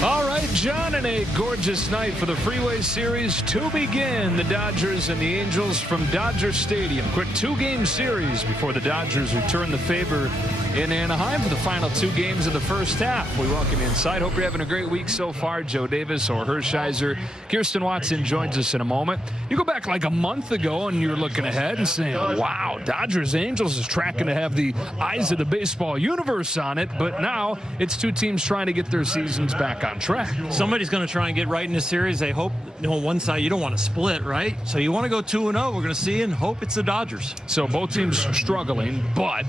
All right, John, and a gorgeous night for the Freeway Series to begin. The Dodgers and the Angels from Dodger Stadium. Quick two-game series before the Dodgers return the favor in Anaheim for the final two games of the first half. We welcome you inside. Hope you're having a great week so far. Joe Davis or Hershiser. Kirsten Watson joins us in a moment. You go back like a month ago and you're looking ahead and saying, wow, Dodgers Angels is tracking to have the eyes of the baseball universe on it. But now it's two teams trying to get their seasons back on track. Somebody's going to try and get right in the series. They hope, one side, you don't want to split, right? So you want to go 2-0. We're going to see and hope it's the Dodgers. So both teams struggling, but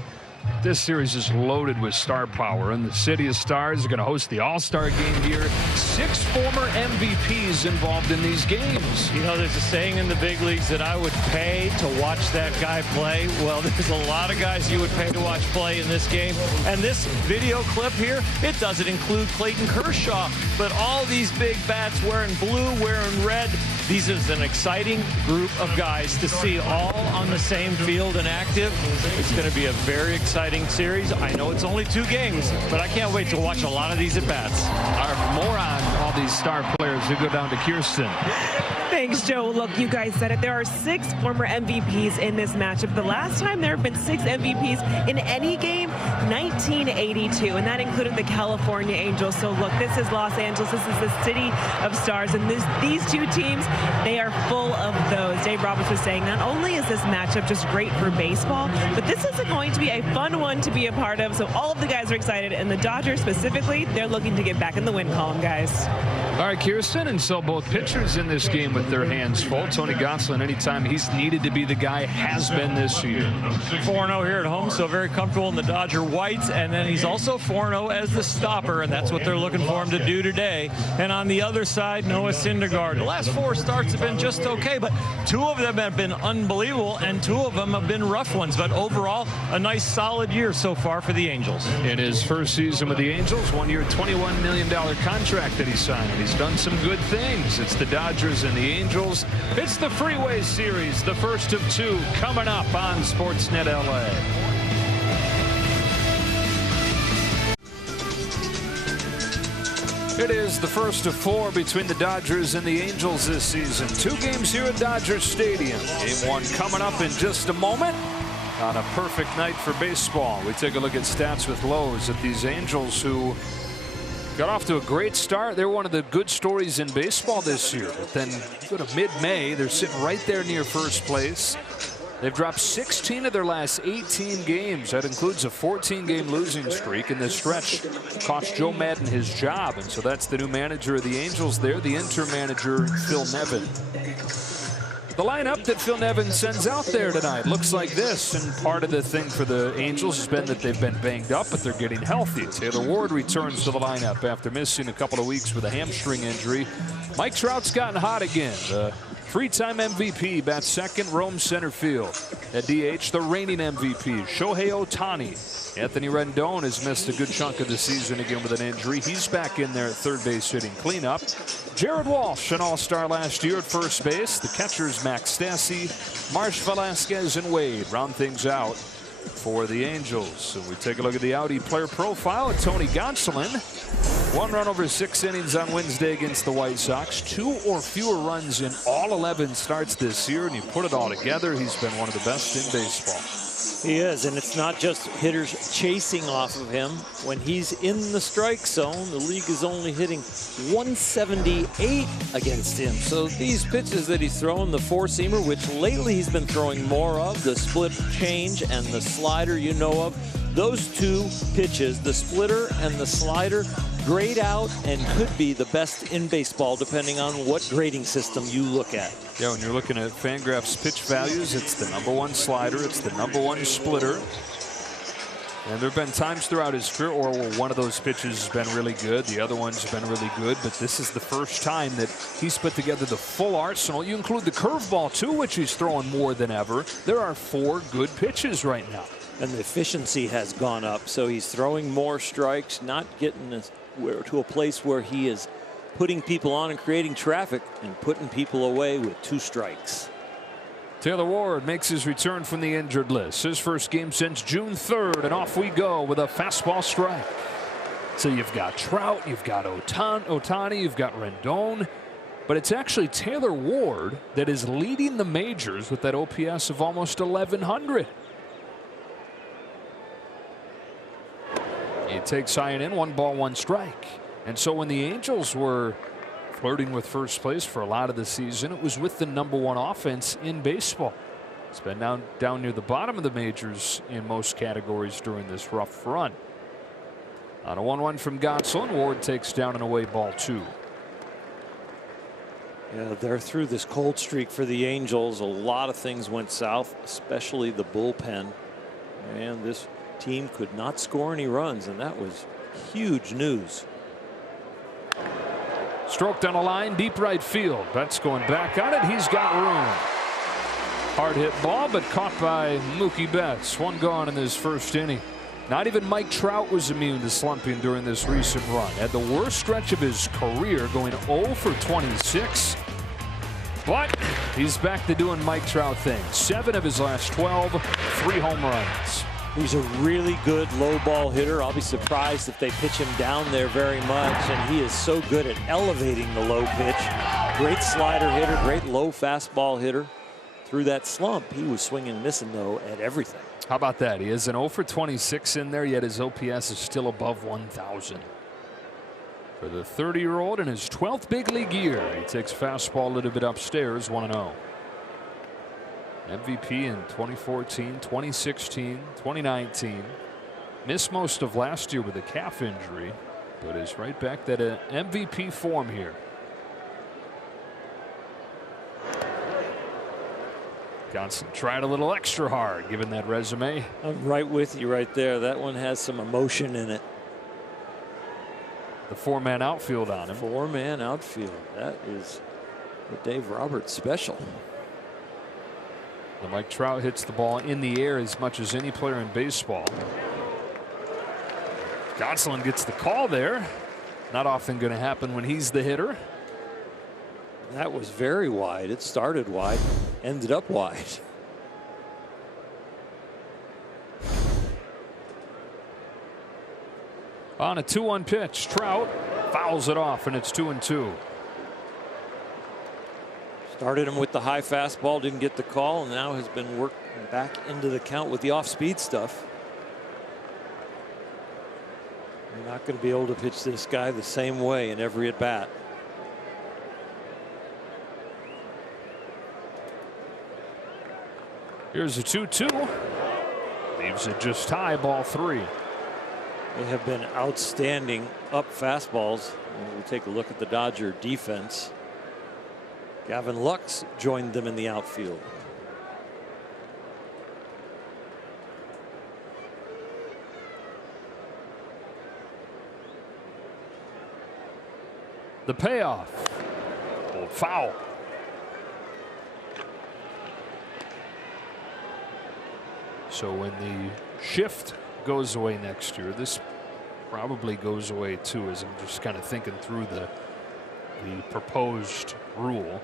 this series is loaded with star power, and the City of Stars are going to host the All-Star game here. 6 former MVPs involved in these games. You know, there's a saying in the big leagues that I would pay to watch that guy play. Well, there's a lot of guys you would pay to watch play in this game. And this video clip here, it doesn't include Clayton Kershaw, but all these big bats wearing blue, wearing red. These is an exciting group of guys to see all on the same field and active. It's going to be a very exciting series. I know it's only 2 games, but I can't wait to watch a lot of these at-bats. More on all these star players who go down to Kirsten. Thanks, Joe. Look, you guys said it. There are 6 former MVPs in this matchup. The last time there have been 6 MVPs in any game, 1982, and that included the California Angels. So look, this is Los Angeles. This is the City of Stars, and these two teams, they are full of those. Dave Roberts was saying not only is this matchup just great for baseball, but this is going to be a fun one to be a part of. So all of the guys are excited, and the Dodgers specifically, they're looking to get back in the win column, guys. All right, Kirsten, and so both pitchers in this game with their hands full. Tony Gonsolin, anytime he's needed to be the guy, has been this year. 4-0 here at home, so very comfortable in the Dodger whites, and then he's also 4-0 as the stopper, and that's what they're looking for him to do today. And on the other side, Noah Syndergaard. The last 4 starts have been just okay, but 2 of them have been unbelievable, and 2 of them have been rough ones. But overall, a nice, solid year so far for the Angels. In his first season with the Angels, 1-year, $21 million contract that he signed. He's done some good things. It's the Dodgers and the Angels. It's the Freeway Series, the first of 2 coming up on Sportsnet LA. It is the first of 4 between the Dodgers and the Angels this season. 2 games here at Dodger Stadium. Game 1 coming up in just a moment. On a perfect night for baseball. We take a look at stats with Lowe's at these Angels who got off to a great start. They're one of the good stories in baseball this year. But then go to mid-May, they're sitting right there near first place. They've dropped 16 of their last 18 games. That includes a 14-game losing streak, and this stretch cost Joe Maddon his job. And so that's the new manager of the Angels there, the interim manager, Phil Nevin. The lineup that Phil Nevin sends out there tonight looks like this, and part of the thing for the Angels has been that they've been banged up, but they're getting healthy. Taylor Ward returns to the lineup after missing a couple of weeks with a hamstring injury. Mike Trout's gotten hot again. The three-time MVP bats second, roams center field. At DH, the reigning MVP, Shohei Ohtani. Anthony Rendon has missed a good chunk of the season again with an injury. He's back in there at third base hitting cleanup. Jared Walsh, an all-star last year at first base. The catchers, Max Stassi, Marsh Velasquez, and Wade round things out for the Angels. So we take a look at the Audi player profile at Tony Gonsolin. 1 run over 6 innings on Wednesday against the White Sox. 2 or fewer runs in all 11 starts this year, and you put it all together, he's been one of the best in baseball. He is, and it's not just hitters chasing off of him. When he's in the strike zone, the league is only hitting 178 against him. So these pitches that he's throwing, the four-seamer, which lately he's been throwing more of, the split change and the slider you know of, those 2 pitches, the splitter and the slider, grade out and could be the best in baseball depending on what grading system you look at. Yeah, when you're looking at Fangraph's pitch values, it's the #1 slider, it's the #1 splitter. And there have been times throughout his career where one of those pitches has been really good, the other ones have been really good, but this is the first time that he's put together the full arsenal. You include the curveball too, which he's throwing more than ever. There are 4 good pitches right now. And the efficiency has gone up, so he's throwing more strikes, not getting to a place where he is putting people on and creating traffic and putting people away with 2 strikes. Taylor Ward makes his return from the injured list. His first game since June 3rd, and off we go with a fastball strike. So you've got Trout, you've got Ohtani, you've got Rendon. But it's actually Taylor Ward that is leading the majors with that OPS of almost 1,100. He takes high and in, 1 ball, 1 strike. And so when the Angels were flirting with first place for a lot of the season, it was with the #1 offense in baseball. It's been down near the bottom of the majors in most categories during this rough run. On a 1-1 from Gonsolin, Ward takes down an away ball 2. Yeah, they're through this cold streak for the Angels. A lot of things went south, especially the bullpen. And this team could not score any runs, and that was huge news. Stroked on a line, deep right field. Betts going back on it. He's got room. Hard hit ball, but caught by Mookie Betts. 1 gone in this first inning. Not even Mike Trout was immune to slumping during this recent run. Had the worst stretch of his career, going 0 for 26. But he's back to doing Mike Trout things. 7 of his last 12, 3 home runs. He's a really good low ball hitter. I'll be surprised if they pitch him down there very much. And he is so good at elevating the low pitch. Great slider hitter, great low fastball hitter. Through that slump, he was swinging and missing, though, at everything. How about that? He has an 0 for 26 in there, yet his OPS is still above 1,000. For the 30-year-old in his 12th big league year, he takes fastball a little bit upstairs, 1-0. MVP in 2014, 2016, 2019. Missed most of last year with a calf injury, but is right back to MVP form here. Gonsolin tried a little extra hard given that resume. I'm right with you right there. That one has some emotion in it. The 4-man outfield on him. 4-man outfield. That is the Dave Roberts special. And Mike Trout hits the ball in the air as much as any player in baseball. Gonsolin gets the call there. Not often going to happen when he's the hitter. That was very wide. It started wide, ended up wide. On a 2-1 pitch, Trout fouls it off, and it's 2-2. Started him with the high fastball, didn't get the call, and now has been worked back into the count with the off-speed stuff. You're not going to be able to pitch this guy the same way in every at-bat. Here's a 2-2. Leaves it just high, ball 3. They have been outstanding up fastballs. We'll take a look at the Dodger defense. Gavin Lux joined them in the outfield. The payoff. Old foul. So when the shift goes away next year, this probably goes away too, as I'm just kind of thinking through the proposed rule.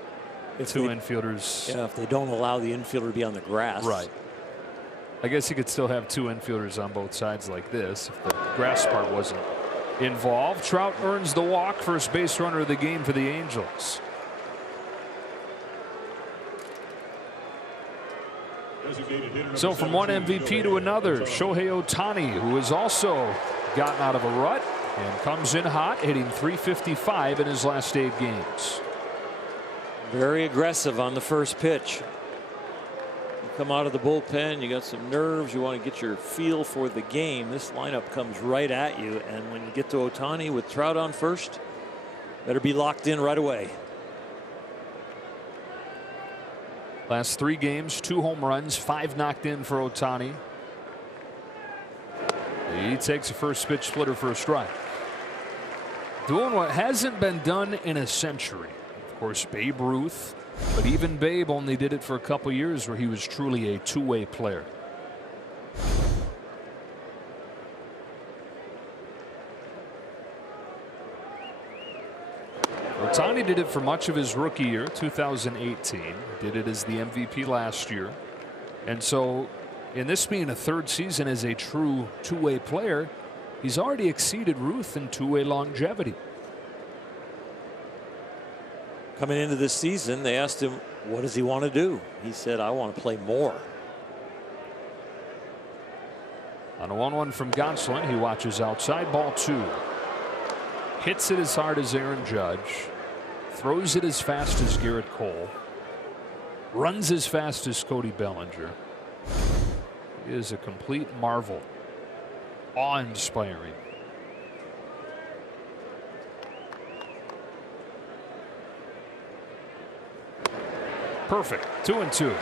If 2 infielders. Yeah, if they don't allow the infielder to be on the grass. Right. I guess you could still have 2 infielders on both sides like this if the grass part wasn't involved. Trout earns the walk, first base runner of the game for the Angels. So from one MVP to another, Shohei Ohtani, who has also gotten out of a rut and comes in hot, hitting .355 in his last 8 games. Very aggressive on the first pitch. You come out of the bullpen, you got some nerves, you want to get your feel for the game. This lineup comes right at you, and when you get to Ohtani with Trout on first, better be locked in right away. Last 3 games, 2 home runs, 5 knocked in for Ohtani. He takes a first pitch splitter for a strike. Doing what hasn't been done in a century. Of course, Babe Ruth, but even Babe only did it for a couple years where he was truly a two-way player. Ohtani did it for much of his rookie year, 2018. Did it as the MVP last year. And so, in this being a 3rd season as a true two-way player, He's already exceeded Ruth in two-way longevity. Coming into this season, they asked him, what does he want to do? He said, I want to play more. On a 1-1 from Gonsolin, he watches outside, ball 2. Hits it as hard as Aaron Judge. Throws it as fast as Garrett Cole. Runs as fast as Cody Bellinger. He is a complete marvel. Awe-inspiring. Perfect. 2-2.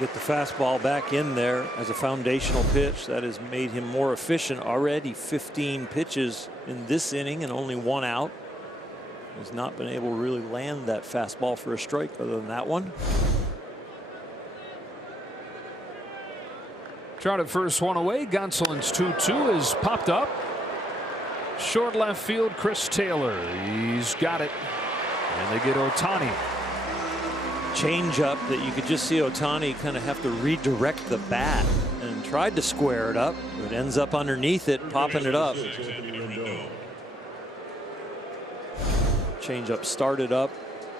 Get the fastball back in there as a foundational pitch. That has made him more efficient. Already 15 pitches in this inning and only 1 out. He's not been able to really land that fastball for a strike other than that one. Trout at first, 1 away. Gonsolin's 2-2 is popped up. Short left field, Chris Taylor. He's got it. And they get Ohtani. Change up that you could just see Ohtani kind of have to redirect the bat, and tried to square it up. It ends up underneath it, popping it up. Change up started up,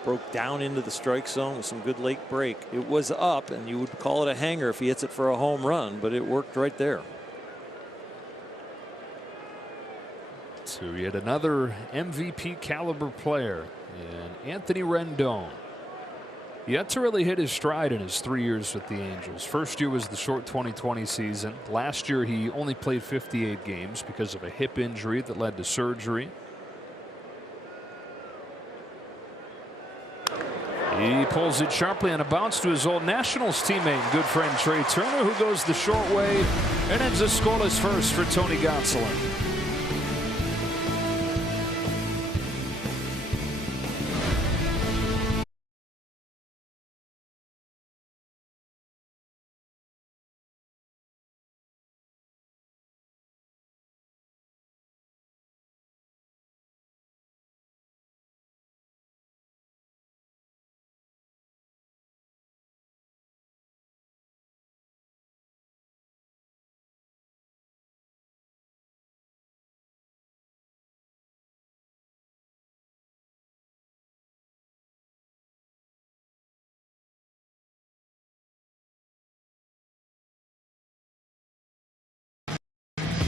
broke down into the strike zone with some good late break. It was up, and you would call it a hanger if he hits it for a home run, but it worked right there. So yet another MVP caliber player in Anthony Rendon. Yet to really hit his stride in his 3 years with the Angels. First year was the short 2020 season. Last year he only played 58 games because of a hip injury that led to surgery. He pulls it sharply on a bounce to his old Nationals teammate and good friend Trey Turner, who goes the short way and ends a scoreless first for Tony Gonsolin.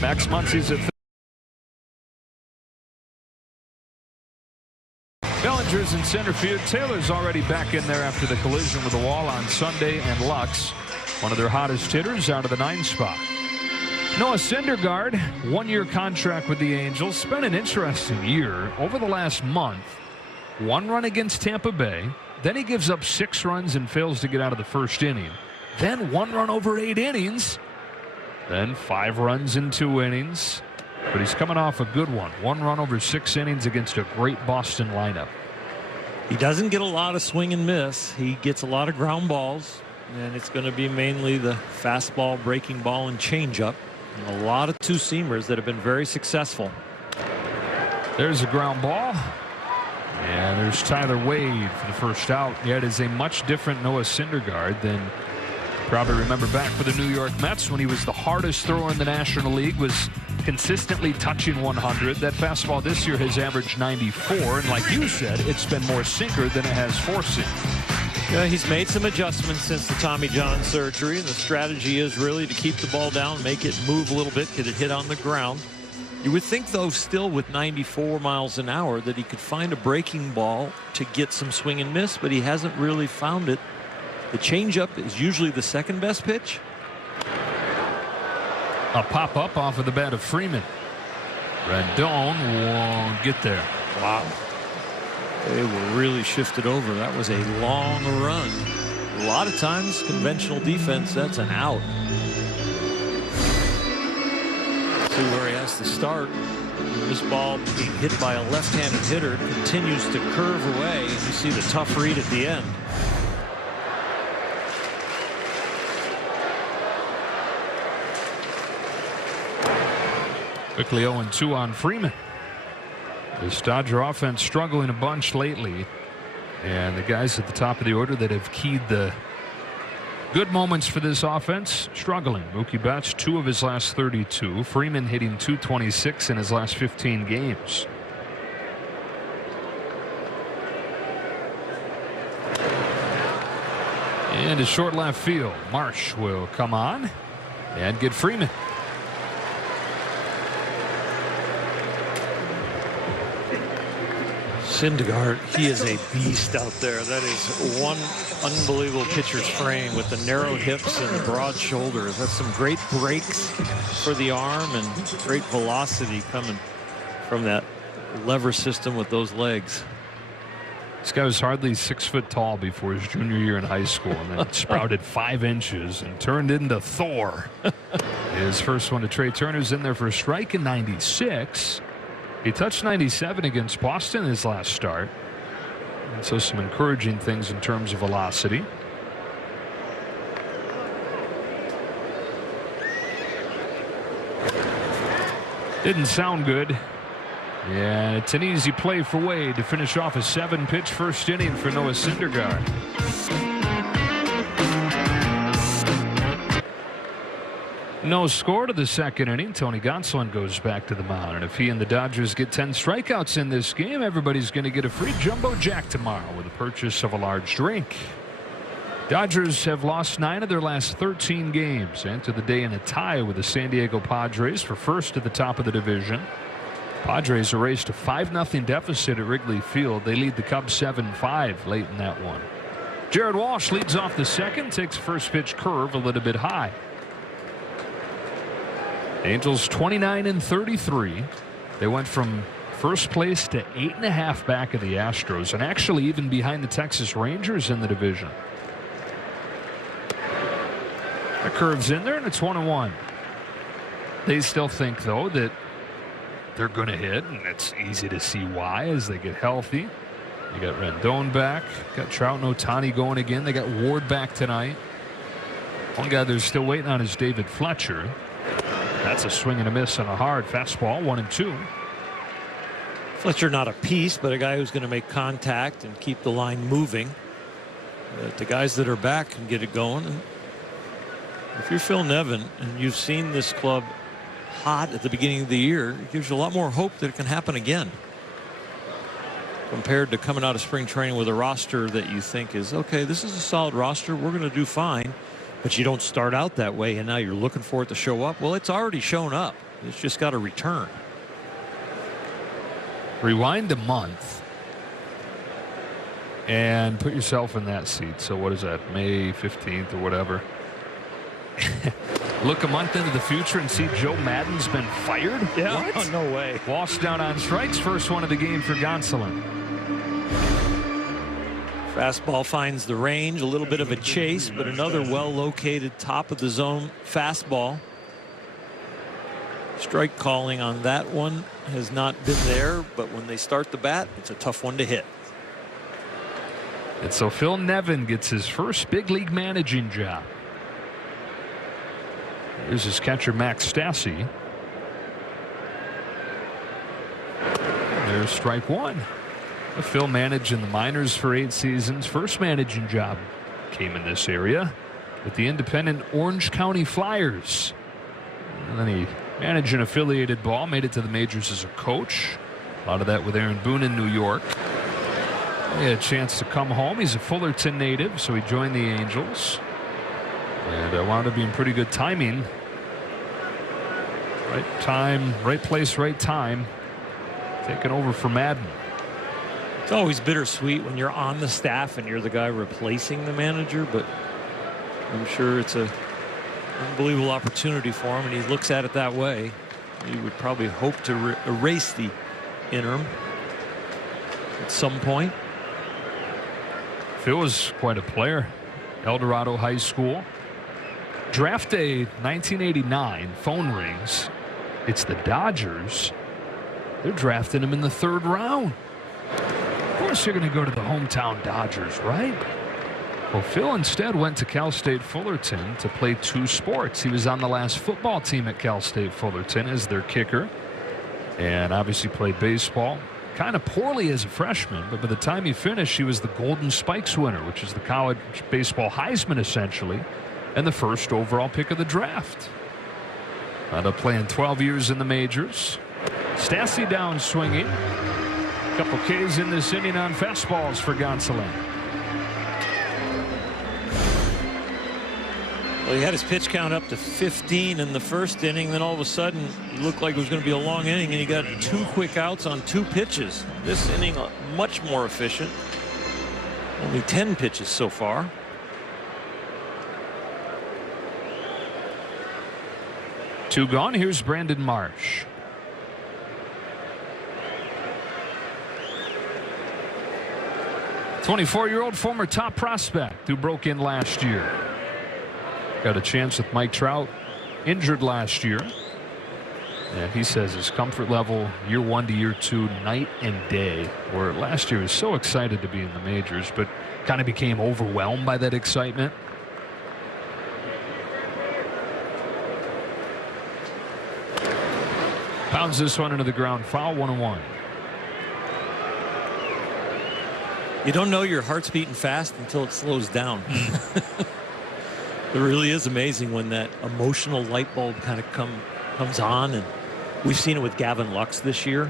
Max Muncy's at Bellinger's in center field. Taylor's already back in there after the collision with the wall on Sunday, and Lux, one of their hottest hitters, out of the 9 spot. Noah Syndergaard, 1-year contract with the Angels. Spent an interesting year. Over the last month, 1 run against Tampa Bay. Then he gives up 6 runs and fails to get out of the first inning. Then 1 run over 8 innings. Then 5 runs in 2 innings. But he's coming off a good one. 1 run over 6 innings against a great Boston lineup. He doesn't get a lot of swing and miss. He gets a lot of ground balls, and it's going to be mainly the fastball, breaking ball, and changeup. And a lot of two-seamers that have been very successful. There's a ground ball. And there's Tyler Wade for the first out. Yet is a much different Noah Syndergaard than probably remember back for the New York Mets when he was the hardest thrower in the National League, was consistently touching 100. That fastball this year has averaged 94, and like you said, it's been more sinker than it has four-seam. Yeah, he's made some adjustments since the Tommy John surgery, and the strategy is really to keep the ball down, make it move a little bit, get it hit on the ground. You would think, though, still with 94 miles an hour, that he could find a breaking ball to get some swing and miss, but he hasn't really found it. The changeup is usually the second best pitch. A pop-up off of the bat of Freeman. Rendon won't get there. Wow. They were really shifted over. That was a long run. A lot of times, conventional defense, that's an out. See where he has to start. This ball being hit by a left-handed hitter continues to curve away, and you see the tough read at the end. Quickly 0-2 on Freeman. This Dodger offense struggling a bunch lately, and the guys at the top of the order that have keyed the Good moments for this offense. Struggling. Mookie Betts, 2 of his last 32. Freeman hitting .226 in his last 15 games. And to short left field. Marsh will come on and get Freeman. Syndergaard, he is a beast out there. That is one unbelievable pitcher's frame with the narrow hips and the broad shoulders. That's some great breaks for the arm and great velocity coming from that lever system with those legs. This guy was hardly 6 foot tall before his junior year in high school, and then sprouted 5 inches and turned into Thor. His first one to Trey Turner's in there for a strike in 96. He touched 97 against Boston in his last start. And so some encouraging things in terms of velocity. Didn't sound good. Yeah, it's an easy play for Wade to finish off a 7-pitch first inning for Noah Syndergaard. No score to the second inning. Tony Gonsolin goes back to the mound. And if he and the Dodgers get 10 strikeouts in this game, everybody's going to get a free Jumbo Jack tomorrow with the purchase of a large drink. Dodgers have lost 9 of their last 13 games. Enter the day in a tie with the San Diego Padres for first at the top of the division. Padres erased a 5-0 deficit at Wrigley Field. They lead the Cubs 7-5 late in that one. Jared Walsh leads off the second, takes first pitch curve a little bit high. Angels 29-33. They went from first place to 8.5 back of the Astros, and actually even behind the Texas Rangers in the division. The curve's in there, and it's 1-1. They still think, though, that they're going to hit, and it's easy to see why as they get healthy. You got Rendon back, got Trout and Ohtani going again. They got Ward back tonight. One guy they're still waiting on is David Fletcher. That's a swing and a miss on a hard fastball, 1-2. Fletcher not a piece, but a guy who's going to make contact and keep the line moving. The guys that are back can get it going. And if you're Phil Nevin and you've seen this club hot at the beginning of the year, it gives you a lot more hope that it can happen again compared to coming out of spring training with a roster that you think is okay, this is a solid roster, we're going to do fine, but you don't start out that way and now you're looking for it to show up. Well, it's already shown up. It's just got to return. Rewind a month and put yourself in that seat. So what is that, May 15th or whatever? Look a month into the future and see Joe Maddon's been fired? Yeah. What? Oh, no way. Walsh down on strikes. First one of the game for Gonsolin. Fastball finds the range. A little bit of a chase, but another well-located top of the zone fastball. Strike calling on that one has not been there, but when they start the bat, it's a tough one to hit. And so Phil Nevin gets his first big league managing job. Here's his catcher, Max Stassi. There's strike one. Phil managed in the minors for 8 seasons. First managing job came in this area with the independent Orange County Flyers. And then he managed an affiliated ball, made it to the majors as a coach. A lot of that with Aaron Boone in New York. He had a chance to come home. He's a Fullerton native, so he joined the Angels. And wound up being pretty good timing. Right time, right place, right time. Taking over for Madden. It's always bittersweet when you're on the staff and you're the guy replacing the manager, but I'm sure it's an unbelievable opportunity for him, and he looks at it that way. He would probably hope to erase the interim at some point. Phil was quite a player. El Dorado High School. Draft day 1989, phone rings. It's the Dodgers. They're drafting him in the 3rd round. Of course you're going to go to the hometown Dodgers, right? Well, Phil instead went to Cal State Fullerton to play 2 sports. He was on the last football team at Cal State Fullerton as their kicker, and obviously played baseball kind of poorly as a freshman, but by the time he finished, he was the Golden Spikes winner, which is the college baseball Heisman essentially, and the first overall pick of the draft. Ended up playing 12 years in the majors. Stassi down swinging. Couple Ks in this inning on fastballs for Gonsolin. Well, he had his pitch count up to 15 in the first inning. Then all of a sudden, it looked like it was going to be a long inning, and he got 2 quick outs on 2 pitches. This inning, much more efficient. Only 10 pitches so far. Two gone. Here's Brandon Marsh. '24-year-old former top prospect who broke in last year. Got a chance with Mike Trout, injured last year. And he says his comfort level year 1 to year 2 night and day, where last year he was so excited to be in the majors but kind of became overwhelmed by that excitement. Pounds this one into the ground, foul, 1-1. You don't know your heart's beating fast until it slows down. It really is amazing when that emotional light bulb kind of comes on, and we've seen it with Gavin Lux this year.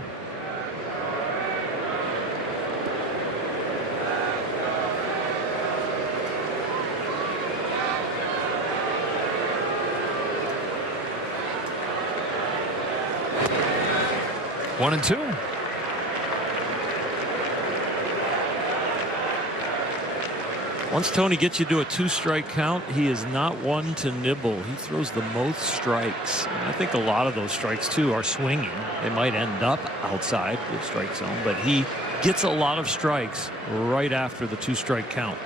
One and two. Once Tony gets you to a 2-strike count, he is not one to nibble. He throws the most strikes. And I think a lot of those strikes, too, are swinging. They might end up outside the strike zone, but he gets a lot of strikes right after the 2-strike count.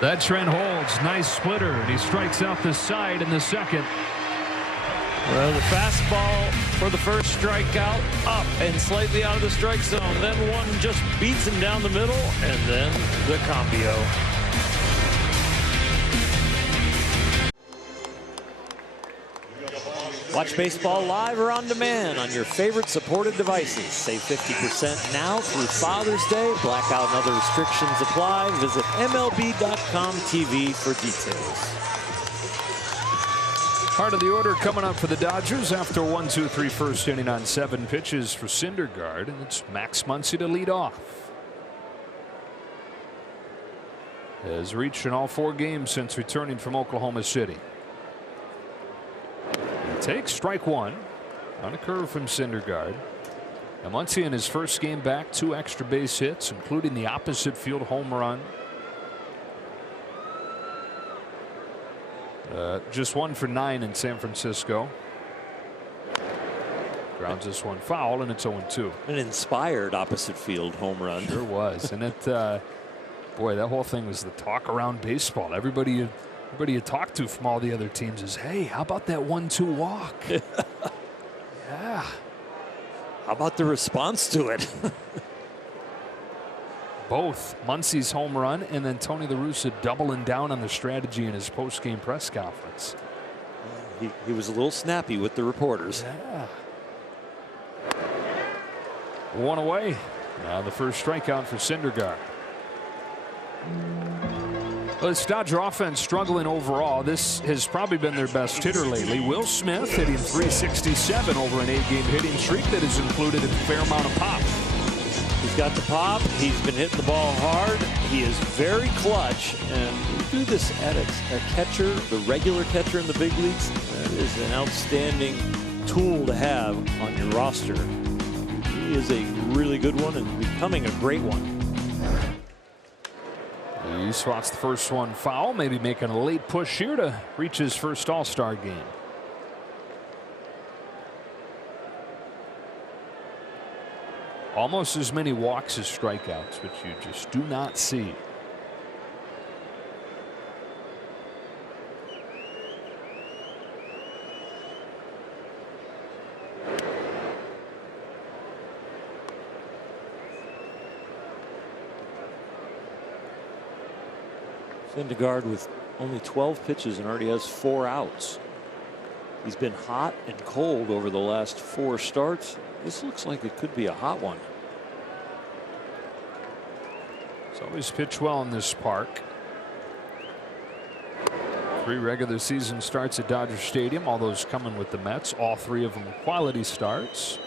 That trend holds. Nice splitter, and he strikes out the side in the second. Well, the fastball for the first strikeout, up and slightly out of the strike zone. Then one just beats him down the middle, and then the cambio. Watch baseball live or on demand on your favorite supported devices. Save 50% now through Father's Day. Blackout and other restrictions apply. Visit MLB.com TV for details. Part of the order coming up for the Dodgers after 1-2-3 first inning on 7 pitches for Syndergaard, and it's Max Muncy to lead off. Has reached in all 4 games since returning from Oklahoma City. He takes strike 1 on a curve from Syndergaard. And Muncy in his first game back, 2 extra base hits, including the opposite field home run. Just 1 for 9 in San Francisco. Grounds this one foul, and it's 0-2. An inspired opposite field home run. Sure was. And it, boy, that whole thing was the talk around baseball. Everybody you talk to from all the other teams is, hey, how about that 1-2 walk? Yeah. How about the response to it? Both Muncy's home run and then Tony La Russa doubling down on the strategy in his post-game press conference. He was a little snappy with the reporters. Yeah. 1 away. Now the first strikeout for Syndergaard. Well, this Dodger offense struggling overall. This has probably been their best hitter lately. Will Smith hitting .367 over an 8-game hitting streak that has included a fair amount of pop. He's got the pop. He's been hitting the ball hard. He is very clutch. And we do this at a catcher, the regular catcher in the big leagues. That is an outstanding tool to have on your roster. He is a really good one and becoming a great one. He swats the first one foul, maybe making a late push here to reach his first All-Star game. Almost as many walks as strikeouts, which you just do not see. Syndergaard with only 12 pitches and already has 4 outs. He's been hot and cold over the last 4 starts. This looks like it could be a hot one. He's always pitched well in this park. 3 regular season starts at Dodger Stadium, all those coming with the Mets, all 3 of them quality starts.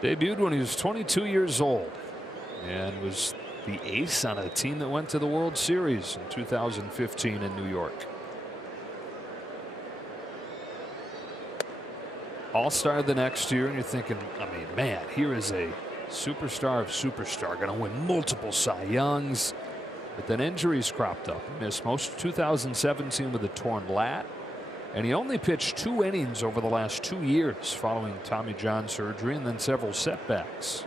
Debuted when he was 22 years old and was the ace on a team that went to the World Series in 2015 in New York. All-star the next year, and you're thinking, I mean, man, here is a superstar of superstar, going to win multiple Cy Youngs. But then injuries cropped up. He missed most of 2017 with a torn lat, and he only pitched 2 innings over the last 2 years following Tommy John surgery and then several setbacks.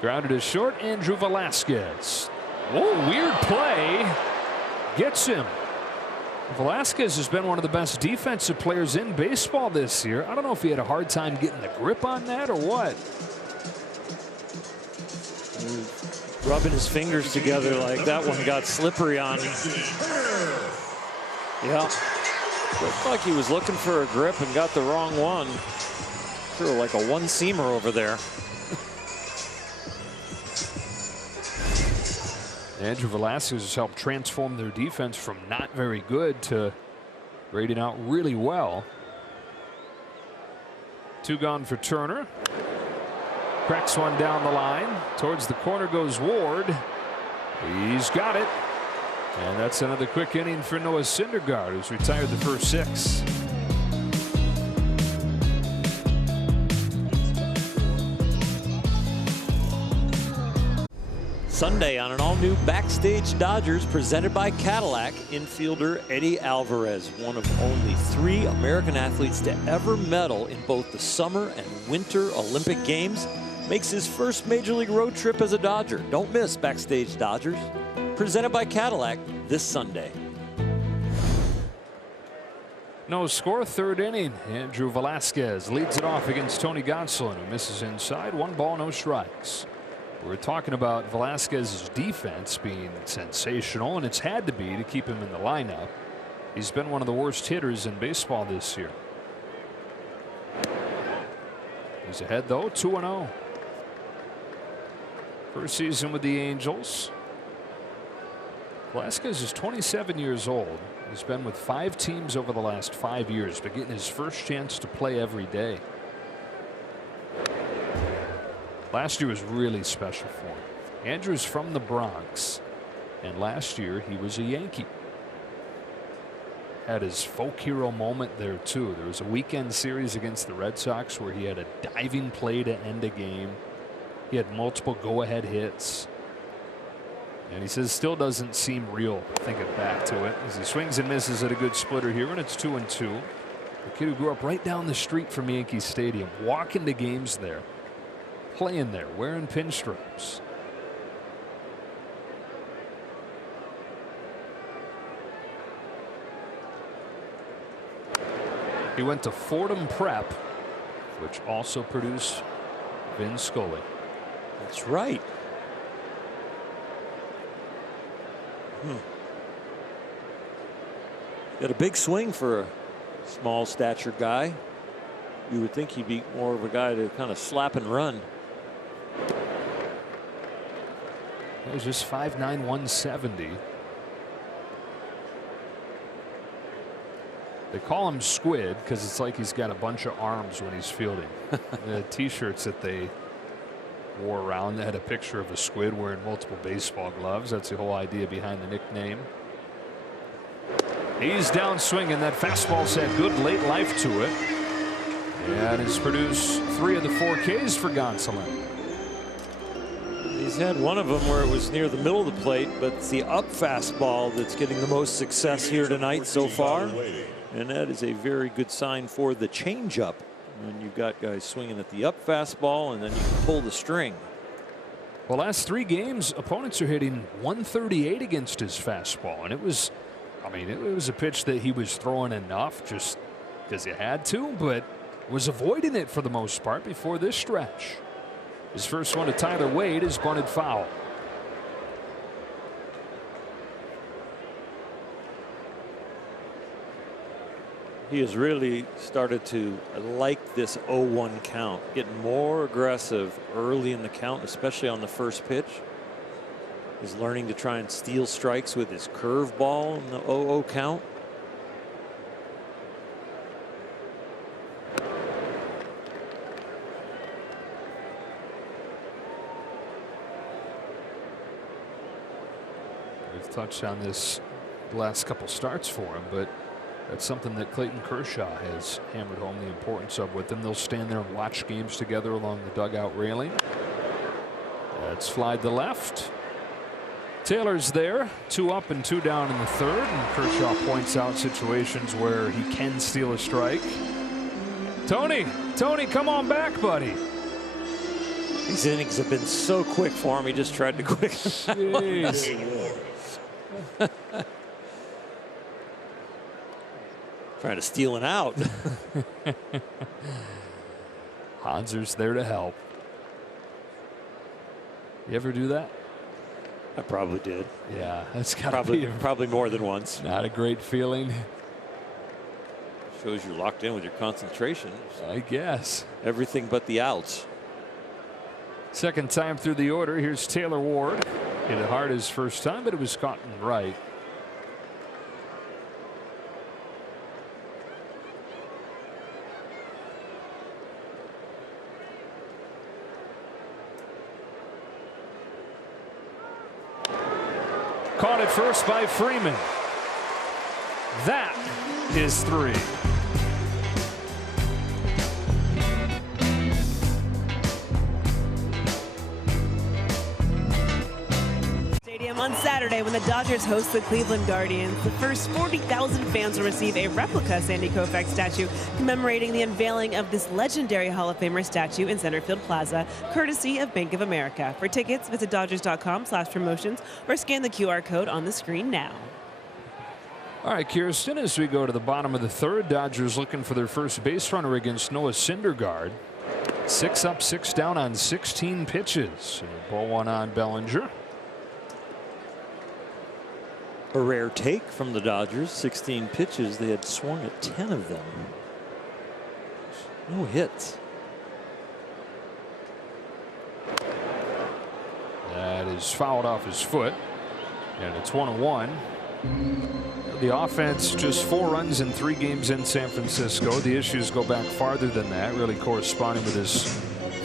Grounded to short, Andrew Velazquez. Whoa, weird play. Gets him. Velazquez has been one of the best defensive players in baseball this year. I don't know if he had a hard time getting the grip on that or what. Rubbing his fingers together like that one got slippery on him. Yeah. Looked like he was looking for a grip and got the wrong one. Sure, like a one-seamer over there. Andrew Velazquez has helped transform their defense from not very good to grading out really well. 2 gone for Turner. Cracks one down the line. Towards the corner goes Ward. He's got it. And that's another quick inning for Noah Syndergaard, who's retired the first 6. Sunday on an all-new Backstage Dodgers presented by Cadillac, infielder Eddie Alvarez, one of only 3 American athletes to ever medal in both the Summer and Winter Olympic Games, makes his first Major League road trip as a Dodger. Don't miss Backstage Dodgers, presented by Cadillac, this Sunday. No score, 3rd inning. Andrew Velazquez leads it off against Tony Gonsolin, who misses inside. 1 ball, no strikes. We're talking about Velazquez's defense being sensational, and it's had to be to keep him in the lineup. He's been one of the worst hitters in baseball this year. He's ahead, though, 2-0. First season with the Angels. Velazquez is 27 years old. He's been with 5 teams over the last 5 years, but getting his first chance to play every day. Last year was really special for him. Andrew's from the Bronx, and last year he was a Yankee. Had his folk hero moment there too. There was a weekend series against the Red Sox where he had a diving play to end a game. He had multiple go-ahead hits, and he says still doesn't seem real thinking back to it as he swings and misses at a good splitter here, and it's 2-2. The kid who grew up right down the street from Yankee Stadium, walking to games there, playing there, wearing pinstripes. He went to Fordham Prep, which also produced Vin Scully. That's right. Got a big swing for a small stature guy. You would think he'd be more of a guy to kind of slap and run. It was just 5'9", 170. They call him Squid because it's like he's got a bunch of arms when he's fielding. The t-shirts that they wore around, they had a picture of a squid wearing multiple baseball gloves. That's the whole idea behind the nickname. He's down swinging. That fastball's had good late life to it, and has produced 3 of the 4 Ks for Gonsolin. He's had one of them where it was near the middle of the plate, but it's the up fastball that's getting the most success here tonight so far. And that is a very good sign for the changeup. When you've got guys swinging at the up fastball and then you can pull the string. Well, last 3 games, opponents are hitting 138 against his fastball. And it was, I mean, it was a pitch that he was throwing enough just because he had to, but was avoiding it for the most part before this stretch. His first one to Tyler Wade is bunted foul. He has really started to like this 0-1 count, getting more aggressive early in the count, especially on the first pitch. He's learning to try and steal strikes with his curveball in the 0-0 count. We've touched on this the last couple starts for him, but that's something that Clayton Kershaw has hammered home the importance of with them. They'll stand there and watch games together along the dugout railing. That's fly to left. Taylor's there, 2 up and 2 down in the third, and Kershaw points out situations where he can steal a strike. Tony, come on back, buddy. These innings have been so quick for him. He just tried to quick. Jeez. Trying to steal an out. Hanser's there to help. You ever do that? I probably did. Yeah, that's gotta be probably more than once. Not a great feeling. Shows you're locked in with your concentration. I guess. Everything but the outs. Second time through the order. Here's Taylor Ward. Hit it hard his first time, but it was caught in right. Caught at first by Freeman. That is 3. Stadium on Saturday when the Dodgers host the Cleveland Guardians. The first 40,000 fans will receive a replica Sandy Koufax statue commemorating the unveiling of this legendary Hall of Famer statue in Centerfield Plaza, courtesy of Bank of America. For tickets, visit Dodgers.com/promotions or scan the QR code on the screen now. All right, Kirsten, as we go to the bottom of the third, Dodgers looking for their first base runner against Noah Syndergaard. 6 up, 6 down on 16 pitches. Ball one on Bellinger. A rare take from the Dodgers. 16 pitches. They had swung at 10 of them. No hits. That is fouled off his foot. And it's 1-1. The offense just 4 runs in 3 games in San Francisco. The issues go back farther than that, really corresponding with his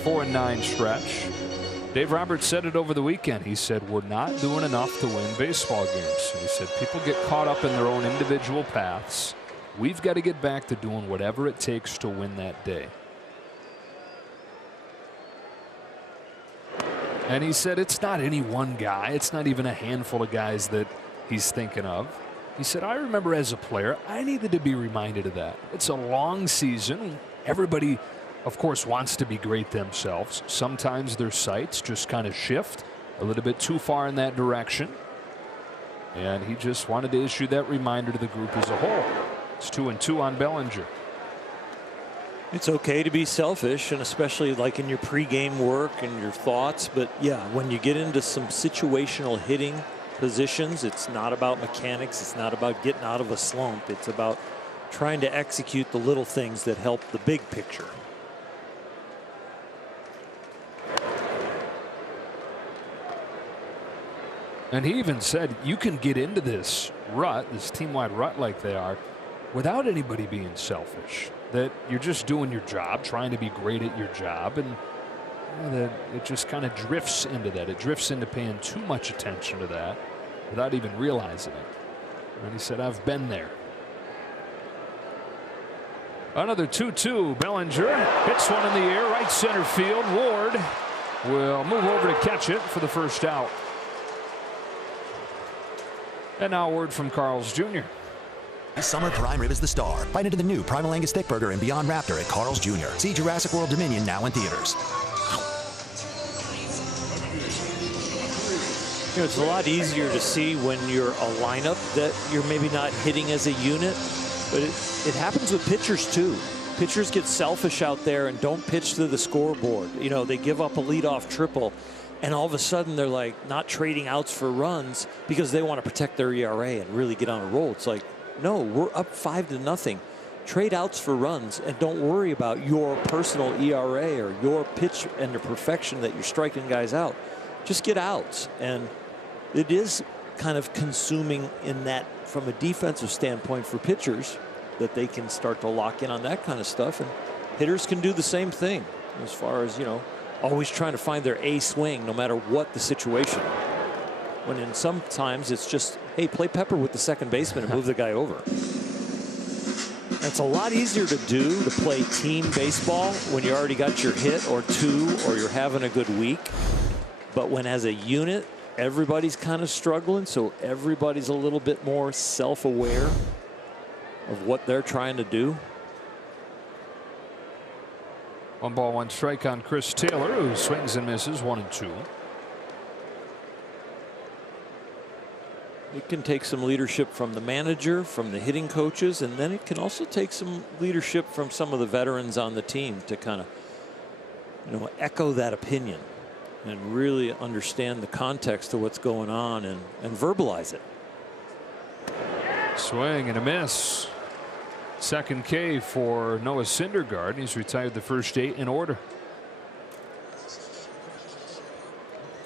4-9 stretch. Dave Roberts said it over the weekend. He said, we're not doing enough to win baseball games. And he said, people get caught up in their own individual paths. We've got to get back to doing whatever it takes to win that day. And he said, it's not any one guy. It's not even a handful of guys that he's thinking of. He said, I remember as a player, I needed to be reminded of that. It's a long season. Everybody, of course, wants to be great themselves. Sometimes their sights just kind of shift a little bit too far in that direction. And he just wanted to issue that reminder to the group as a whole. It's 2-2 on Bellinger. It's okay to be selfish, and especially like in your pregame work and your thoughts. But yeah, when you get into some situational hitting positions, it's not about mechanics. It's not about getting out of a slump. It's about trying to execute the little things that help the big picture. And he even said you can get into this rut, this team-wide rut like they are, without anybody being selfish. That you're just doing your job, trying to be great at your job, and that it just kind of drifts into that. It drifts into paying too much attention to that without even realizing it. And he said, I've been there. Another 2-2. Bellinger hits one in the air, right center field. Ward will move over to catch it for the first out. And now a word from Carl's Jr. This summer, prime rib is the star. Bite into the new Primal Angus Thick Burger and Beyond Raptor at Carl's Jr. See Jurassic World Dominion now in theaters. You know, it's a lot easier to see when you're a lineup that you're maybe not hitting as a unit, but it happens with pitchers too. pitchers get selfish out there and don't pitch to the scoreboard. You know, they give up a leadoff triple, and all of a sudden they're like not trading outs for runs because they want to protect their ERA and really get on a roll. It's like, no, we're up 5-0. Trade outs for runs and don't worry about your personal ERA or your pitch and the perfection that you're striking guys out. Just get outs. And it is kind of consuming in that from a defensive standpoint for pitchers, that they can start to lock in on that kind of stuff, and hitters can do the same thing as far as, you know, always trying to find their A swing no matter what the situation. When in sometimes it's just, hey, play pepper with the second baseman and move the guy over. It's a lot easier to do, to play team baseball when you already got your hit or two, or you're having a good week. But when as a unit, everybody's kind of struggling, so everybody's a little bit more self-aware of what they're trying to do. 1 ball, 1 strike on Chris Taylor, who swings and misses 1-2. It can take some leadership from the manager, from the hitting coaches, and then it can also take some leadership from some of the veterans on the team to kind of, you know, echo that opinion and really understand the context of what's going on and verbalize it. Swing and a miss. Second K for Noah Syndergaard. He's retired the first 8 in order.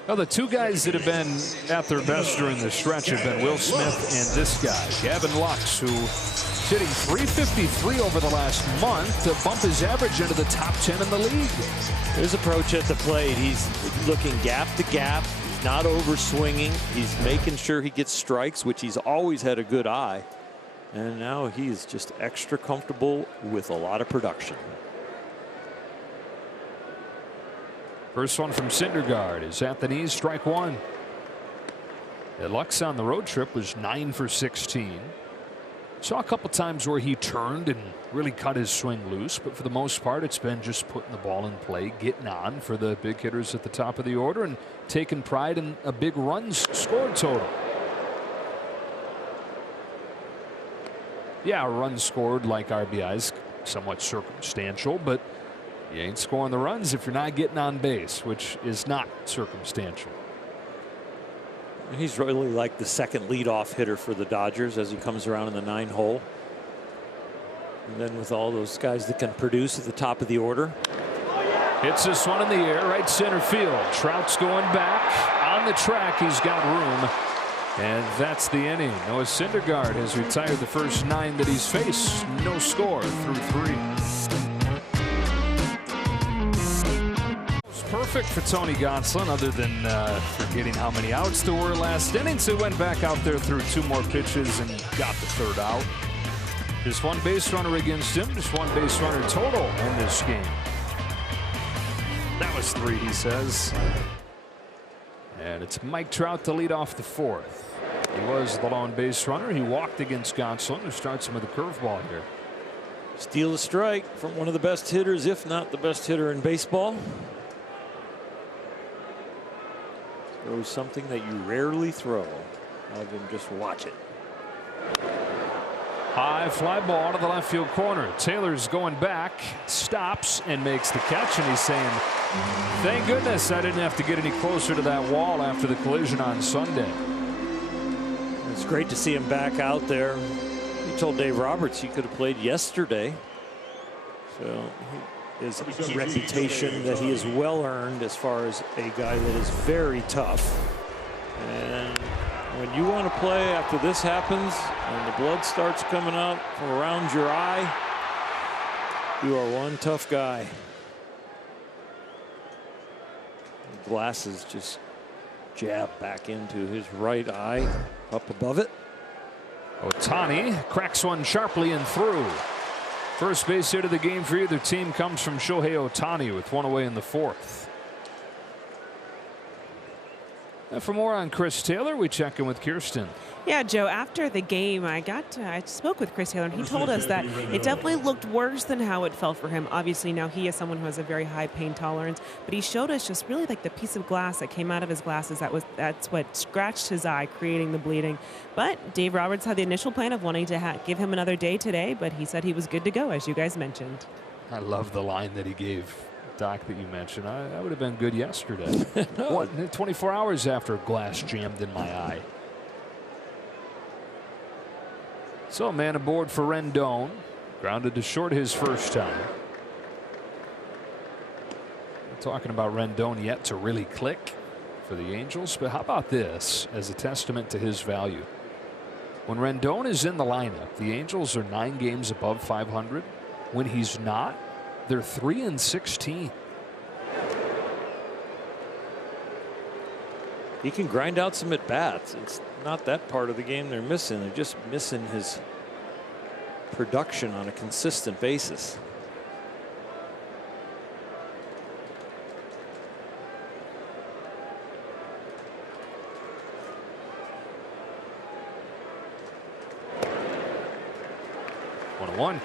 Well, the two guys that have been at their best during the stretch have been Will Smith and this guy, Gavin Lux, who's hitting .353 over the last month to bump his average into the top 10 in the league. His approach at the plate, he's looking gap to gap. He's not over swinging. He's making sure he gets strikes, which he's always had a good eye. And now he's just extra comfortable with a lot of production. First one from Syndergaard is at the knees, strike 1. Lux on the road trip was 9 for 16. Saw a couple times where he turned and really cut his swing loose, but for the most part it's been just putting the ball in play, getting on for the big hitters at the top of the order, and taking pride in a big runs scored total. Yeah, runs scored like RBIs, somewhat circumstantial, but you ain't scoring the runs if you're not getting on base, which is not circumstantial. He's really like the second leadoff hitter for the Dodgers as he comes around in the 9 hole. And then with all those guys that can produce at the top of the order. Hits this one in the air, right center field. Trout's going back on the track. He's got room. And that's the inning. Noah Syndergaard has retired the first 9 that he's faced. No score through 3. Perfect for Tony Gonsolin, other than forgetting how many outs there were last inning. So he went back out there, threw 2 more pitches, and got the 3rd out. Just 1 base runner against him, just 1 base runner total in this game. That was 3, he says. And it's Mike Trout to lead off the 4th. He was the lone base runner. He walked against Gonsolin, who starts him with a curveball here. Steal a strike from one of the best hitters, if not the best hitter in baseball. Throws something that you rarely throw. Have him just watch it. High fly ball to the left field corner. Taylor's going back, stops and makes the catch, and he's saying, thank goodness I didn't have to get any closer to that wall after the collision on Sunday. It's great to see him back out there. He told Dave Roberts he could have played yesterday. So his reputation that he is well earned as far as a guy that is very tough. And when you want to play after this happens and the blood starts coming out from around your eye, you are one tough guy. The glasses just jab back into his right eye, up above it. Ohtani cracks one sharply and through. First base hit of the game for either team comes from Shohei Ohtani with 1 away in the 4th. And for more on Chris Taylor, we check in with Kirsten. Yeah, Joe, after the game, I spoke with Chris Taylor, and he told us that it definitely looked worse than how it felt for him. Obviously, now he is someone who has a very high pain tolerance, but he showed us just really like the piece of glass that came out of his glasses. That's what scratched his eye, creating the bleeding. But Dave Roberts had the initial plan of wanting to give him another day today, but he said he was good to go, as you guys mentioned. I love the line that he gave Doc that you mentioned. I would have been good yesterday. No. 24 hours after a glass jammed in my eye. So, man aboard for Rendon. Grounded to short his first time. We're talking about Rendon yet to really click for the Angels, but how about this as a testament to his value? When Rendon is in the lineup, the Angels are 9 games above 500. When he's not, they're 3-16. He can grind out some at-bats. It's not that part of the game they're missing. They're just missing his production on a consistent basis. One.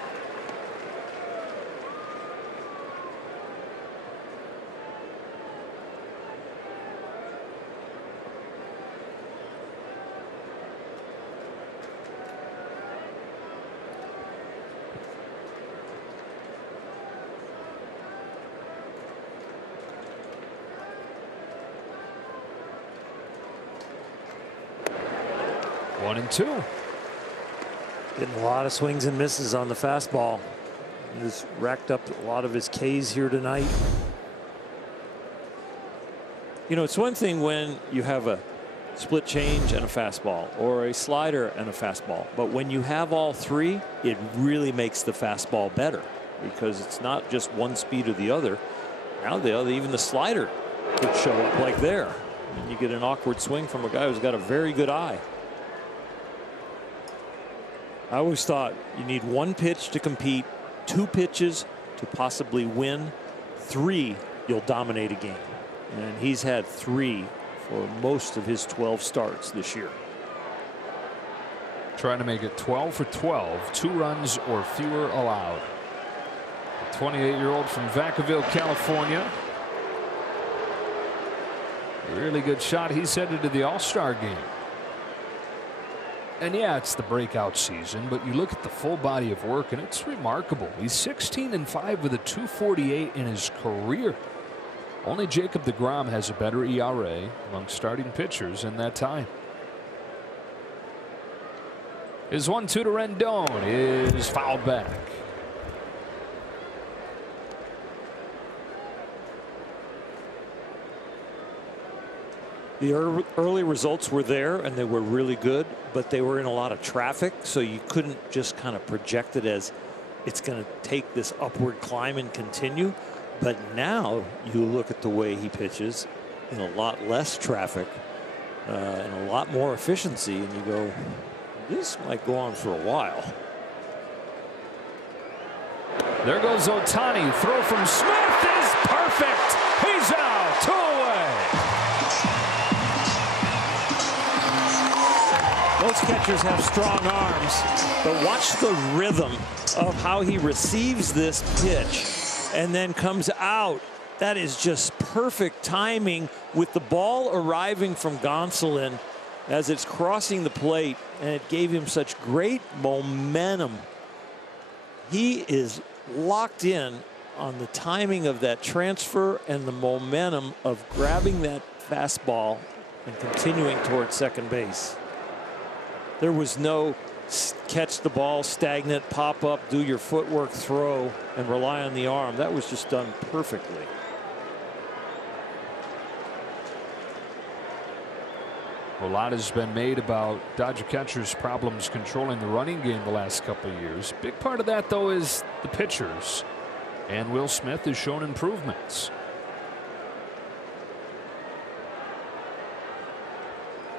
One and two. Getting a lot of swings and misses on the fastball. He's racked up a lot of his Ks here tonight. You know, it's one thing when you have a split change and a fastball, or a slider and a fastball, but when you have all three, it really makes the fastball better, because it's not just one speed or the other. Now even the slider could show up like there, and you get an awkward swing from a guy who's got a very good eye. I always thought you need 1 pitch to compete, 2 pitches to possibly win, 3 you'll dominate a game. And he's had 3 for most of his 12 starts this year. Trying to make it 12 for 12, 2 runs or fewer allowed. The 28-year-old from Vacaville, California. A really good shot. He's headed to the All-Star game. And yeah, it's the breakout season, but you look at the full body of work and it's remarkable. He's 16-5 with a 2.48 in his career. Only Jacob deGrom has a better ERA among starting pitchers in that time. His 1-2 to Rendon is fouled back. The early results were there and they were really good, but they were in a lot of traffic, so you couldn't just kind of project it as it's going to take this upward climb and continue. But now you look at the way he pitches in a lot less traffic and a lot more efficiency, and you go, this might go on for a while. There goes Ohtani. Throw from Smith is perfect. He's out. 2 away. Most catchers have strong arms, but watch the rhythm of how he receives this pitch and then comes out. That is just perfect timing with the ball arriving from Gonsolin as it's crossing the plate, and it gave him such great momentum. He is locked in on the timing of that transfer and the momentum of grabbing that fastball and continuing towards second base. There was no catch the ball, stagnant, pop up, do your footwork, throw, and rely on the arm. That was just done perfectly. A lot has been made about Dodger catchers' problems controlling the running game the last couple of years. Big part of that, though, is the pitchers. And Will Smith has shown improvements.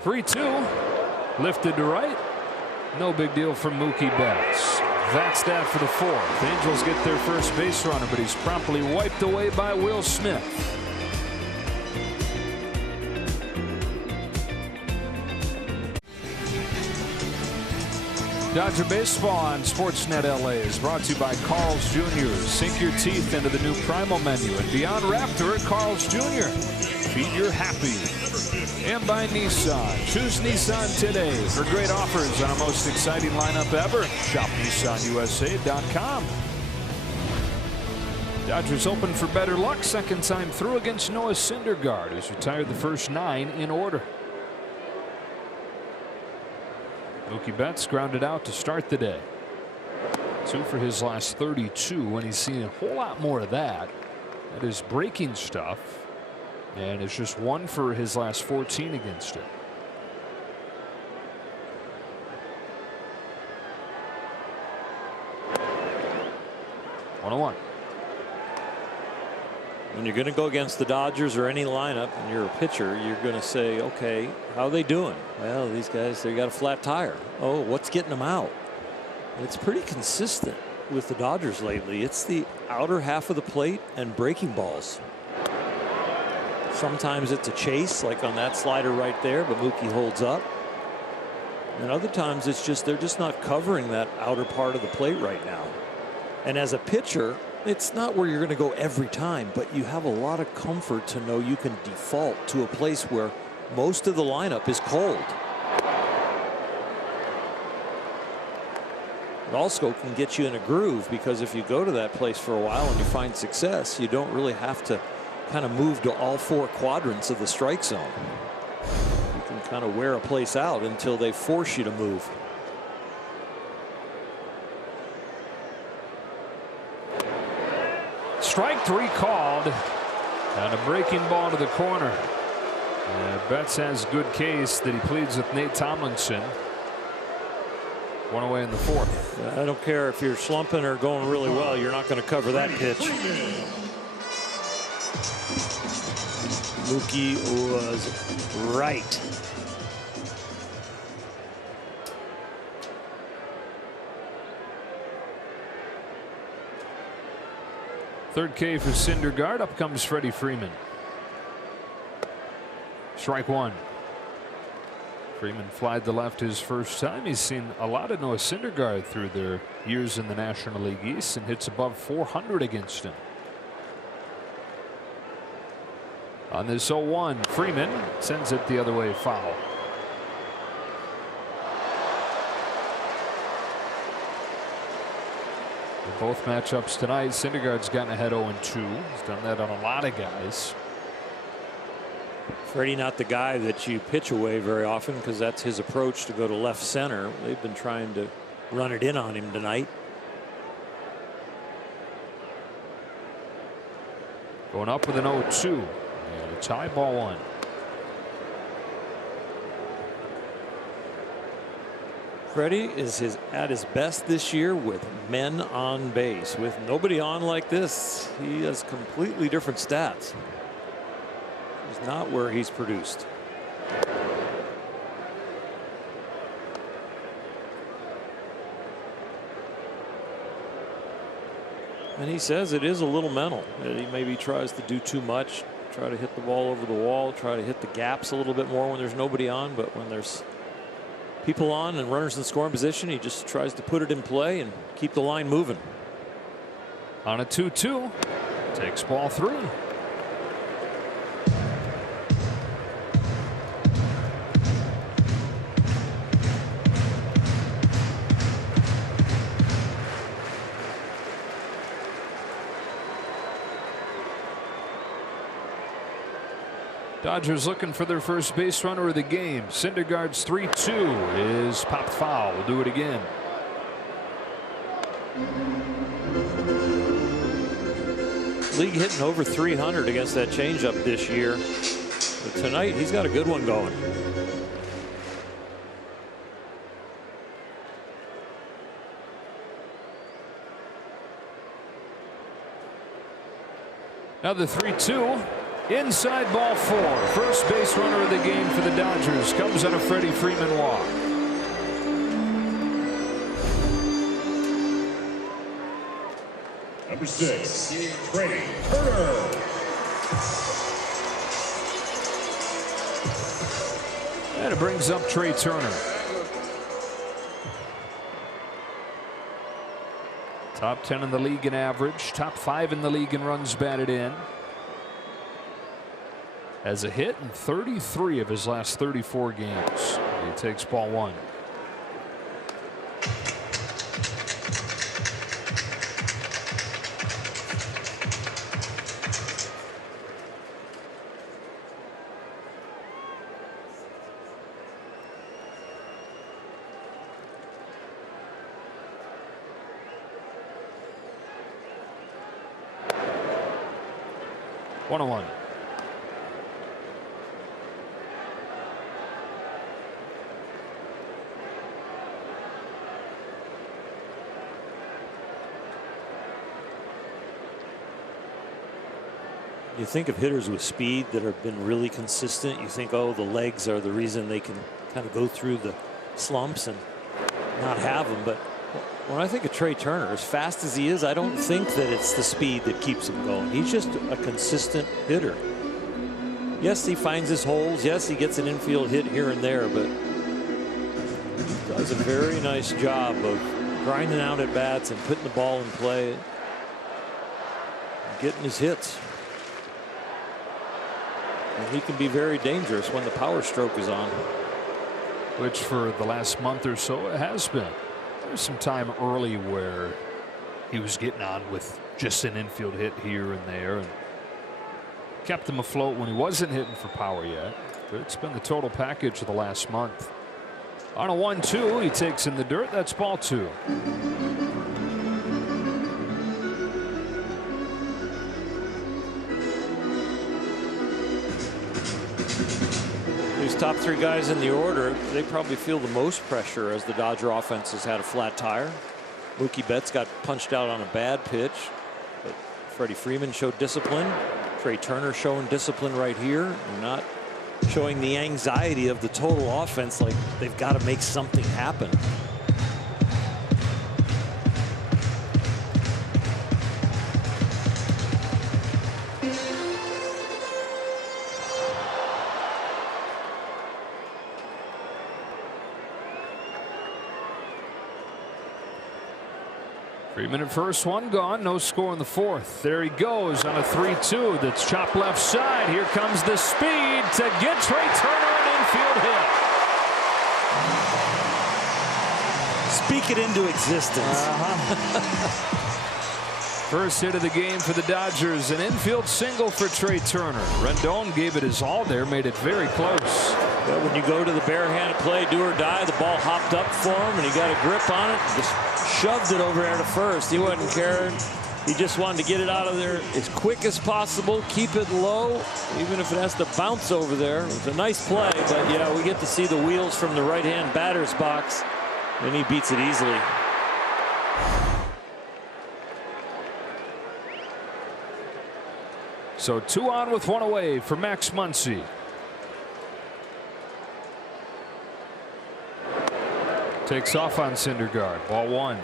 3-2. Lifted to right. No big deal for Mookie Betts. That's that for the 4th. Angels get their first base runner, but he's promptly wiped away by Will Smith. Dodger Baseball on Sportsnet LA is brought to you by Carl's Jr. Sink your teeth into the new Primal menu and Beyond Raptor at Carl's Jr. Feed your happy. And by Nissan. Choose Nissan today for great offers on our most exciting lineup ever. Shop NissanUSA.com. Dodgers open for better luck. Second time through against Noah Syndergaard, who's retired the first 9 in order. Mookie Betts grounded out to start the day. 2 for his last 32, and he's seen a whole lot more of that. That is breaking stuff, and it's just 1 for his last 14 against it. One. When you're going to go against the Dodgers or any lineup and you're a pitcher, you're going to say, okay, how are they doing? Well, these guys, they got a flat tire. Oh, what's getting them out? And it's pretty consistent with the Dodgers lately. It's the outer half of the plate and breaking balls. Sometimes it's a chase, like on that slider right there, but Mookie holds up. And other times it's just they're just not covering that outer part of the plate right now. And as a pitcher, it's not where you're going to go every time, but you have a lot of comfort to know you can default to a place where most of the lineup is cold. It also can get you in a groove, because if you go to that place for a while and you find success, you don't really have to kind of move to all 4 quadrants of the strike zone. You can kind of wear a place out until they force you to move. Strike 3 called, and a breaking ball to the corner. Betts has good case that he pleads with Nate Tomlinson. 1 away in the 4th. I don't care if you're slumping or going really well, you're not going to cover that pitch. Mookie was right. Third K for Syndergaard. Up comes Freddie Freeman. Strike 1. Freeman flied to left his first time. He's seen a lot of Noah Syndergaard through their years in the National League East and hits above 400 against him. On this 0-1, Freeman sends it the other way, foul. In both matchups tonight, Syndergaard's gotten ahead 0-2. He's done that on a lot of guys. Freddie not the guy that you pitch away very often, because that's his approach to go to left center. They've been trying to run it in on him tonight. Going up with an 0-2. And a tie, ball 1. Freddie is at his best this year with men on base. With nobody on like this, he has completely different stats. He's not where he's produced. And he says it is a little mental. That he maybe tries to do too much, try to hit the ball over the wall, try to hit the gaps a little bit more when there's nobody on, but when there's people on and runners in scoring position, he just tries to put it in play and keep the line moving. On a 2-2, takes ball 3. Dodgers looking for their first base runner of the game. Syndergaard's 3-2 is popped foul. We'll do it again. League hitting over 300 against that changeup this year. But tonight he's got a good one going. Now the 3-2. Inside ball 4. First base runner of the game for the Dodgers comes on a Freddie Freeman walk. Number 6, Freddie Turner. And it brings up Trey Turner. Top 10 in the league in average, top 5 in the league in runs batted in. Has a hit in 33 of his last 34 games. He takes ball 1. One on one. You think of hitters with speed that have been really consistent. You think, oh, the legs are the reason they can kind of go through the slumps and not have them. But when I think of Trey Turner, as fast as he is, I don't think that it's the speed that keeps him going. He's just a consistent hitter. Yes, he finds his holes. Yes, he gets an infield hit here and there, but he does a very nice job of grinding out at bats and putting the ball in play and getting his hits. And he can be very dangerous when the power stroke is on. Which for the last month or so it has been. There's some time early where he was getting on with just an infield hit here and there and kept him afloat when he wasn't hitting for power yet. But it's been the total package of the last month. On a 1-2, he takes in the dirt. That's ball 2. These top 3 guys in the order, they probably feel the most pressure as the Dodger offense has had a flat tire. Mookie Betts got punched out on a bad pitch, but Freddie Freeman showed discipline. Trey Turner showing discipline right here and not showing the anxiety of the total offense, like they've got to make something happen. Freeman at first, one gone, no score in the 4th. There he goes on a 3-2 that's chopped left side. Here comes the speed to get Trey Turner an infield hit. Speak it into existence. First hit of the game for the Dodgers, an infield single for Trey Turner. Rendon gave it his all there, made it very close. Yeah, when you go to the barehanded play, do or die, the ball hopped up for him and he got a grip on it, just shoved it over there to first. He wasn't caring. He just wanted to get it out of there as quick as possible, keep it low, even if it has to bounce over there. It was a nice play, but yeah, we get to see the wheels from the right-hand batter's box, and he beats it easily. So 2 on with 1 away for Max Muncy. Takes off on Syndergaard. Ball 1.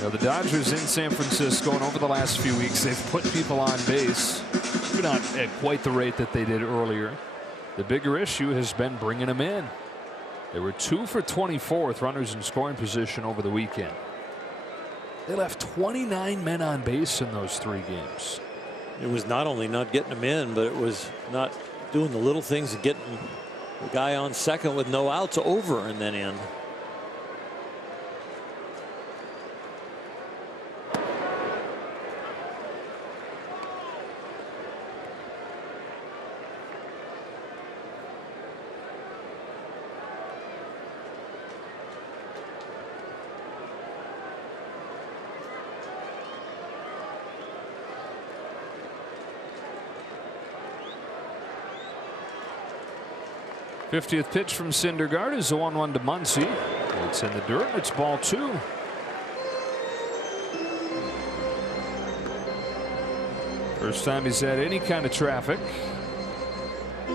Now the Dodgers in San Francisco, and over the last few weeks they've put people on base, maybe not at quite the rate that they did earlier. The bigger issue has been bringing them in. They were 2 for 24 with runners in scoring position over the weekend. They left 29 men on base in those 3 games. It was not only not getting them in, but it was not doing the little things and getting the guy on second with no outs over and then in. '50th pitch from Syndergaard is a 1-1 to Muncy. It's in the dirt. It's ball 2. First time he's had any kind of traffic. The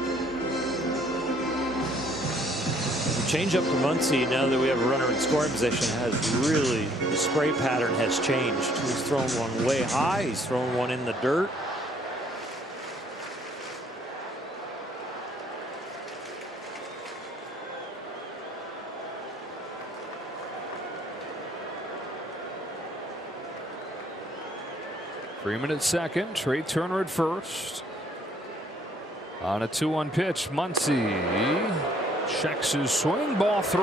change up to Muncy, now that we have a runner in scoring position, has really, the spray pattern has changed. He's thrown one way high. He's thrown one in the dirt. Freeman at second. Trey Turner at first. On a 2-1 pitch, Muncy checks his swing. Ball 3.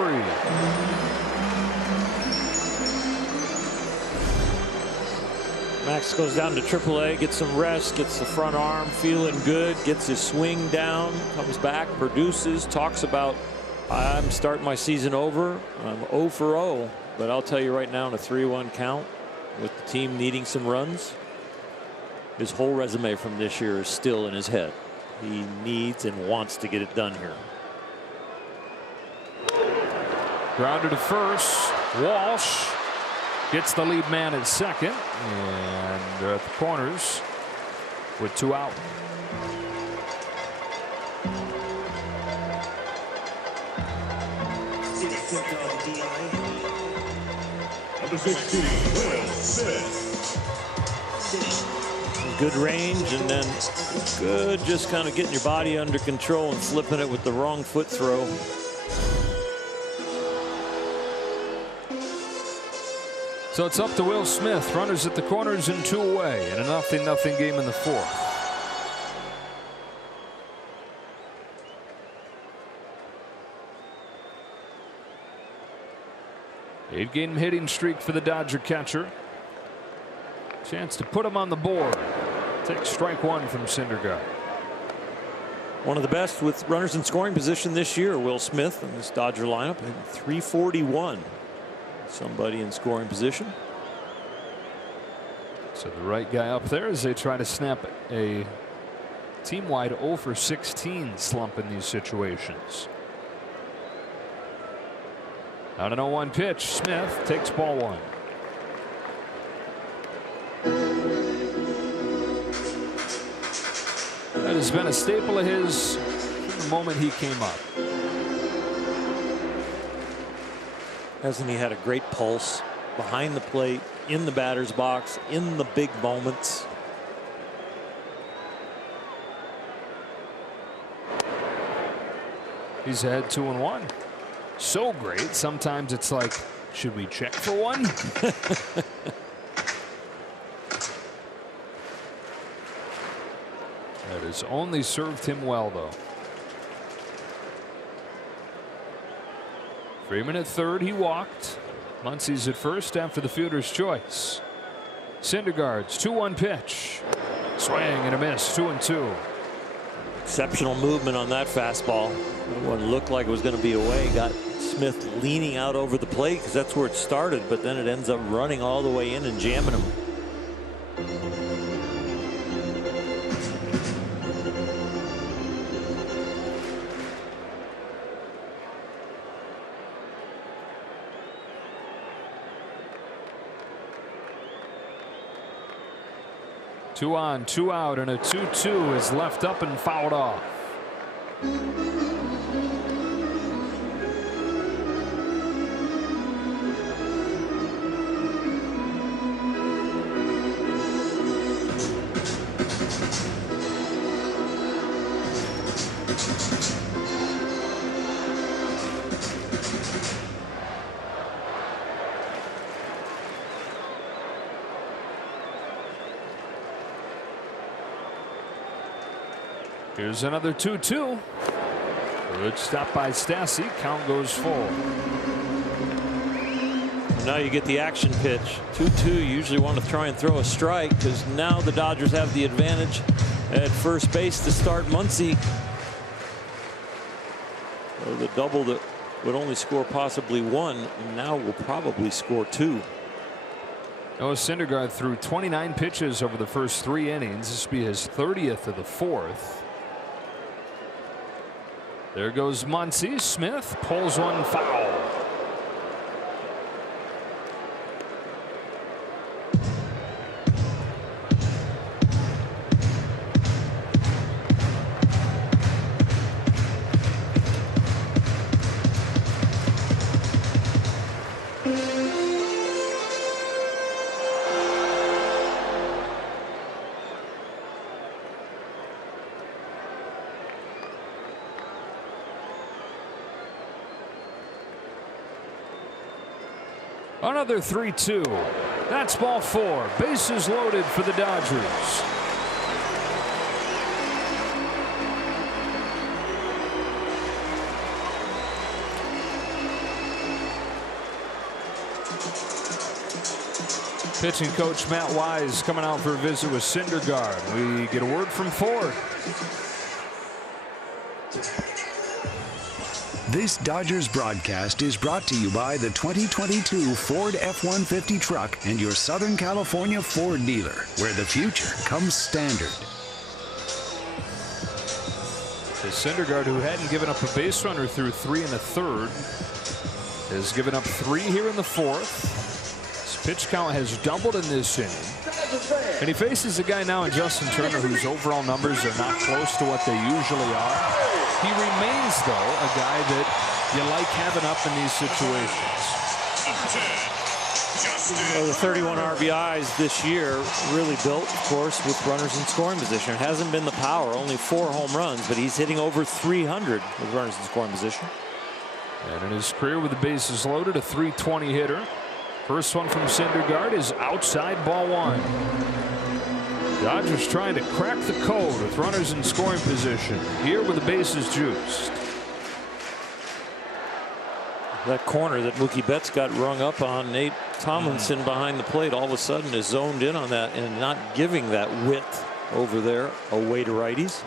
Max goes down to AAA, gets some rest, gets the front arm feeling good, gets his swing down, comes back, produces, talks about, I'm starting my season over. I'm 0 for 0, but I'll tell you right now, in a 3-1 count with the team needing some runs, his whole resume from this year is still in his head. He needs and wants to get it done here. Grounded to first. Walsh gets the lead man at second, and they're at the corners with 2 out. Number 16, Will Smith. Good range, and then good just kind of getting your body under control and flipping it with the wrong foot throw. So it's up to Will Smith. Runners at the corners and 2 away in a 0-0 game in the 4th. Eight-game hitting streak for the Dodger catcher. Chance to put him on the board. Takes strike 1 from Syndergaard. One of the best with runners in scoring position this year, Will Smith, in this Dodger lineup, and 341. Somebody in scoring position. So the right guy up there as they try to snap a team-wide 0 for 16 slump in these situations. On an 0-1 pitch, Smith takes ball 1. That has been a staple of his from the moment he came up. Hasn't he had a great pulse behind the plate, in the batter's box, in the big moments? He's ahead 2-1. So great. Sometimes it's like, should we check for one? That has only served him well, though. Freeman at third. He walked. Muncy's at first after the fielder's choice. Syndergaard's 2-1 pitch. Swing and a miss. 2-2. Exceptional movement on that fastball. That one looked like it was going to be away. Got Smith leaning out over the plate because that's where it started, but then it ends up running all the way in and jamming him. Two on, 2 out, and a 2-2 is left up and fouled off. Here's another 2-2. Good stop by Stassi. Count goes full. Now you get the action pitch. 2-2. You usually want to try and throw a strike because now the Dodgers have the advantage at first base to start Muncy. So the double that would only score possibly 1 now will probably score 2. Noah Syndergaard threw 29 pitches over the first 3 innings. This will be his 30th of the 4th. There goes Muncy. Smith pulls one foul. Another 3-2. That's ball 4. Bases loaded for the Dodgers. Pitching coach Matt Wise coming out for a visit with Syndergaard. We get a word from Ford. This Dodgers broadcast is brought to you by the 2022 Ford F-150 truck and your Southern California Ford dealer, where the future comes standard. The Syndergaard, who hadn't given up a base runner through 3 in the 3rd, has given up 3 here in the 4th. His pitch count has doubled in this inning. And he faces a guy now in Justin Turner whose overall numbers are not close to what they usually are. He remains, though, a guy that you like having up in these situations. Well, the 31 RBIs this year really built, of course, with runners in scoring position. It hasn't been the power, only 4 home runs, but he's hitting over 300 with runners in scoring position. And in his career with the bases loaded, a .320 hitter. First one from Syndergaard is outside, ball 1. Dodgers trying to crack the code with runners in scoring position here with the bases juiced. That corner that Mookie Betts got rung up on, Nate Tomlinson behind the plate all of a sudden is zoned in on that and not giving that width over there away to righties.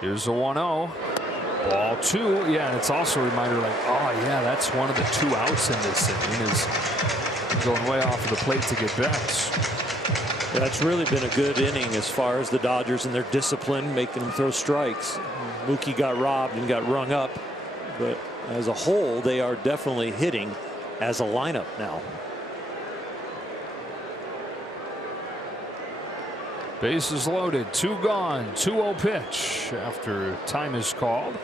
Here's a 1-0. Ball 2. Yeah, and it's also a reminder like, oh yeah, that's one of the 2 outs in this inning is going way off of the plate to get Betts. That's really been a good inning as far as the Dodgers and their discipline, making them throw strikes. Mookie got robbed and got rung up, but as a whole, they are definitely hitting as a lineup now. Bases loaded, 2 gone, 2-0 pitch after time is called.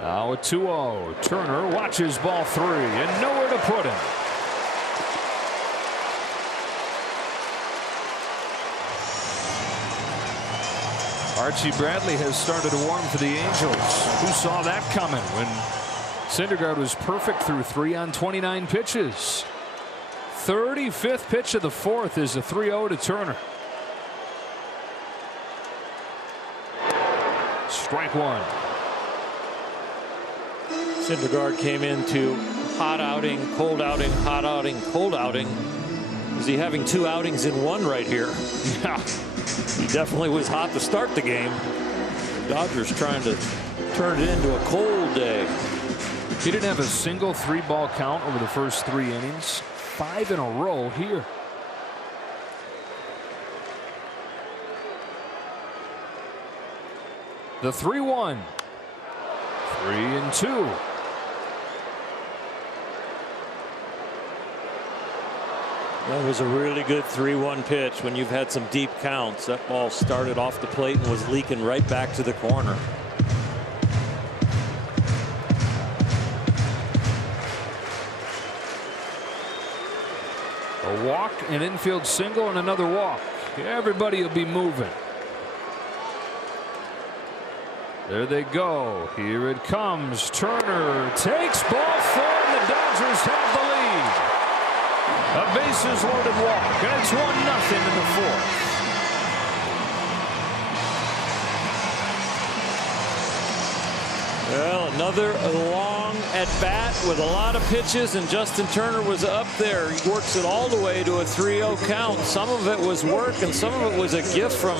Now a 2-0. Turner watches ball 3 and nowhere to put him. Archie Bradley has started to warm for the Angels. Who saw that coming when Syndergaard was perfect through 3 on 29 pitches. 35th pitch of the 4th is a 3-0 to Turner. Strike 1. Syndergaard came into hot outing, cold outing, hot outing, cold outing. Is he having 2 outings in 1 right here? Yeah. He definitely was hot to start the game. Dodgers trying to turn it into a cold day. He didn't have a single 3-ball count over the first 3 innings. 5 in a row here. The 3-1. 3-2. That was a really good 3-1 pitch when you've had some deep counts. That ball started off the plate and was leaking right back to the corner. A walk, an infield single, and another walk. Everybody will be moving. There they go. Here it comes. Turner takes ball 4, and the Dodgers have the lead. A bases loaded walk, and it's 1-0 in the 4th. Well, another long at bat with a lot of pitches, and Justin Turner was up there. He works it all the way to a 3-0 count. Some of it was work, and some of it was a gift from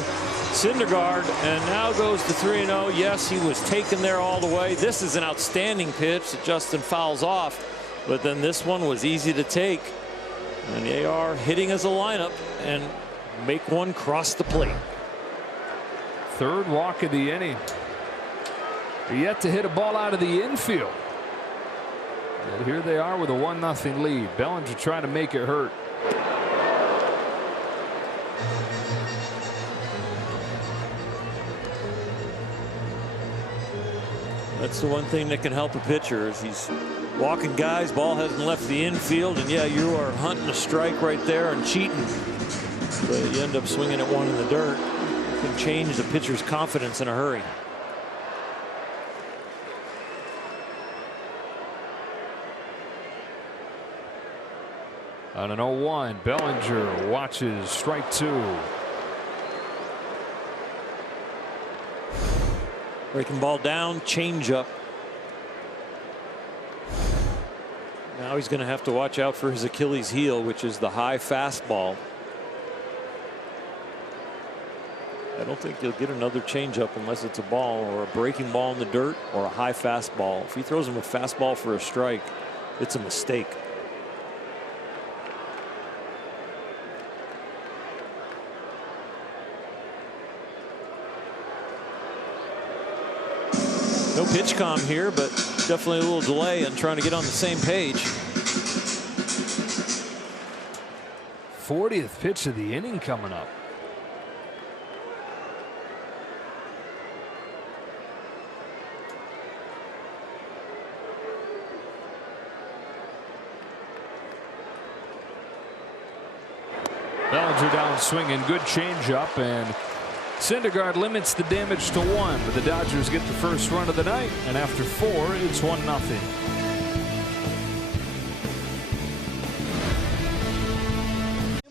Syndergaard, and now goes to 3-0. Yes, he was taken there all the way. This is an outstanding pitch that Justin fouls off, but then this one was easy to take. And they are hitting as a lineup and make one cross the plate. 3rd walk of the inning. Yet to hit a ball out of the infield. And here they are with a 1-0 lead. Bellinger trying to make it hurt. That That's the one thing that can help a pitcher is he's walking guys. Ball hasn't left the infield, and yeah, you are hunting a strike right there and cheating. But you end up swinging at one in the dirt. It can change the pitcher's confidence in a hurry. On an 0-1, Bellinger watches strike 2. Breaking ball down, changeup. Now he's going to have to watch out for his Achilles heel, which is the high fastball. I don't think he'll get another changeup unless it's a ball or a breaking ball in the dirt or a high fastball. If he throws him a fastball for a strike, it's a mistake. No pitch com here, but definitely a little delay in trying to get on the same page. 40th pitch of the inning coming up. Bellinger down swinging, good changeup, and Syndergaard limits the damage to 1, but the Dodgers get the first run of the night, and after 4, it's 1-0.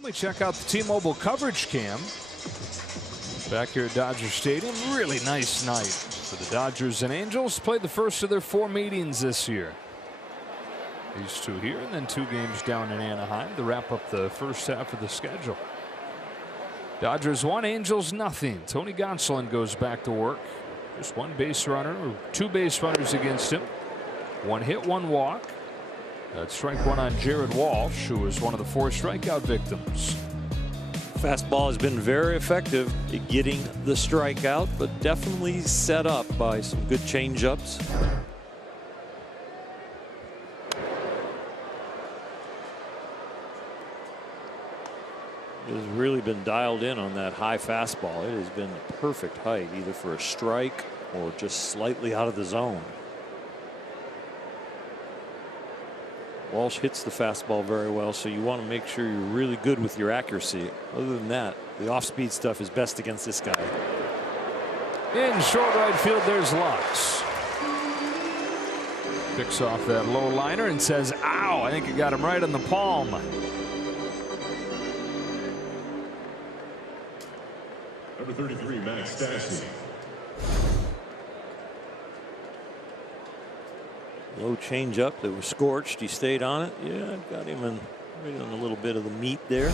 We check out the T-Mobile coverage cam back here at Dodger Stadium. Really nice night for the Dodgers and Angels. Played the first of their 4 meetings this year. These 2 here, and then 2 games down in Anaheim to wrap up the first half of the schedule. Dodgers 1, Angels 0. Tony Gonsolin goes back to work. Just 1 base runner, or 2 base runners against him. 1 hit, 1 walk. That's strike 1 on Jared Walsh, who was one of the 4 strikeout victims. Fastball has been very effective at getting the strikeout, but definitely set up by some good changeups. It has really been dialed in on that high fastball. It has been the perfect height, either for a strike or just slightly out of the zone. Walsh hits the fastball very well, so you want to make sure you're really good with your accuracy. Other than that, the off-speed stuff is best against this guy. In short right field, there's Lux. Picks off that low liner and says, ow, I think it got him right on the palm. Number 33, Max Stassi. Low changeup that was scorched. He stayed on it. Yeah, got him in right on a little bit of the meat there.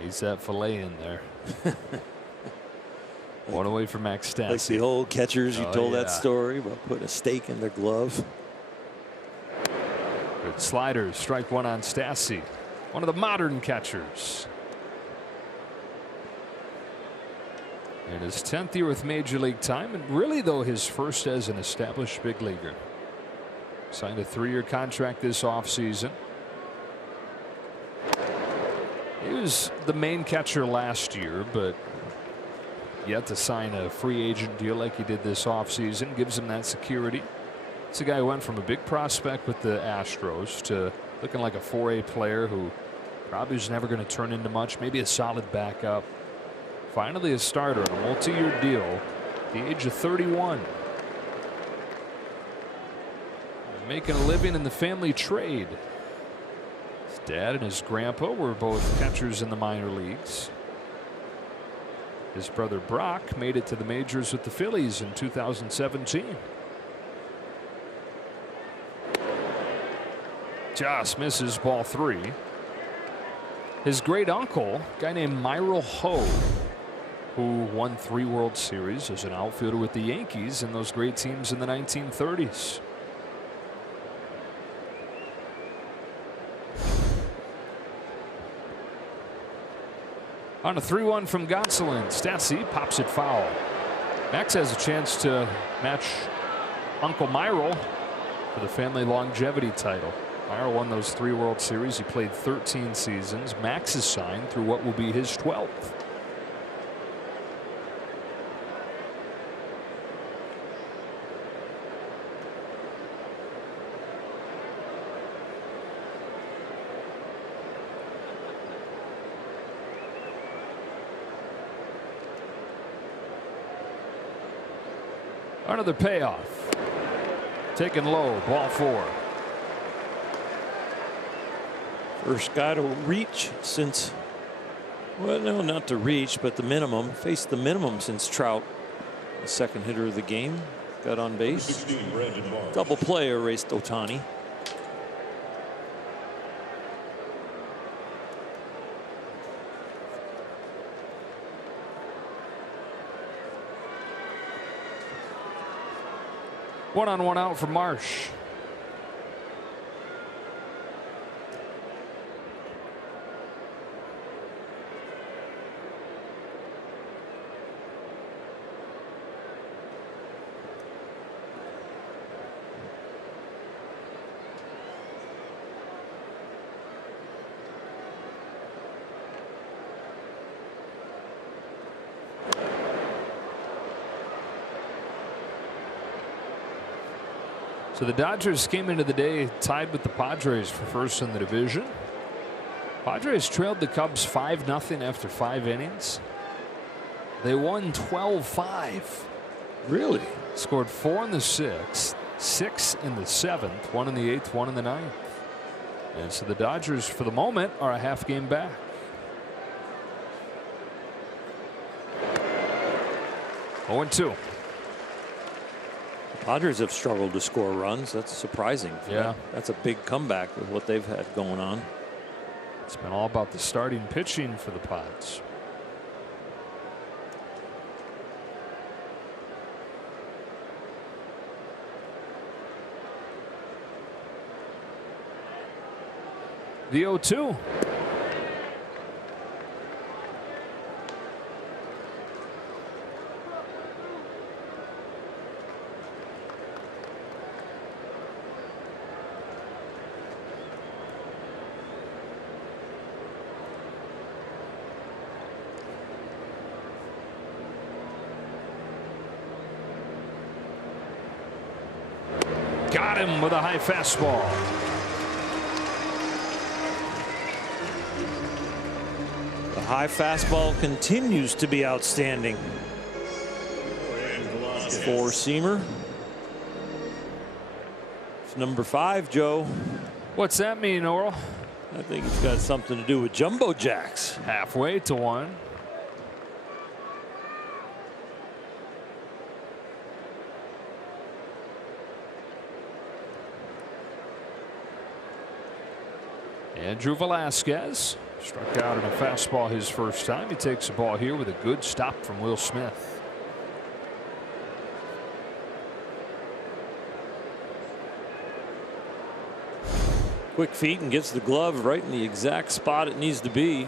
He's that fillet in there. 1 away from Max Stassi. Like the old catchers, you told that story about putting a steak in their glove. Good sliders. Strike 1 on Stassi. One of the modern catchers. In his 10th year with Major League time, and really, though, his first as an established big leaguer. Signed a 3-year contract this offseason. He was the main catcher last year, but yet to sign a free agent deal like he did this offseason gives him that security. It's a guy who went from a big prospect with the Astros to looking like a 4A player who probably was never going to turn into much, maybe a solid backup. Finally a starter on a multi-year deal at the age of 31. Making a living in the family trade. His dad and his grandpa were both catchers in the minor leagues. His brother Brock made it to the majors with the Phillies in 2017. Just misses ball 3. His great uncle, a guy named Myril Ho, who won 3 World Series as an outfielder with the Yankees and those great teams in the 1930s. On a 3-1 from Gonsolin, Stassi pops it foul. Max has a chance to match Uncle Myril for the family longevity title. Myril won those 3 World Series. He played 13 seasons. Max is signed through what will be his 12th. Another payoff. Taken low, ball 4. First guy to reach since, well, no, not to reach, but the minimum, faced the minimum since Trout, the second hitter of the game, got on base. 16, Brandon Marsh. Double play erased Ohtani. One on, one out for Marsh. So the Dodgers came into the day tied with the Padres for first in the division. Padres trailed the Cubs 5-0 after 5 innings. They won 12-5. Really? Scored 4 in the 6th, 6 in the 7th, 1 in the 8th, 1 in the 9th. And so the Dodgers, for the moment, are a half game back. Oh, 2. Padres have struggled to score runs. That's surprising. Yeah. That's a big comeback with what they've had going on. It's been all about the starting pitching for the Pods. The 0-2. Got him with a high fastball. The high fastball continues to be outstanding. Four-seamer. It's number 5, Joe. What's that mean, Oral? I think it's got something to do with Jumbo Jacks. Halfway to 1. Andrew Velasquez struck out in a fastball his first time. He takes the ball here with a good stop from Will Smith. Quick feet and gets the glove right in the exact spot it needs to be.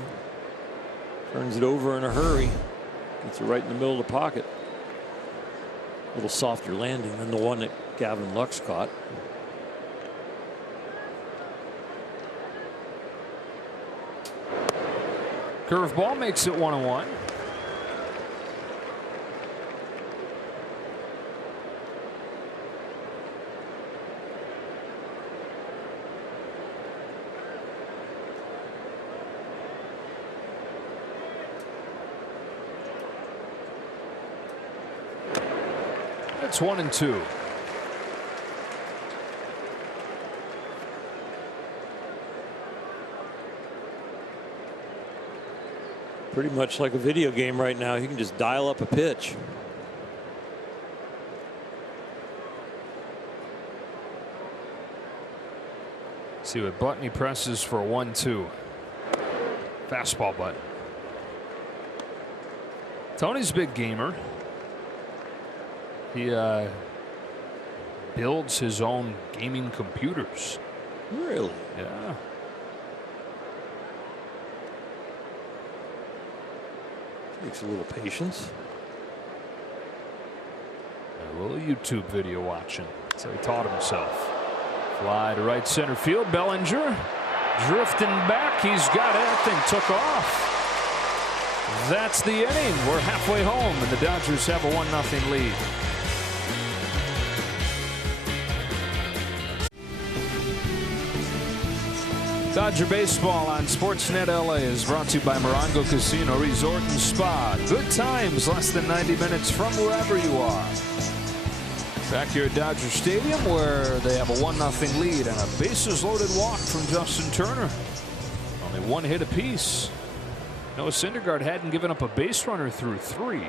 Turns it over in a hurry. Gets it right in the middle of the pocket. A little softer landing than the one that Gavin Lux caught. Curveball makes it 1-1. It's 1-2. Pretty much like a video game right now. You can just dial up a pitch. See what button he presses for a 1-2. Fastball button. Tony's a big gamer. He builds his own gaming computers. Really? Yeah. Takes a little patience. A little YouTube video watching. That's how he taught himself. Fly to right center field. Bellinger drifting back. He's got it. That thing took off. That's the inning. We're halfway home, and the Dodgers have a 1-0 lead. Dodger Baseball on Sportsnet LA is brought to you by Morongo Casino Resort and Spa. Good times, less than 90 minutes from wherever you are. Back here at Dodger Stadium, where they have a 1-0 lead and a bases-loaded walk from Justin Turner. Only one hit apiece. Noah Syndergaard hadn't given up a base runner through 3.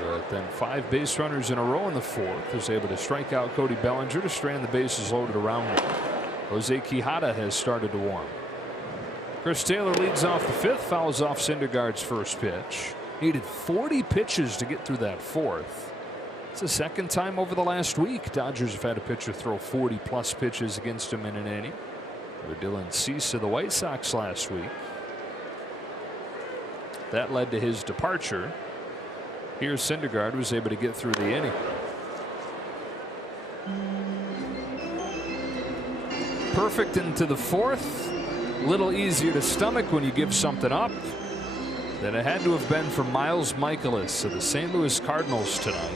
But then 5 base runners in a row in the 4th. Was able to strike out Cody Bellinger to strand the bases loaded around him. Jose Quijada has started to warm. Chris Taylor leads off the 5th, fouls off Syndergaard's first pitch. Needed 40 pitches to get through that 4th. It's the second time over the last week Dodgers have had a pitcher throw 40+ pitches against him in an inning. Or Dylan Cease of the White Sox last week. That led to his departure. Here's Syndergaard, was able to get through the inning. Perfect into the 4th. A little easier to stomach when you give something up. Then it had to have been for Miles Mikolas of the St. Louis Cardinals tonight,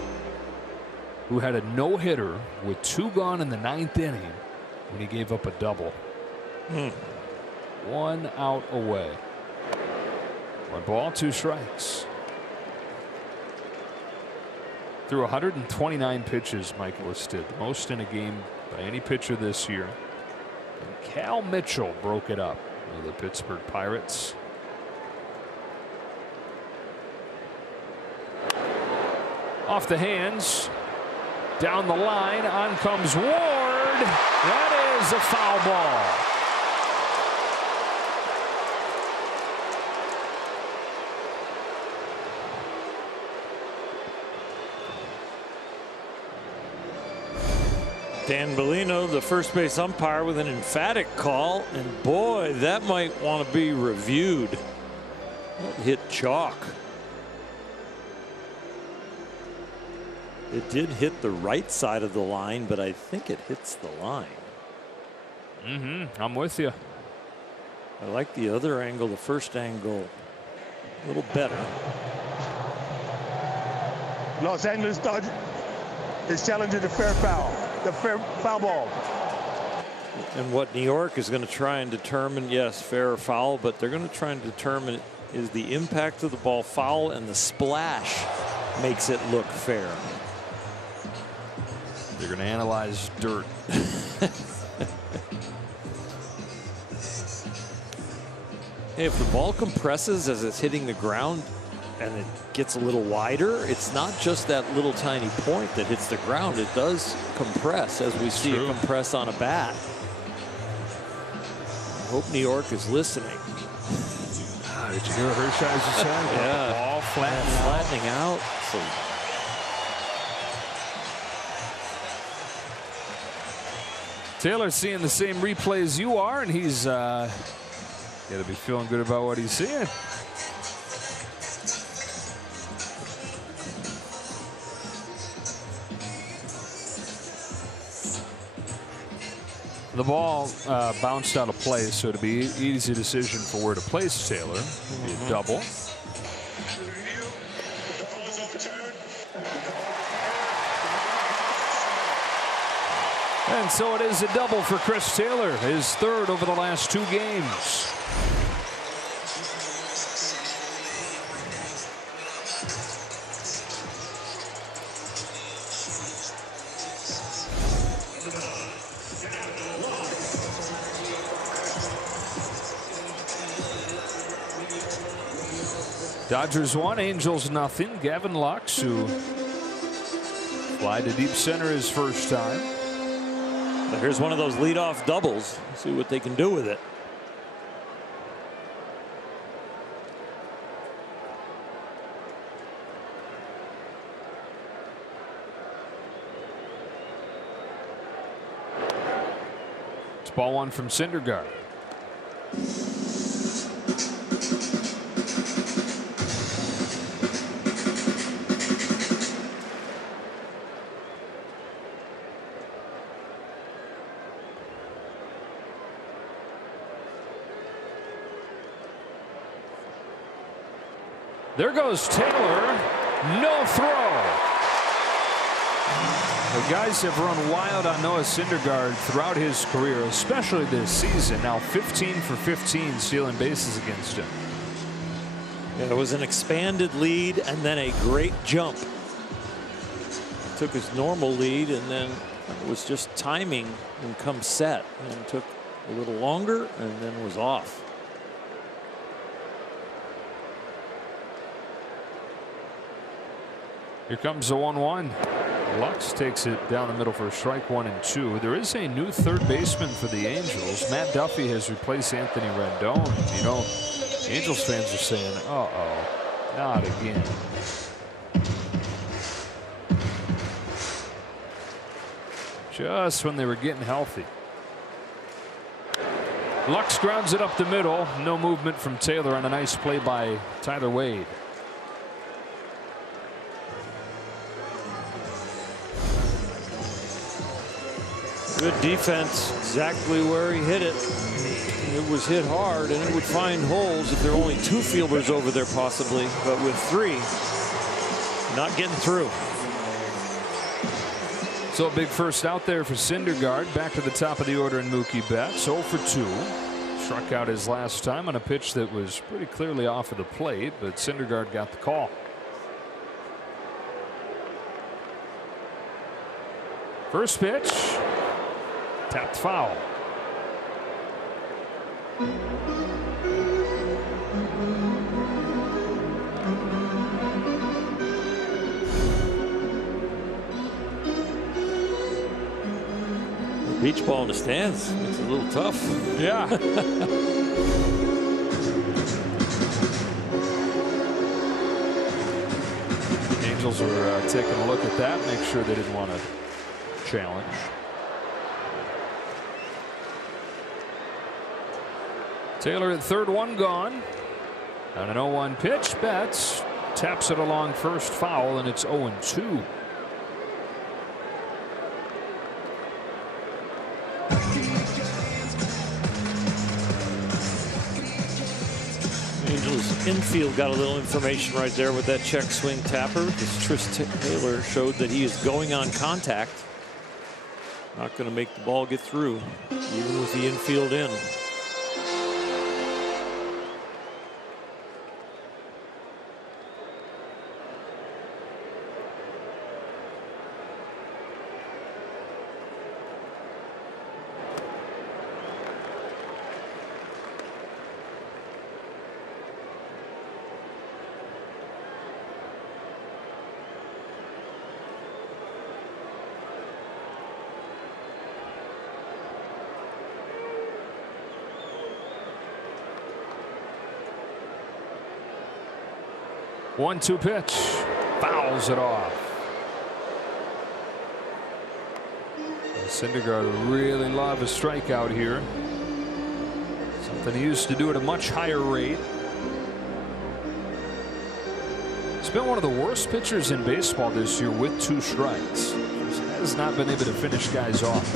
who had a no-hitter with 2 gone in the 9th inning when he gave up a double. 1 out away. 1 ball, 2 strikes. Threw 129 pitches, Mikolas did, the most in a game by any pitcher this year. And Cal Mitchell broke it up with the Pittsburgh Pirates. Off the hands, down the line, on comes Ward. That is a foul ball. Dan Bellino, the first base umpire, with an emphatic call, and boy, that might want to be reviewed. That hit chalk. It did hit the right side of the line, but I think it hits the line. I'm with you. I like the other angle, the first angle, a little better. Los Angeles Dodgers is challenging the fair foul. The fair foul ball. And what New York is going to try and determine, yes, fair or foul, but they're going to try and determine is the impact of the ball foul, and the splash makes it look fair. They're going to analyze dirt. Hey, if the ball compresses as it's hitting the ground and it gets a little wider, it's not just that little tiny point that hits the ground. It does compress, as we see it compress on a bat. I hope New York is listening. Did you hear what Hershiser said? Yeah. The ball flattening out. So Taylor's seeing the same replay as you are, and he's got to be feeling good about what he's seeing. The ball bounced out of place, so it'd be an easy decision for where to place Taylor. It'd be a double. And so it is a double for Chris Taylor, his 3rd over the last 2 games. Dodgers 1, Angels 0. Gavin Lux, who fly to deep center his first time. But here's one of those leadoff doubles. See what they can do with it. It's ball 1 from Syndergaard. There goes Taylor. No throw. The guys have run wild on Noah Syndergaard throughout his career, especially this season. Now 15 for 15 stealing bases against him. Yeah, it was an expanded lead and then a great jump took his normal lead, and then it was just timing and come set, and took a little longer and then was off. Here comes the 1-1. Lux takes it down the middle for a strike, 1 and 2. There is a new third baseman for the Angels. Matt Duffy has replaced Anthony Rendon. You know, Angels fans are saying, uh-oh, not again. Just when they were getting healthy. Lux grounds it up the middle. No movement from Taylor on a nice play by Tyler Wade. Good defense, exactly where he hit it. It was hit hard, and it would find holes if there were only 2 fielders over there possibly, but with 3, not getting through. So a big first out there for Syndergaard. Back to the top of the order in Mookie Betts. 0 for 2. Struck out his last time on a pitch that was pretty clearly off of the plate, but Syndergaard got the call. First pitch. Tapped foul. Beach ball in the stands. It's a little tough. Yeah. Angels were taking a look at that, make sure they didn't want to challenge. Taylor at third, 1 gone. On an 0-1 pitch, Betts taps it along first, foul, and it's 0-2. Angels infield got a little information right there with that check swing tapper, because Tris Taylor showed that he is going on contact. Not going to make the ball get through, even with the infield in. One-two pitch, fouls it off. Syndergaard would really love a strikeout here. Something he used to do at a much higher rate. He's been one of the worst pitchers in baseball this year with 2 strikes. He has not been able to finish guys off.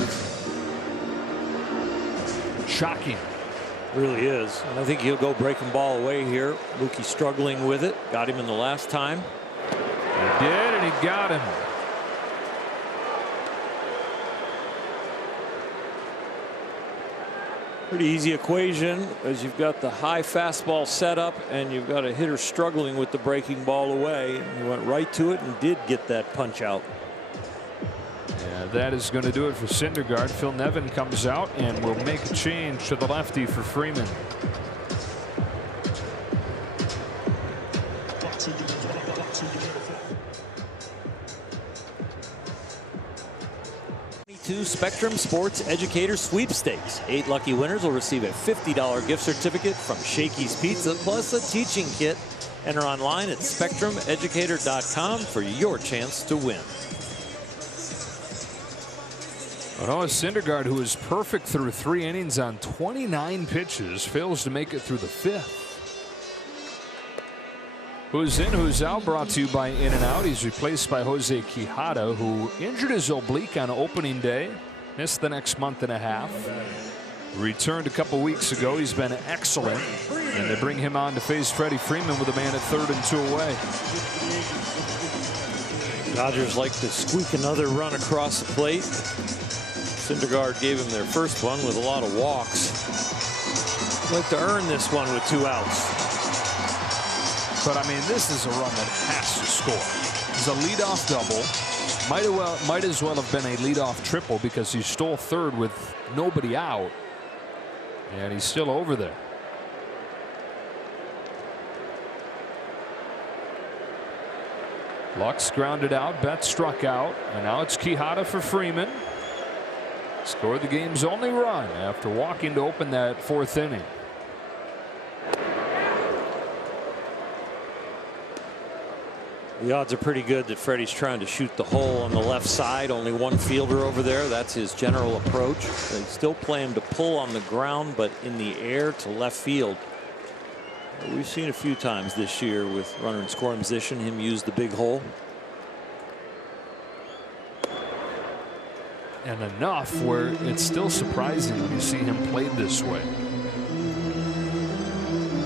Shocking. Really is, and I think he'll go breaking ball away here. Mookie struggling with it. Got him in the last time. He did, and he got him. Pretty easy equation, as you've got the high fastball setup and you've got a hitter struggling with the breaking ball away. He went right to it and did get that punch out. Yeah, that is going to do it for Syndergaard. Phil Nevin comes out and will make a change to the lefty for Freeman. Spectrum Sports Educator Sweepstakes. 8 lucky winners will receive a $50 gift certificate from Shakey's Pizza plus a teaching kit. Enter online at spectrumeducator.com for your chance to win. Noah Syndergaard, who is perfect through 3 innings on 29 pitches, fails to make it through the 5th. Who's in, who's out, brought to you by In-N-Out. He's replaced by Jose Quijada, who injured his oblique on opening day, missed the next month and a half. Returned a couple weeks ago. He's been excellent, and they bring him on to face Freddie Freeman with a man at 3rd and 2 away. Dodgers like to squeak another run across the plate. Syndergaard gave him their first one with a lot of walks. Like to earn this one with 2 outs. But I mean, this is a run that has to score. It's a leadoff double. Might as well have been a leadoff triple because he stole third with nobody out, and he's still over there. Lux grounded out, Betts struck out, and now it's Quijada for Freeman. Scored the game's only run after walking to open that fourth inning. The odds are pretty good that Freddie's trying to shoot the hole on the left side. Only one fielder over there. That's his general approach. They still play him to pull on the ground, but in the air to left field. We've seen a few times this year with runner in scoring position him use the big hole. And enough where it's still surprising when you see him played this way.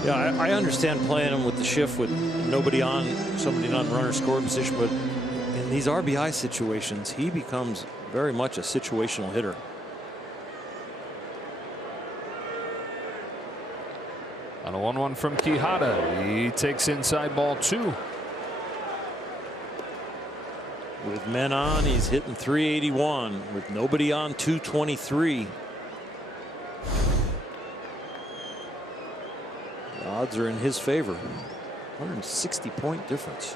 Yeah, I understand playing him with the shift with nobody on, somebody not in runner scoring position, but in these RBI situations, he becomes very much a situational hitter. On a 1-1 from Quijada, he takes inside ball 2. With men on, he's hitting .381. With nobody on, .223. The odds are in his favor. 160-point difference.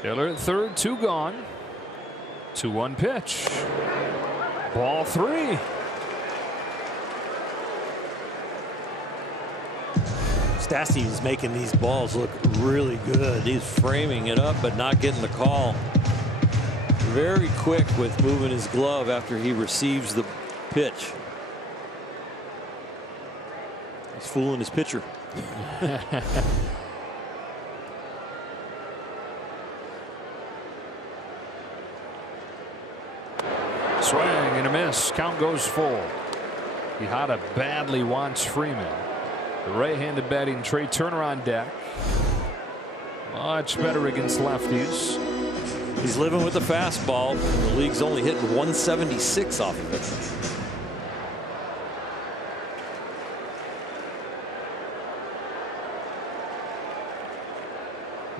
Taylor at third, 2 gone. 2-1 pitch. Ball 3. Stassi is making these balls look really good. He's framing it up but not getting the call. Very quick with moving his glove after he receives the pitch. He's fooling his pitcher. Swing and a miss. Count goes full. Quijada badly wants Freeman. The right-handed batting Trey Turner on deck. Much better against lefties. He's living with the fastball. The league's only hitting 176 off of it.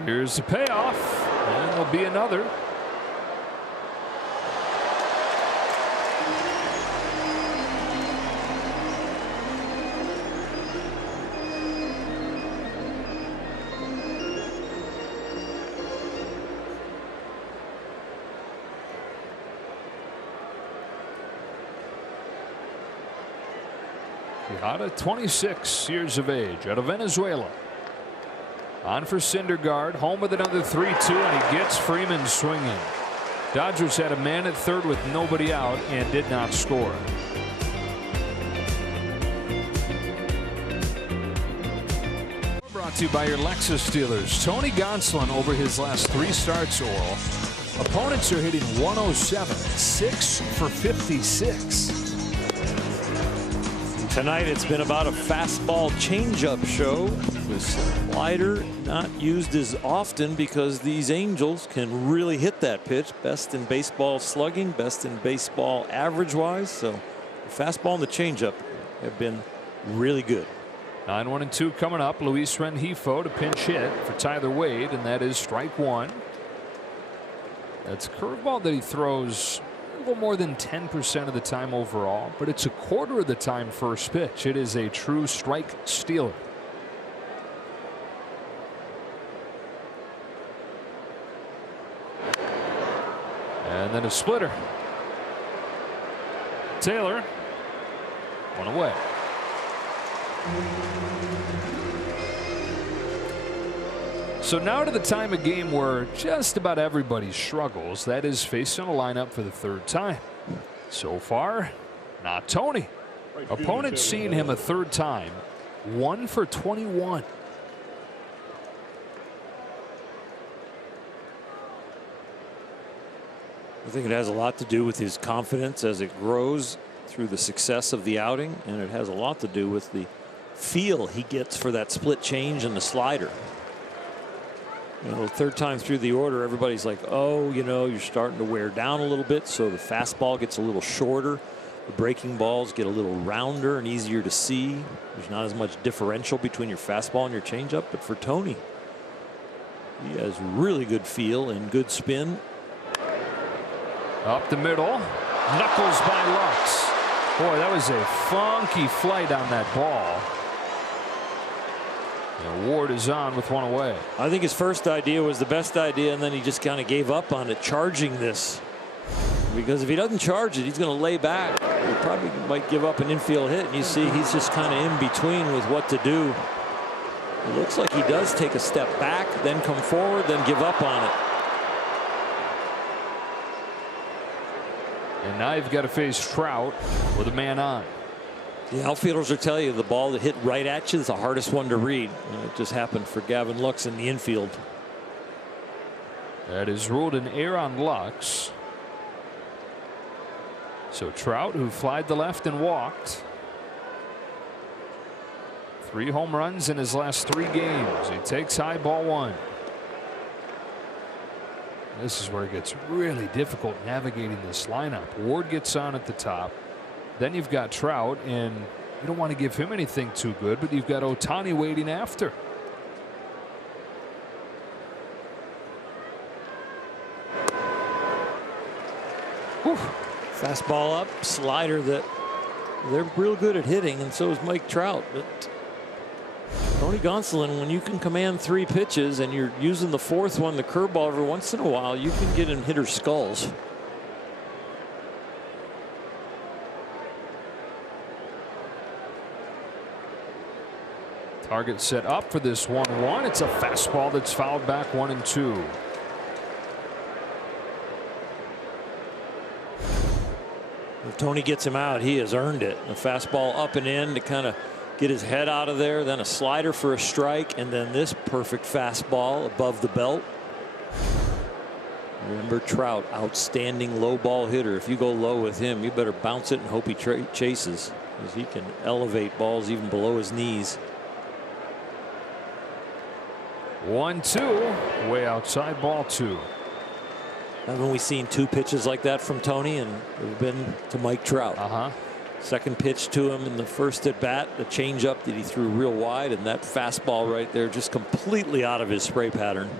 Here's the payoff, and there'll be another. Quijada, 26 years of age, out of Venezuela. On for Syndergaard, home with another 3-2, and he gets Freeman swinging. Dodgers had a man at third with nobody out and did not score. Brought to you by your Lexus dealers. Tony Gonsolin over his last 3 starts, Oral. Opponents are hitting 107, 6 for 56. Tonight it's been about a fastball changeup show. The slider not used as often because these Angels can really hit that pitch. Best in baseball slugging, best in baseball average wise. So the fastball and the changeup have been really good. 9-1-2 coming up. Luis Rengifo to pinch hit for Tyler Wade, and that is strike 1. That's a curveball that he throws a little more than 10% of the time overall, but it's a quarter of the time first pitch. It is a true strike stealer. And then a splitter. Taylor, 1 away. So now to the time of game where just about everybody struggles. That is facing a lineup for the 3rd time. So far, not Tony. Opponent seeing him a 3rd time. 1 for 21. I think it has a lot to do with his confidence as it grows through the success of the outing, and it has a lot to do with the feel he gets for that split change and the slider. You know, 3rd time through the order, everybody's like, oh, you know, you're starting to wear down a little bit, so the fastball gets a little shorter. The breaking balls get a little rounder and easier to see. There's not as much differential between your fastball and your changeup, but for Tony, He has really good feel and good spin. Up the middle. Knuckles by Lux. Boy, that was a funky flight on that ball. And Ward is on with one away. I think his first idea was the best idea, and then he just kind of gave up on it, charging this. Because if he doesn't charge it, he's going to lay back. He probably might give up an infield hit, and you see he's just kind of in between with what to do. It looks like he does take a step back, then come forward, then give up on it. And now you've got to face Trout with a man on. The outfielders will tell you the ball that hit right at you is the hardest one to read. And it just happened for Gavin Lux in the infield. That is ruled an error on Lux. So Trout, who flied to left and walked. 3 home runs in his last 3 games. He takes high, ball 1. This is where it gets really difficult navigating this lineup. Ward gets on at the top. Then you've got Trout, and you don't want to give him anything too good, but you've got Ohtani waiting after. Whew. Fastball up, slider that they're real good at hitting, and so is Mike Trout. But Tony Gonsolin, when you can command 3 pitches and you're using the 4th one, the curveball, every once in a while, you can get in hitters' skulls. Target set up for this 1-1. It's a fastball that's fouled back 1-2. If Tony gets him out, he has earned it. A fastball up and in to kind of get his head out of there, then a slider for a strike, and then this perfect fastball above the belt. Remember Trout, outstanding low ball hitter. If you go low with him, you better bounce it and hope he chases, because he can elevate balls even below his knees. 1-2, way outside, ball 2. Haven't we seen 2 pitches like that from Tony, and they've been to Mike Trout? Second pitch to him in the first at bat, the changeup that he threw real wide, and that fastball right there just completely out of his spray pattern.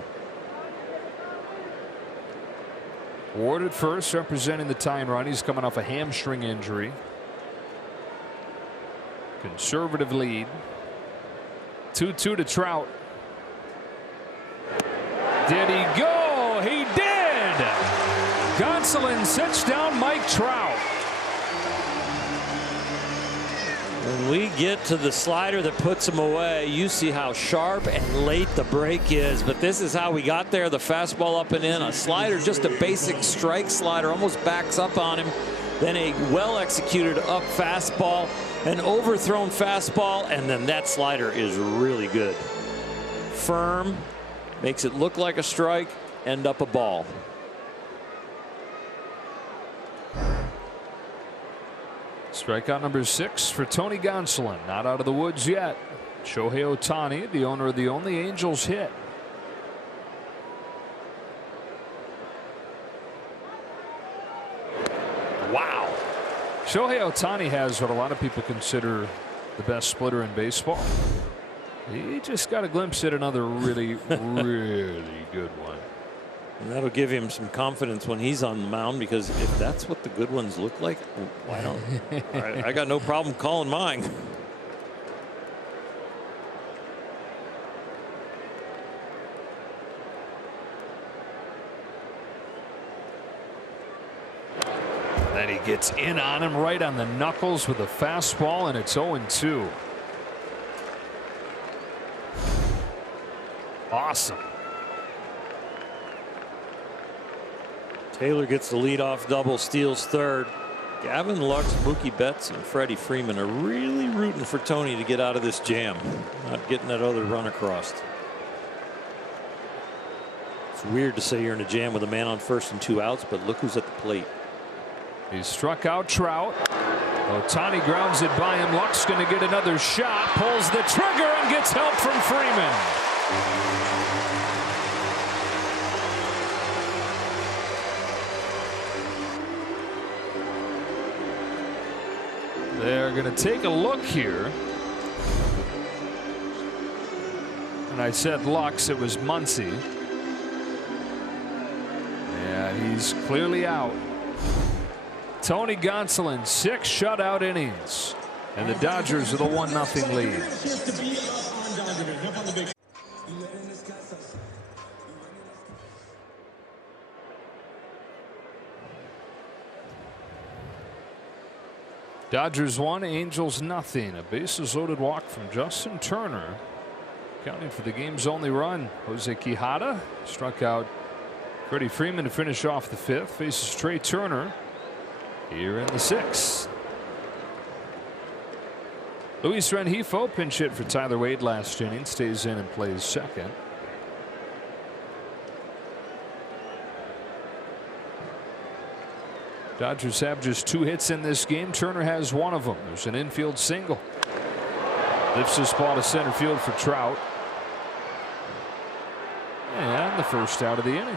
Ward at first, representing the tying run. He's coming off a hamstring injury. Conservative lead. 2-2 to Trout. Did he go? He did. Gonsolin sits down Mike Trout. When we get to the slider that puts him away, you see how sharp and late the break is. But this is how we got there. The fastball up and in. A slider, just a basic strike slider, almost backs up on him. Then a well-executed up fastball, an overthrown fastball, and then that slider is really good. Firm, makes it look like a strike, end up a ball. Strikeout number 6 for Tony Gonsolin. Not out of the woods yet. Shohei Ohtani, the owner of the only Angels hit. Wow. Shohei Ohtani has what a lot of people consider the best splitter in baseball. He just got a glimpse at another really, really good one. And that'll give him some confidence when he's on the mound, because if that's what the good ones look like, why don't I got no problem calling mine. Then he gets in on him right on the knuckles with a fastball, and it's 0-2. Awesome. Taylor gets the leadoff double, steals third. Gavin Lux, Mookie Betts, and Freddie Freeman are really rooting for Tony to get out of this jam, not getting that other run across. It's weird to say you're in a jam with a man on first and 2 outs, but look who's at the plate. He struck out Trout. Ohtani grounds it by him. Lux going to get another shot, pulls the trigger, and gets help from Freeman. They're going to take a look here. And I said Lux, it was Muncy. He's clearly out. Tony Gonsolin, 6 shutout innings, and the Dodgers with a 1-0 lead. Dodgers 1, Angels 0. A bases loaded walk from Justin Turner. Counting for the game's only run, Jose Quijada struck out Freddie Freeman to finish off the 5th. Faces Trey Turner here in the 6th. Luis Rengifo pinch hit for Tyler Wade last inning, stays in and plays second. Dodgers have just 2 hits in this game. Turner has 1 of them. There's an infield single. Lifts this ball to center field for Trout. And the first out of the inning.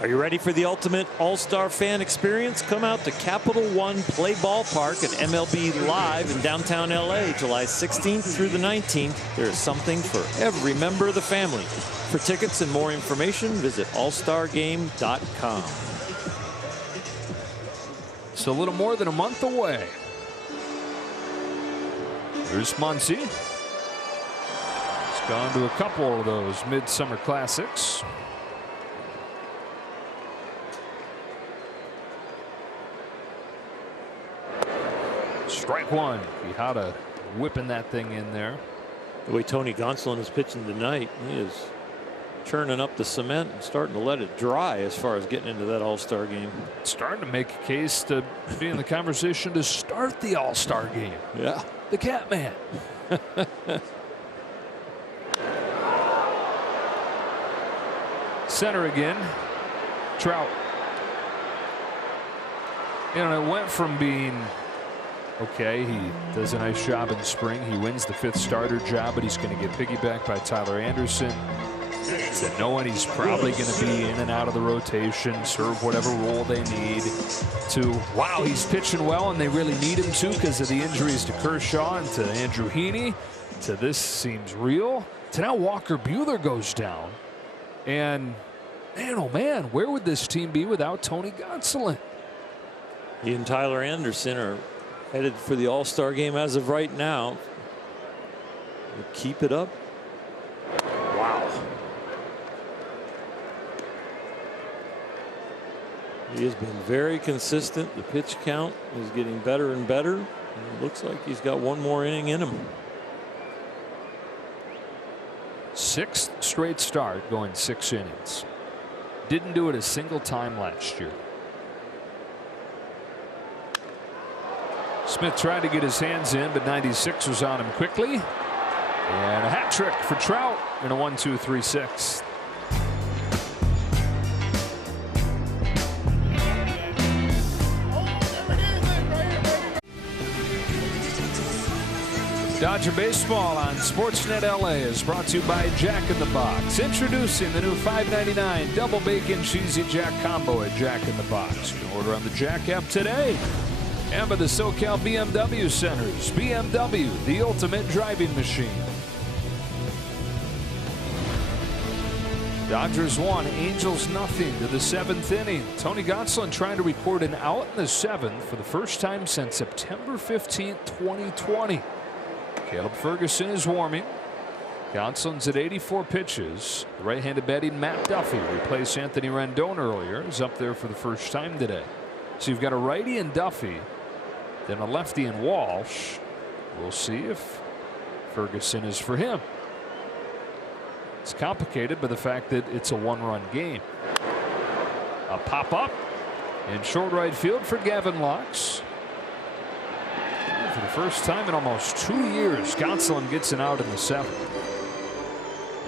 Are you ready for the ultimate all-star fan experience? Come out to Capital One Play Ballpark at MLB Live in downtown LA, July 16th through the 19th. There is something for every member of the family. For tickets and more information, visit allstargame.com. It's a little more than a month away. Here's Muncy. He's gone to a couple of those midsummer classics. Strike 1. Quijada whipping that thing in there. The way Tony Gonsolin is pitching tonight, he is churning up the cement and starting to let it dry as far as getting into that all-star game. Starting to make a case to be in the conversation to start the all-star game. Yeah. The Catman. Center again. Trout. You know, it went from being okay, he does a nice job in spring. He wins the 5th starter job, but he's going to get piggybacked by Tyler Anderson. To knowing he's probably going to be in and out of the rotation, serve whatever role they need, to wow, he's pitching well and they really need him to because of the injuries to Kershaw and to Andrew Heaney, to this seems real, to now Walker Buehler goes down. And man, oh man, where would this team be without Tony Gonsolin? He and Tyler Anderson are headed for the all-star game as of right now. Keep it up. Wow. He has been very consistent. The pitch count is getting better and better. And it looks like he's got 1 more inning in him. 6th straight start, going 6 innings. Didn't do it a single time last year. Smith tried to get his hands in, but 96 was on him quickly. And a hat trick for Trout in a 1-2-3-6. Dodger Baseball on Sportsnet LA is brought to you by Jack in the Box. Introducing the new $5.99 double bacon cheesy Jack combo at Jack in the Box. You can order on the Jack app today. And by the SoCal BMW Centers. BMW, the ultimate driving machine. Dodgers 1, Angels 0 to the 7th inning. Tony Gonsolin trying to record an out in the 7th for the first time since September 15th, 2020. Caleb Ferguson is warming. Gonsolin's at 84 pitches. The right-handed batting Matt Duffy replaced Anthony Rendon earlier. Is up there for the first time today. So you've got a righty in Duffy, then a lefty in Walsh. We'll see if Ferguson is for him. It's complicated by the fact that it's a 1-run game. A pop up in short right field for Gavin Lux. For the first time in almost 2 years, Gonsolin gets an out in the 7th.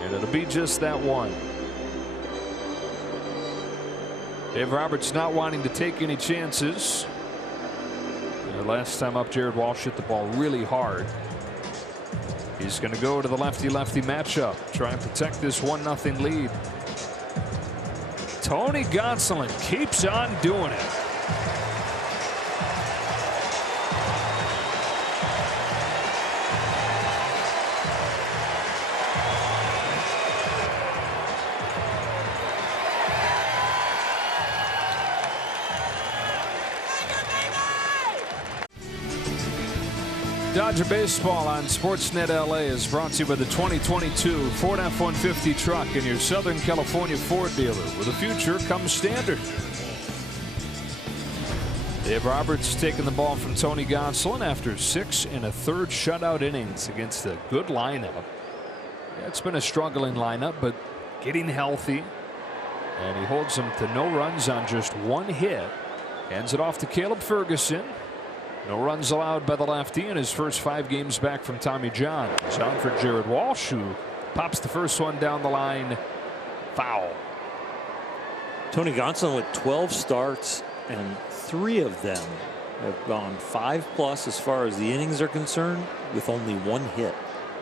And it'll be just that one. Dave Roberts not wanting to take any chances. Last time up, Jared Walsh hit the ball really hard. He's going to go to the lefty-lefty matchup, try and protect this 1-0 lead. Tony Gonsolin keeps on doing it. Dodger Baseball on Sportsnet LA is brought to you by the 2022 Ford F-150 truck and your Southern California Ford dealer, where the future comes standard. Dave Roberts taking the ball from Tony Gonsolin after 6 1/3 shutout innings against a good lineup. Yeah, it's been a struggling lineup, but getting healthy, and he holds them to no runs on just 1 hit. Hands it off to Caleb Ferguson. No runs allowed by the lefty in his first 5 games back from Tommy John. He's on for Jared Walsh, who pops the first one down the line. Foul. Tony Gonsolin with 12 starts, and 3 of them have gone 5+ as far as the innings are concerned, with only 1 hit.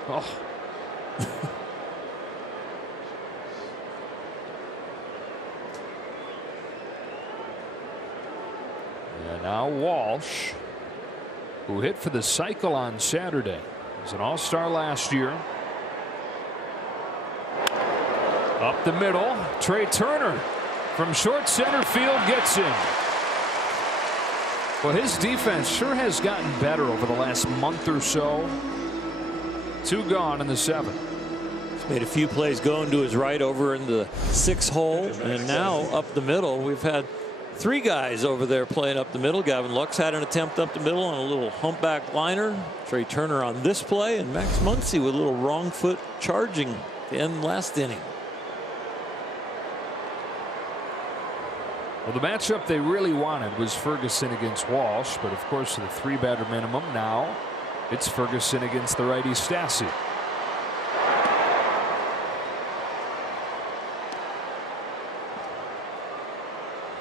Oh. And now Walsh, who hit for the cycle on Saturday. He was an all-star last year. Up the middle, Trey Turner from short center field gets in. Well, his defense sure has gotten better over the last month or so. 2 gone in the 7th. He's made a few plays going to his right over in the 6th hole, and now up the middle. We've had 3 guys over there playing up the middle. Gavin Lux had an attempt up the middle on a little humpback liner. Trey Turner on this play, and Max Muncy with a little wrong foot charging to end last inning. Well, the matchup they really wanted was Ferguson against Walsh, but of course the 3-batter minimum. Now it's Ferguson against the righty Stassi.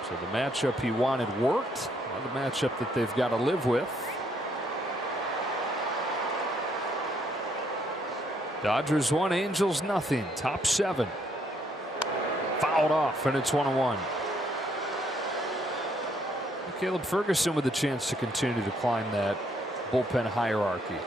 So the matchup he wanted worked. Well, the matchup that they've got to live with. Dodgers 1, Angels nothing. Top 7. Fouled off, and it's 1-1. Caleb Ferguson with a chance to continue to climb that bullpen hierarchy.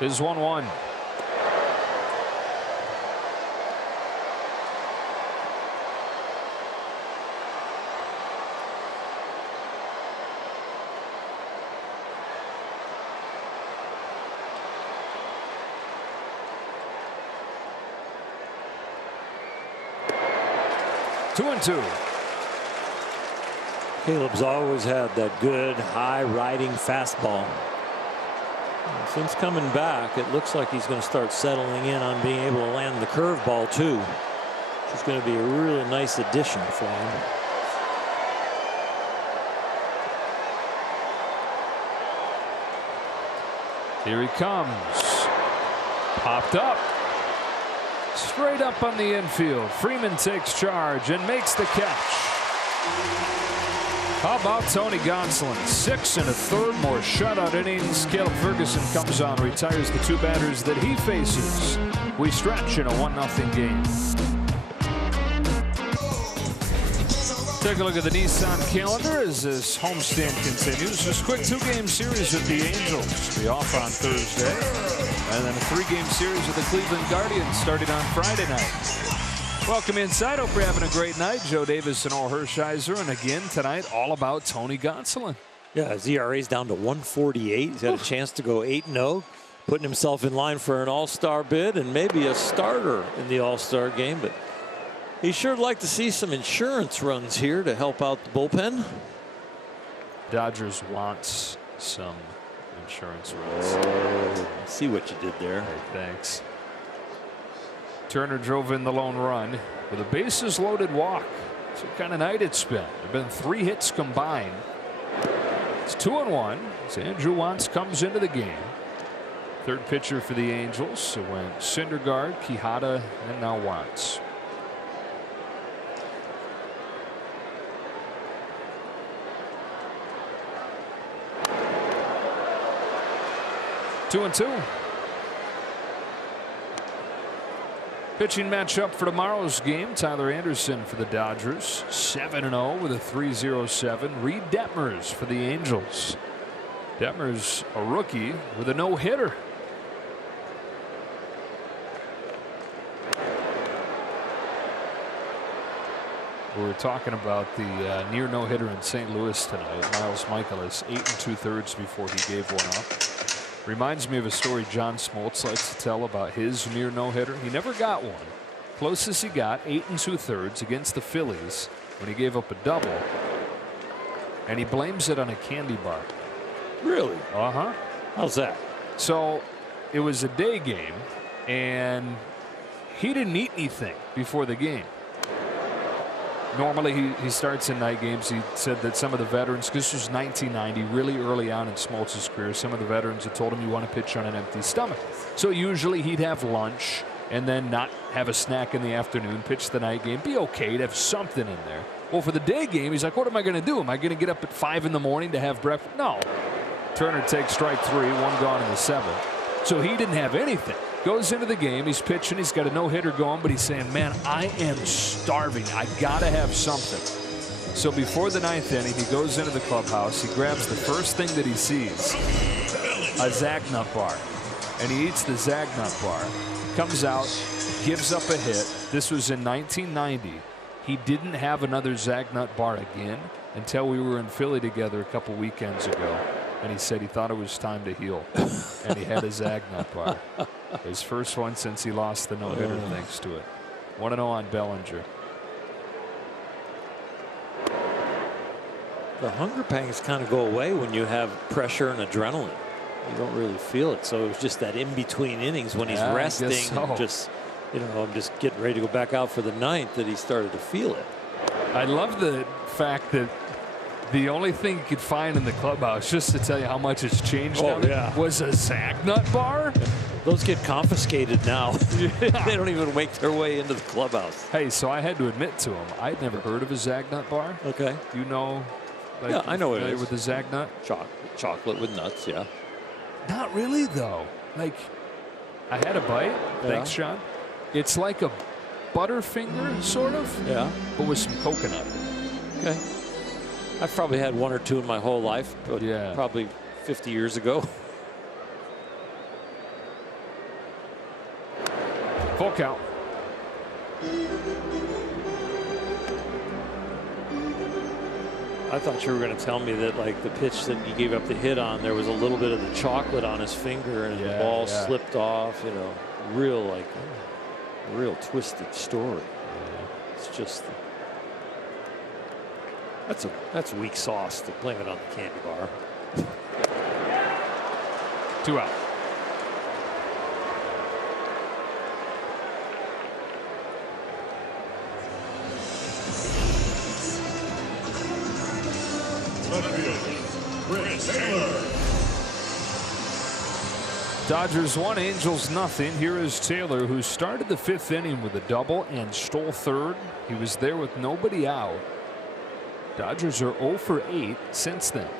Is 1-1. Two and two. Caleb's always had that good high riding fastball. And since coming back, it looks like he's going to start settling in on being able to land the curveball too, which is going to be a really nice addition for him. Here he comes. Popped up. Straight up on the infield. Freeman takes charge and makes the catch. How about Tony Gonsolin? 6 1/3 more shutout innings. Caleb Ferguson comes on, retires the 2 batters that he faces. We stretch in a 1-0 game. Take a look at the Nissan calendar as this homestand continues. This quick 2-game series with the Angels. Be off on Thursday. And then a 3-game series with the Cleveland Guardians starting on Friday night. Welcome inside. Hope you're having a great night. Joe Davis and Orr Hershiser. And again tonight, all about Tony Gonsolin. Yeah, his ERA is down to 1.48. He's got a chance to go 8-0, putting himself in line for an all-star bid and maybe a starter in the all-star game. But he sure would like to see some insurance runs here to help out the bullpen. Dodgers wants some insurance runs. Oh, I see what you did there. Hey, thanks. Turner drove in the lone run with a bases loaded walk. That's what kind of night it's been. There have been 3 hits combined. It's 2-1 as Andrew Wantz comes into the game. 3rd pitcher for the Angels. It went Syndergaard, Quijada, and now Wantz. Two and two. Pitching matchup for tomorrow's game. Tyler Anderson for the Dodgers. 7-0 with a 3.07. Reed Detmers for the Angels. Detmers, a rookie with a no-hitter. We were talking about the near no-hitter in St. Louis tonight. Miles Michaelis, 8 2/3 before he gave one up. Reminds me of a story John Smoltz likes to tell about his near no-hitter. He never got one. Closest he got, 8 2/3 against the Phillies when he gave up a double. And he blames it on a candy bar. Really? Uh-huh. How's that? So it was a day game, and he didn't eat anything before the game. Normally he starts in night games. He said that some of the veterans, because this was 1990, really early on in Smoltz's career, some of the veterans had told him you want to pitch on an empty stomach. So usually he'd have lunch and then not have a snack in the afternoon, pitch the night game, be okay to have something in there. Well, for the day game, he's like, what am I going to do? Am I going to get up at 5 in the morning to have breakfast? No. Turner takes strike 3, 1 gone in the 7th. So he didn't have anything. Goes into the game, he's pitching, he's got a no-hitter going, but he's saying, man, I am starving. I gotta have something. So before the 9th inning, he goes into the clubhouse, he grabs the first thing that he sees, a Zagnut bar. And he eats the Zagnut bar, comes out, gives up a hit. This was in 1990. He didn't have another Zagnut bar again until we were in Philly together a couple weekends ago. And he said he thought it was time to heal. And he had a Zagnut bar. His first one since he lost the no-hitter thanks to it. 1-0 on Bellinger. The hunger pangs kind of go away when you have pressure and adrenaline. You don't really feel it. So it was just that in-between innings when he's resting and just, you know, I'm just getting ready to go back out for the 9th that he started to feel it. I love the fact that the only thing you could find in the clubhouse, just to tell you how much it's changed down there, was a Zagnut bar. Those get confiscated now. They don't even make their way into the clubhouse. Hey, so I had to admit to him, I'd never heard of a Zagnut bar. Okay. Do you know? Like, yeah, I know what it is. With the Zagnut? Chocolate with nuts, yeah. Not really, though. Like, I had a bite. Yeah. Thanks, Sean. It's like a Butterfinger, sort of. Yeah. But with some coconut. Okay. I've probably had 1 or 2 in my whole life, but probably 50 years ago. Full count. I thought you were going to tell me that, like, the pitch that you gave up the hit on, there was a little bit of the chocolate on his finger and the ball slipped off. You know, real twisted story. It's just that's weak sauce to blame it on the candy bar. 2 out. Dodgers 1, Angels nothing. Here is Taylor, who started the 5th inning with a double and stole 3rd. He was there with nobody out. Dodgers are 0 for 8 since then.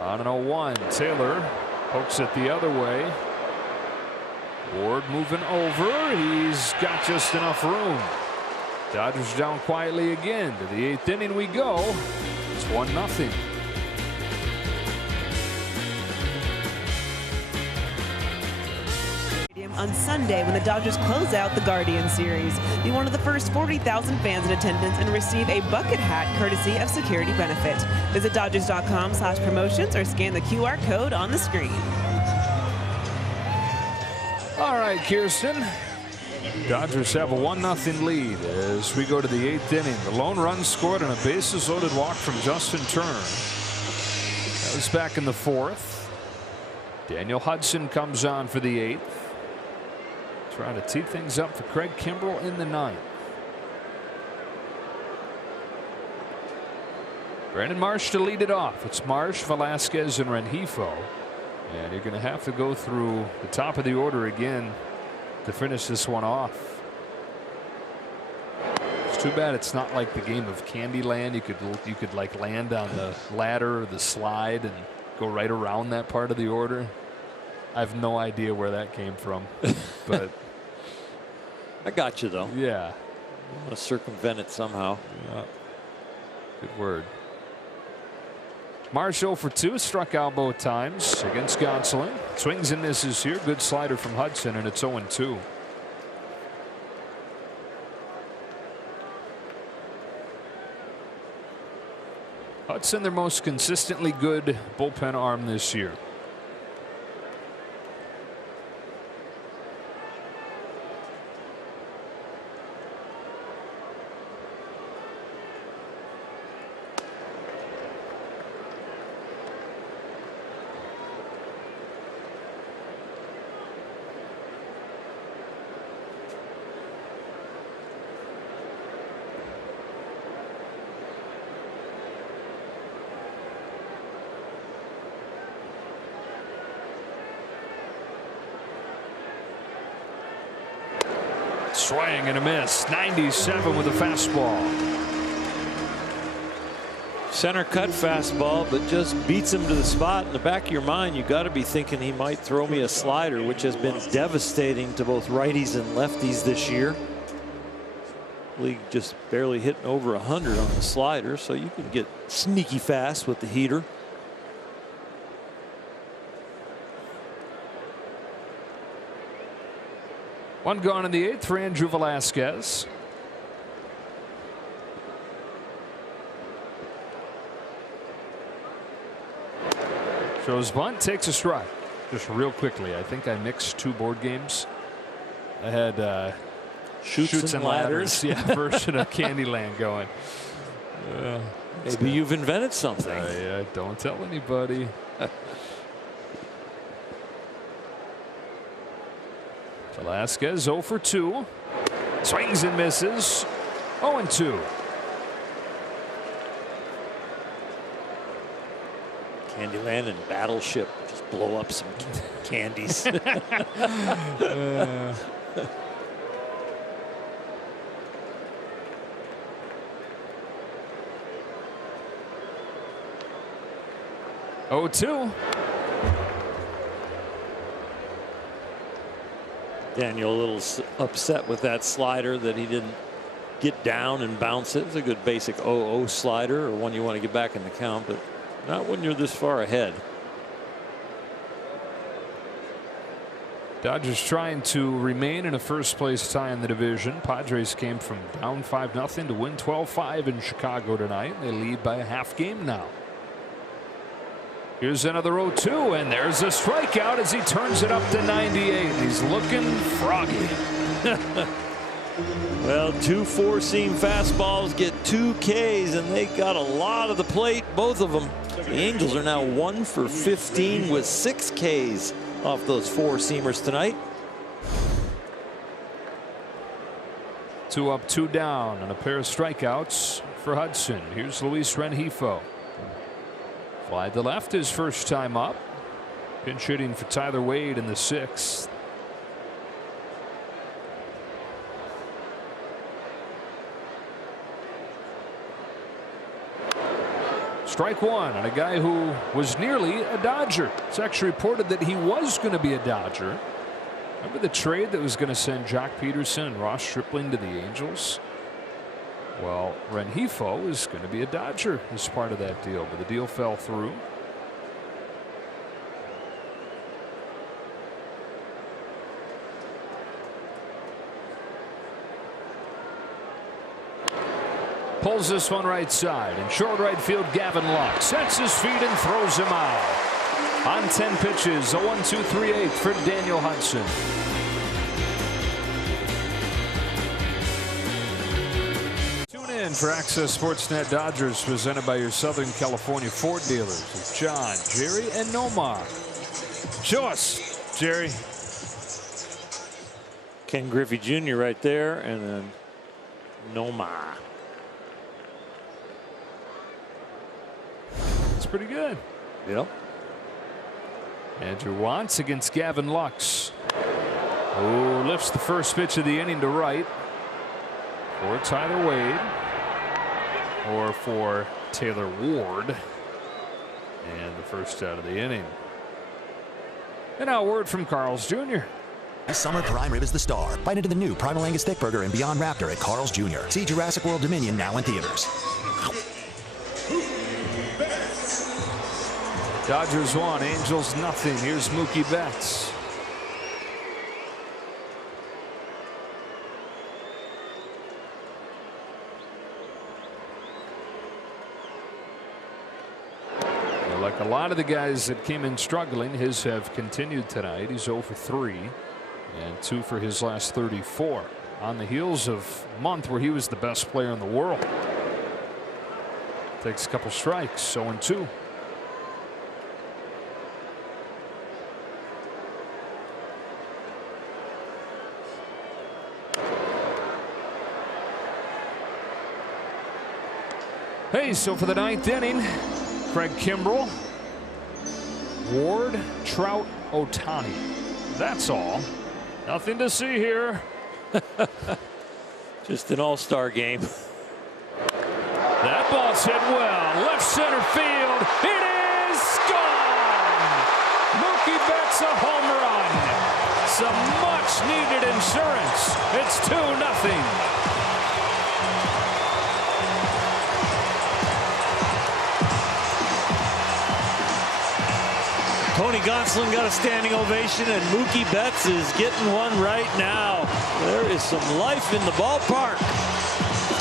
On an 0-1, Taylor pokes it the other way. Ward moving over. He's got just enough room. Dodgers down quietly again. To the 8th inning we go. It's 1-0. On Sunday, when the Dodgers close out the Guardian Series, be one of the first 40,000 fans in attendance and receive a bucket hat courtesy of Security Benefit. Visit Dodgers.com/promotions or scan the QR code on the screen. All right, Kirsten. Dodgers have a 1-0 lead as we go to the 8th inning. The lone run scored on a bases-loaded walk from Justin Turner. That was back in the 4th. Daniel Hudson comes on for the 8th. Trying to tee things up for Craig Kimbrell in the 9th. Brandon Marsh to lead it off. It's Marsh, Velasquez, and Rengifo. And you're going to have to go through the top of the order again to finish this one off. too bad it's not like the game of Candyland. You could like land on the ladder or the slide and go right around that part of the order. I have no idea where that came from, but I got you though. Yeah, I want to circumvent it somehow. Yeah. Good word. Marsh 0 for 2, struck out both times against Gonsolin. Swings and misses here. Good slider from Hudson, and it's 0-2. Hudson, their most consistently good bullpen arm this year. Swing and a miss. 97 with a fastball. Center cut fastball, but just beats him to the spot. In the back of your mind, you got to be thinking he might throw me a slider, which has been devastating to both righties and lefties this year. League just barely hitting over 100 on the slider, so you can get sneaky fast with the heater. One gone in the 8th for Andrew Velasquez. Shows bunt, takes a strike. Just real quickly, I think I mixed 2 board games. I had Shoots and Ladders, yeah, version of Candyland going. Maybe you've invented something. Don't tell anybody. Velasquez 0 for 2. Swings and misses. 0-2. Candyland and Battleship just blow up some candies. 0-2. Daniel a little upset with that slider that he didn't get down and bounce it. It's a good basic 0-0 slider, or one you want to get back in the count, but not when you're this far ahead. Dodgers trying to remain in a first place tie in the division. Padres came from down 5-0 to win 12-5 in Chicago tonight. They lead by a half game now. Here's another 0-2, and there's a strikeout as he turns it up to 98. He's looking froggy. Well, 2 four-seam fastballs get 2 Ks, and they got a lot of the plate, both of them. The Angels are now 1 for 15 with 6 Ks off those four-seamers tonight. 2 up, 2 down, and a pair of strikeouts for Hudson. Here's Luis Rengifo. Fly to left his first time up. Pinch hitting for Tyler Wade in the 6th. Strike 1 on a guy who was nearly a Dodger. It's actually reported that he was going to be a Dodger. Remember the trade that was going to send Jock Peterson and Ross Stripling to the Angels? Well, Rengifo is going to be a Dodger as part of that deal, but the deal fell through. Pulls this one right side, and short right field, Gavin Lux sets his feet and throws him out. On 10 pitches, a 1-2-3-8 for Daniel Hudson. For Access Sportsnet Dodgers, presented by your Southern California Ford dealers with John, Jerry, and Nomar. Show us, Jerry. Ken Griffey Jr. right there, and then Nomar. It's pretty good. Yep. Andrew Wantz against Gavin Lux. Oh, lifts the first pitch of the inning to right. for Tyler Wade or for Taylor Ward. And the first out of the inning. And now a word from Carl's Jr. This summer, prime rib is the star. Bite into the new Primal Angus Thick Burger and Beyond Raptor at Carl's Jr. See Jurassic World Dominion now in theaters. Dodgers 1, Angels nothing. Here's Mookie Betts. Like a lot of the guys that came in struggling, his have continued tonight. He's 0 for 3 and 2 for his last 34 on the heels of a month where he was the best player in the world. Takes a couple strikes, 0 and 2. Hey, so for the 9th inning, Craig Kimbrel, Ward, Trout, Ohtani. That's all. Nothing to see here. Just an all-star game. That ball's hit well. Left center field. It is gone. Mookie Betts a home run. Some much-needed insurance. It's 2-0. Tony Gonsolin got a standing ovation, and Mookie Betts is getting one right now. There is some life in the ballpark.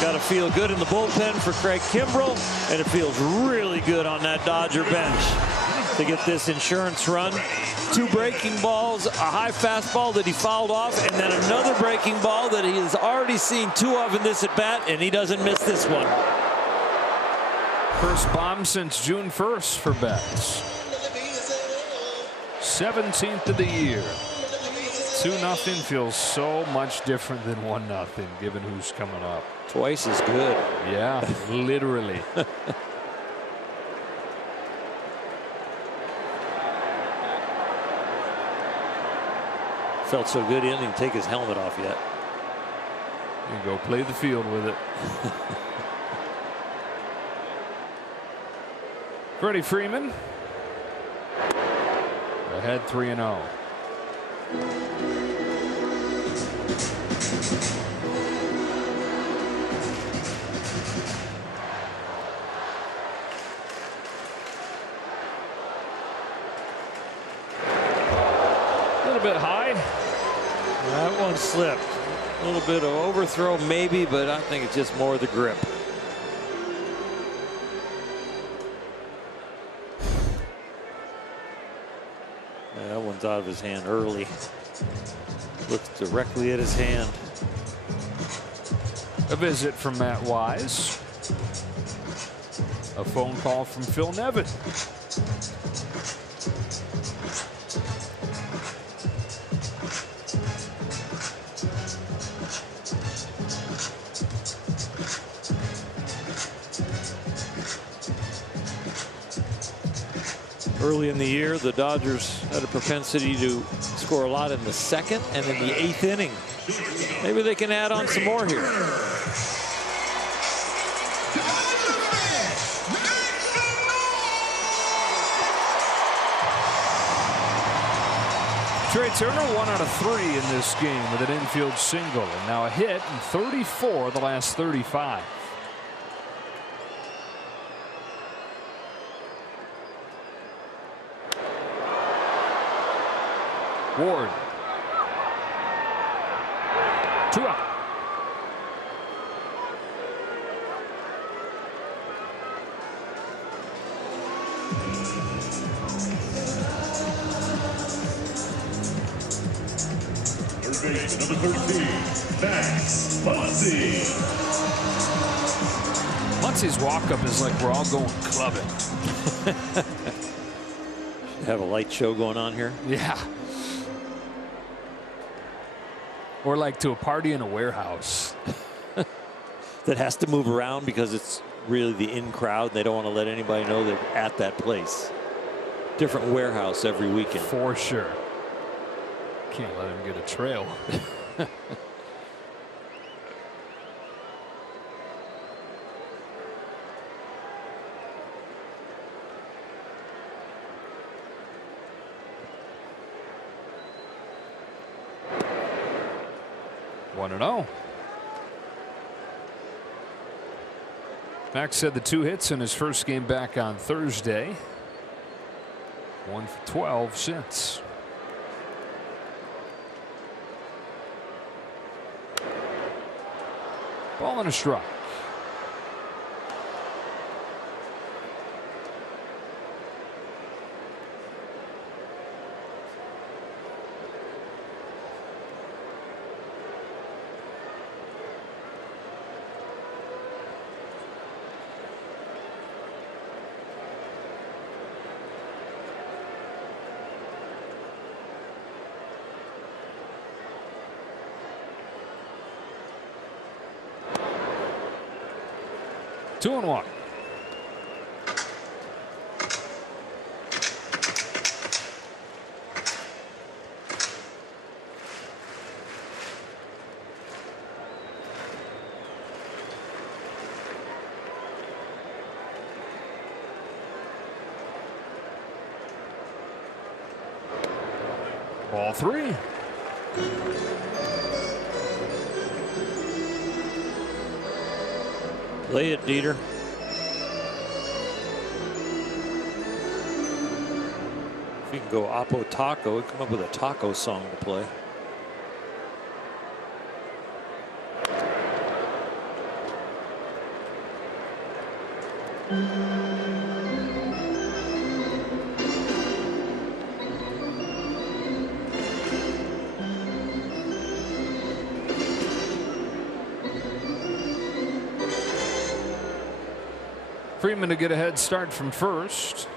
Got to feel good in the bullpen for Craig Kimbrel, and it feels really good on that Dodger bench to get this insurance run. 2 breaking balls, a high fastball that he fouled off, and then another breaking ball that he has already seen 2 of in this at bat, and he doesn't miss this one. First bomb since June 1st for Betts. 17th of the year. 2-0 feels so much different than 1-0 given who's coming up. Twice as good. Yeah, literally. Felt so good he didn't even take his helmet off yet. You can go play the field with it. Freddie Freeman ahead 3-0. A little bit high. That one slipped. A little bit of overthrow maybe, but I think it's just more the grip. That one's out of his hand early. Looks directly at his hand. A visit from Matt Wise. A phone call from Phil Nevin. Early in the year, the Dodgers had a propensity to score a lot in the 2nd and in the 8th inning. Maybe they can add on some more here. Trey Turner 1 out of 3 in this game with an infield single, and now a hit in 34 of the last 35. Ward. 2 out. Third base, number 13, Max Muncy. Muncy's walk-up is like we're all going clubbing. Have a light show going on here. Yeah. Or like to a party in a warehouse. That has to move around because it's really the in crowd. They don't want to let anybody know they're at that place. Different warehouse every weekend. For sure. Can't let him get a trail. 1-0. Max had the 2 hits in his first game back on Thursday. 1 for 12 since. Ball and a strike. Two and one. Ball 3. Lay it, Dieter. If you can go Oppo Taco, come up with a taco song to play. Freeman to get a head start from first.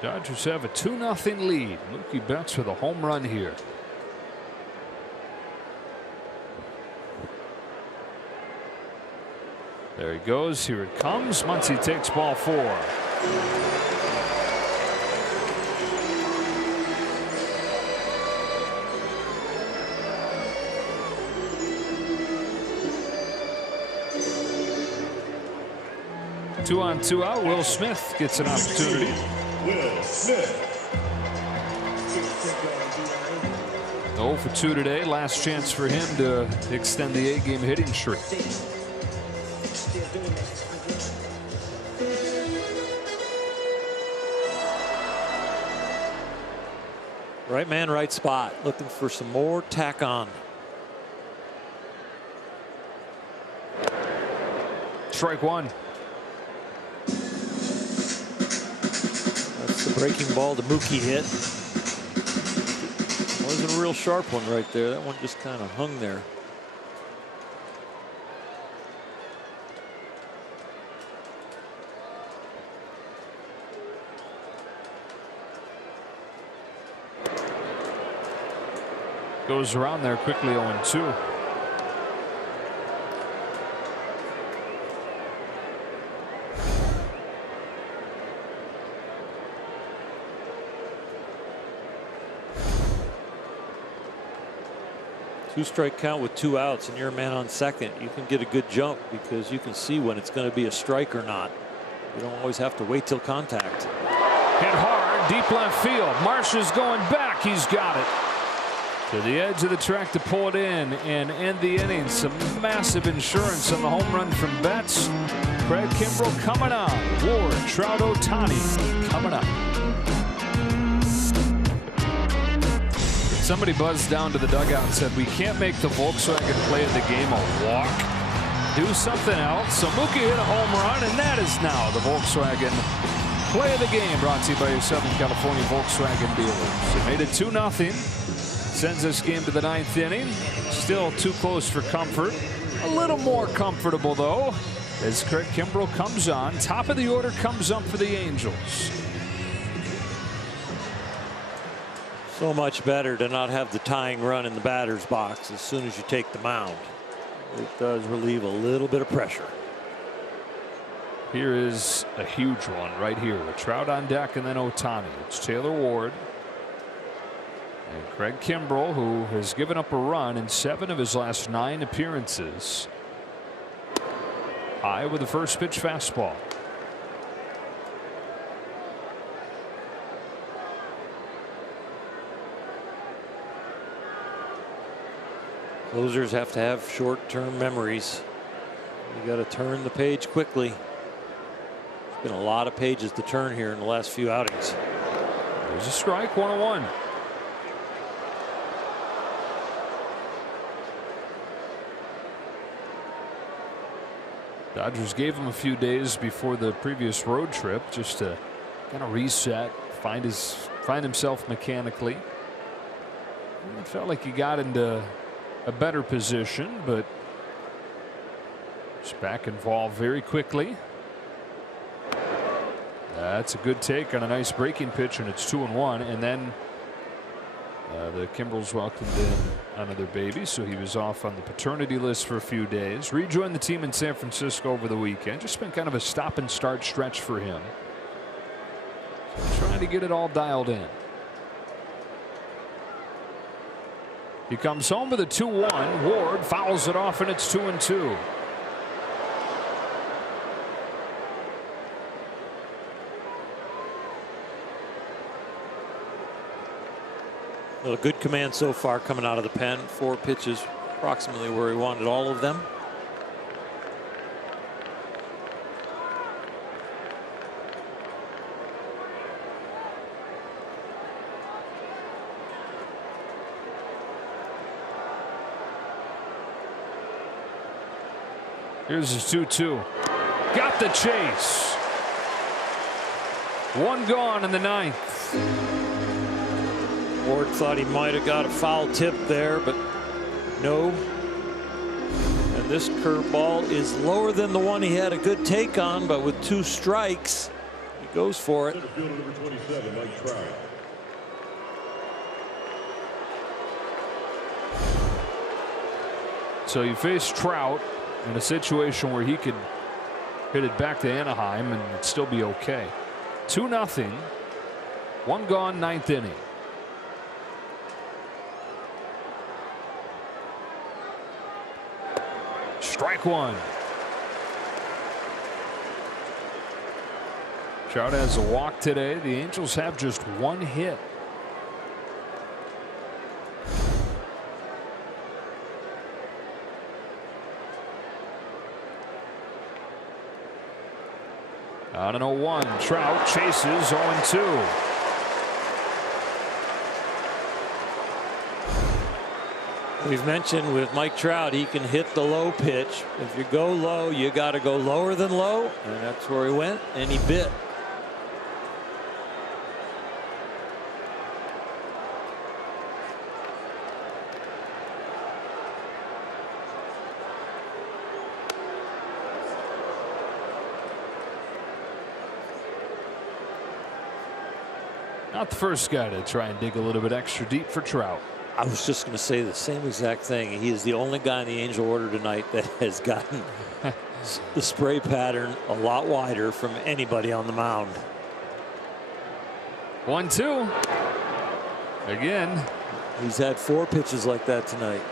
Dodgers have a 2-0 lead. Mookie Betts with a home run here. There he goes. Here it comes. Muncy takes ball 4. Two on, two out. Will Smith gets an opportunity. Will Smith. 0 for 2 today. Last chance for him to extend the 8-game hitting streak. Right man, right spot. Looking for some more tack on. Strike 1. That's the breaking ball the Mookie hit. Wasn't a real sharp one right there. That one just kind of hung there. Goes around there quickly. 0-2. Two-strike count with 2 outs and you're a man on second. You can get a good jump because you can see when it's going to be a strike or not. You don't always have to wait till contact. Hit hard, deep left field. Marsh is going back. He's got it to the edge of the track to pull it in and end the inning. Some massive insurance on the home run from Betts. Craig Kimbrel coming on. Ward, Trout, Ohtani coming up. Somebody buzzed down to the dugout and said, we can't make the Volkswagen play of the game a walk. Do something else. So Mookie hit a home run, and that is now the Volkswagen play of the game, brought to you by your Southern California Volkswagen dealers. It made it 2-0. Sends this game to the 9th inning. Still too close for comfort. A little more comfortable, though, as Craig Kimbrel comes on. Top of the order comes up for the Angels. So much better to not have the tying run in the batter's box as soon as you take the mound. It does relieve a little bit of pressure. Here is a huge one right here with Trout on deck and then Ohtani. It's Taylor Ward and Craig Kimbrel, who has given up a run in 7 of his last 9 appearances. High with the first pitch fastball. Closers have to have short-term memories. You got to turn the page quickly. There's been a lot of pages to turn here in the last few outings. There's a strike, 1-1. Dodgers gave him a few days before the previous road trip just to kind of reset, find himself mechanically. It felt like he got into a better position, but he's back involved very quickly. That's a good take on a nice breaking pitch, and it's 2-1. And then the Kimbrels welcomed in another baby, so he was off on the paternity list for a few days. Rejoined the team in San Francisco over the weekend. Just been kind of a stop and start stretch for him. So trying to get it all dialed in. He comes home with a 2-1. Ward fouls it off, and it's 2-2. A good command so far coming out of the pen. 4 pitches, approximately where he wanted all of them. Here's his 2-2. Got the chase. 1 gone in the 9th. Ward thought he might have got a foul tip there, but no. And this curveball is lower than the one he had a good take on, but with 2 strikes, he goes for it. So you face Trout in a situation where he could hit it back to Anaheim and it'd still be okay. 2-0. 1 gone, 9th inning. Strike 1. Trout has a walk today. The Angels have just 1 hit. On an 0-1, Trout chases 0-2. We've mentioned with Mike Trout, he can hit the low pitch. If you go low, you got to go lower than low, and that's where he went, and he bit. Not the first guy to try and dig a little bit extra deep for Trout. I was just going to say the same exact thing. He is the only guy in the Angel order tonight that has gotten the spray pattern a lot wider from anybody on the mound. 1-2. Again. He's had 4 pitches like that tonight.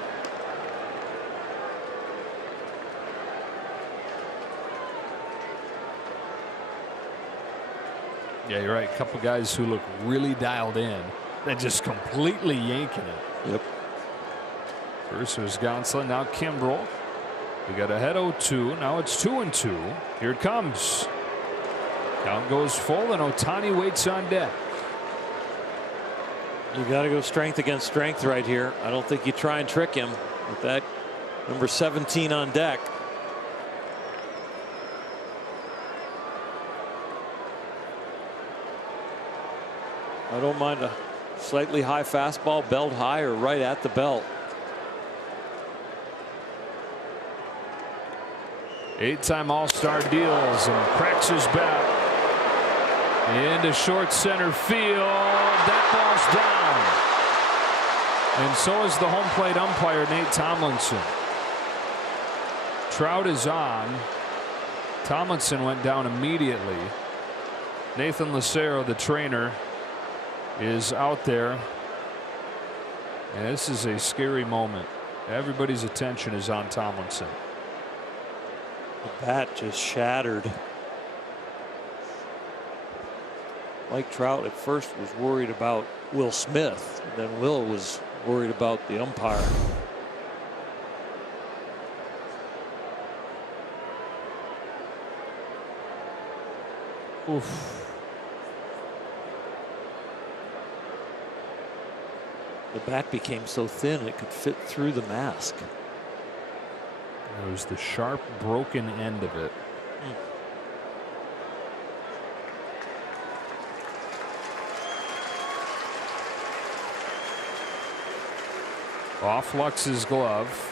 Yeah, you're right. A couple guys who look really dialed in and just completely yanking it. Yep. First was Gonsolin, now Kimbrel. We got ahead 0-2. Now it's 2-2. Here it comes. Count goes full, and Ohtani waits on deck. You got to go strength against strength right here. I don't think you try and trick him with that number 17 on deck. I don't mind a slightly high fastball, belt high or right at the belt. 8-time All-Star deals and cracks his bat into short center field. That ball's down. And so is the home plate umpire, Nate Tomlinson. Trout is on. Tomlinson went down immediately. Nathan Lucero, the trainer, is out there, and this is a scary moment. Everybody's attention is on Tomlinson. The bat just shattered. Mike Trout at first was worried about Will Smith, and then Will was worried about the umpire. Oof. The bat became so thin it could fit through the mask. It was the sharp, broken end of it. Off Lux's glove.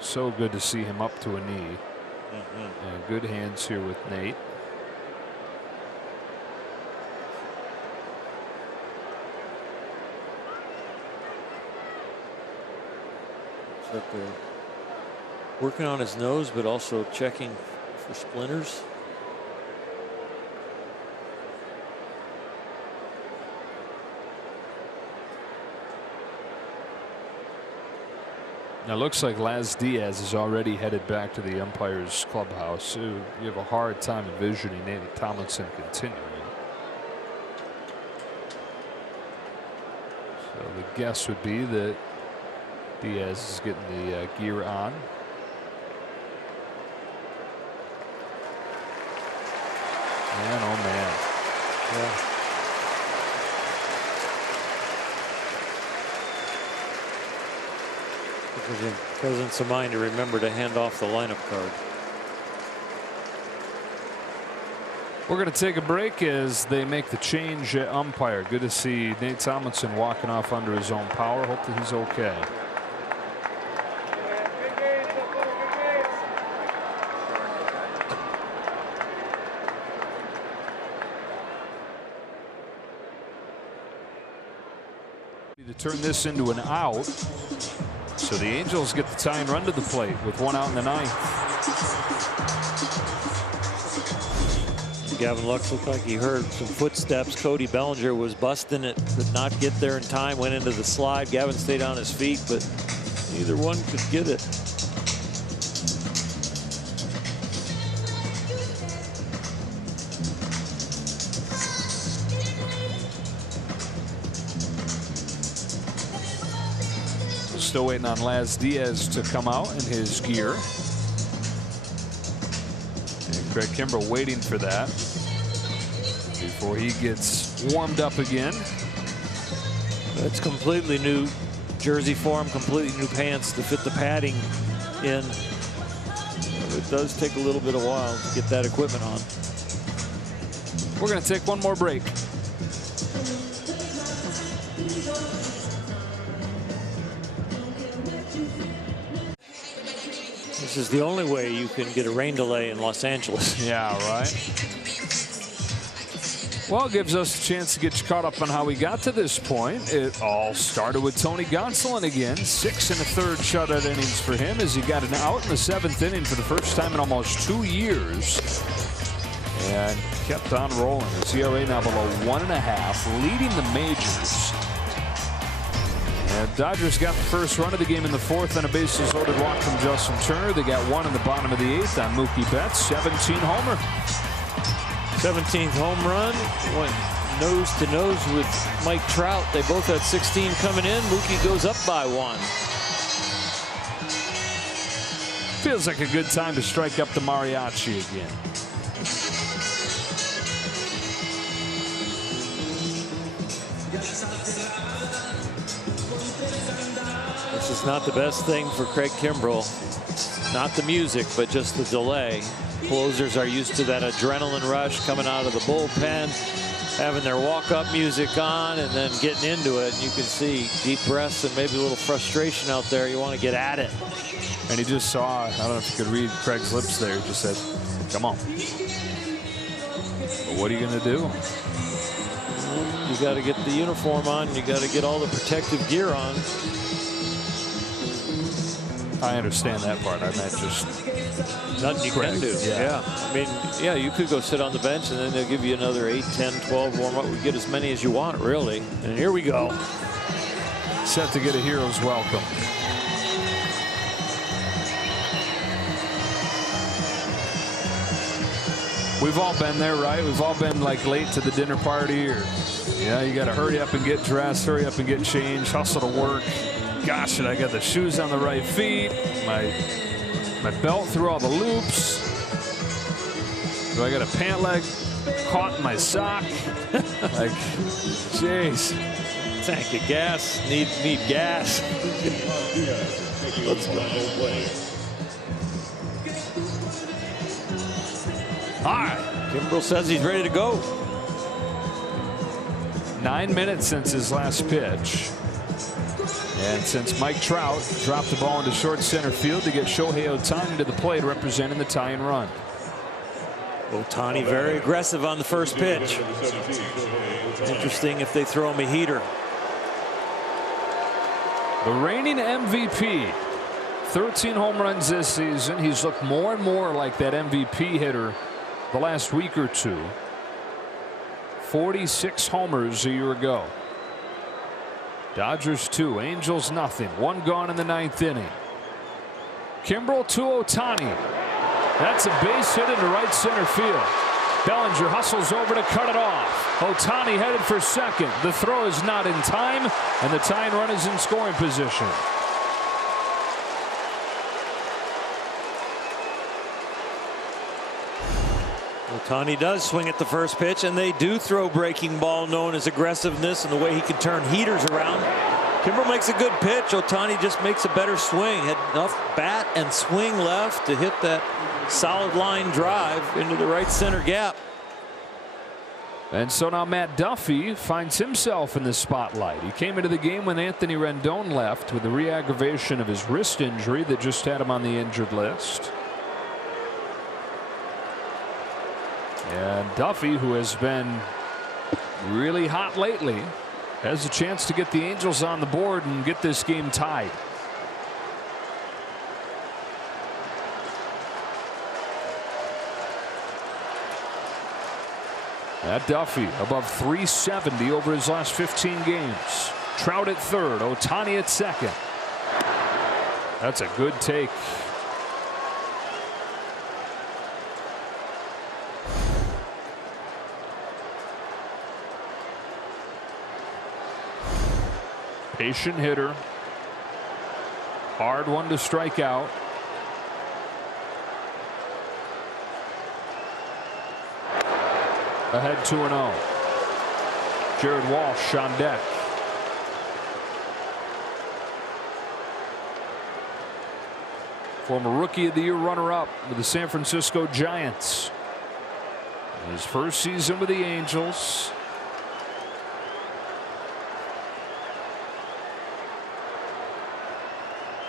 So good to see him up to a knee. And good hands here with Nate. Looks like they're working on his nose, but also checking for splinters. Now, looks like Laz Diaz is already headed back to the umpire's clubhouse. So you have a hard time envisioning Nate Tomlinson continuing. So the guess would be that Diaz is getting the gear on. Man, oh man. Yeah. In presence of mind to remember to hand off the lineup card. We're going to take a break as they make the change at umpire. Good to see Nate Tomlinson walking off under his own power. Hope that he's okay. To turn this into an out. So the Angels get the tying run to the plate with one out in the ninth. Gavin Lux looked like he heard some footsteps. Cody Bellinger was busting it, could not get there in time, went into the slide. Gavin stayed on his feet, but neither one could get it. Still waiting on Laz Diaz to come out in his gear. And Craig Kimbrel waiting for that before he gets warmed up again. That's completely new jersey for him, completely new pants to fit the padding in. It does take a little bit of a while to get that equipment on. We're going to take one more break. This is the only way you can get a rain delay in Los Angeles. Yeah, right. Well, it gives us a chance to get you caught up on how we got to this point. It all started with Tony Gonsolin again. 6 1/3 shutout innings for him as he got an out in the 7th inning for the first time in almost 2 years. And kept on rolling. His ERA now below 1.5, leading the majors. And Dodgers got the first run of the game in the 4th on a bases loaded walk from Justin Turner. They got one in the bottom of the 8th on Mookie Betts. 17 homer. 17th home run. Went nose to nose with Mike Trout. They both had 16 coming in. Mookie goes up by 1. Feels like a good time to strike up the mariachi again. This is not the best thing for Craig Kimbrel. Not the music, but just the delay. Closers are used to that adrenaline rush coming out of the bullpen, having their walk-up music on, and then getting into it. And you can see deep breaths and maybe a little frustration out there. You want to get at it. And he just saw, I don't know if you could read Craig's lips there, he just said, come on. But what are you going to do? You got to get the uniform on. You got to get all the protective gear on. I understand that part. I meant just nothing you can do. Yeah. I mean, yeah, you could go sit on the bench and then they'll give you another 8, 10, 12 warm up. We get as many as you want, really. And here we go. Set to get a hero's welcome. We've all been there, right? We've all been like late to the dinner party, or yeah, you got to hurry up and get dressed, hurry up and get changed, hustle to work. Gosh, I got the shoes on the right feet. My My belt through all the loops. Do I got a pant leg caught in my sock? Like, jeez. Tank of gas. Need gas. Let's go. All right. Kimbrel says he's ready to go. 9 minutes since his last pitch. And since Mike Trout dropped the ball into short center field to get Shohei Ohtani to the plate representing the tying run. Ohtani very aggressive on the first pitch. Interesting if they throw him a heater. The reigning MVP, 13 home runs this season. He's looked more and more like that MVP hitter the last week or two. 46 homers a year ago. Dodgers 2, Angels nothing. 1 gone in the 9th inning. Kimbrel to Ohtani. That's a base hit into right center field. Bellinger hustles over to cut it off. Ohtani headed for second. The throw is not in time, and the tying run is in scoring position. Ohtani does swing at the first pitch, and they do throw breaking ball known as aggressiveness and the way he can turn heaters around. Kimbrel makes a good pitch. Ohtani just makes a better swing. Had enough bat and swing left to hit that solid line drive into the right center gap. And so now Matt Duffy finds himself in the spotlight. He came into the game when Anthony Rendon left with the re-aggravation of his wrist injury that just had him on the injured list. And Duffy, who has been really hot lately, has a chance to get the Angels on the board and get this game tied. Matt Duffy above 370 over his last 15 games. Trout at third, Ohtani at second. That's a good take. Patient hitter. Hard one to strike out. Ahead 2-0. Jared Walsh on deck. Former Rookie of the Year runner-up with the San Francisco Giants. His first season with the Angels.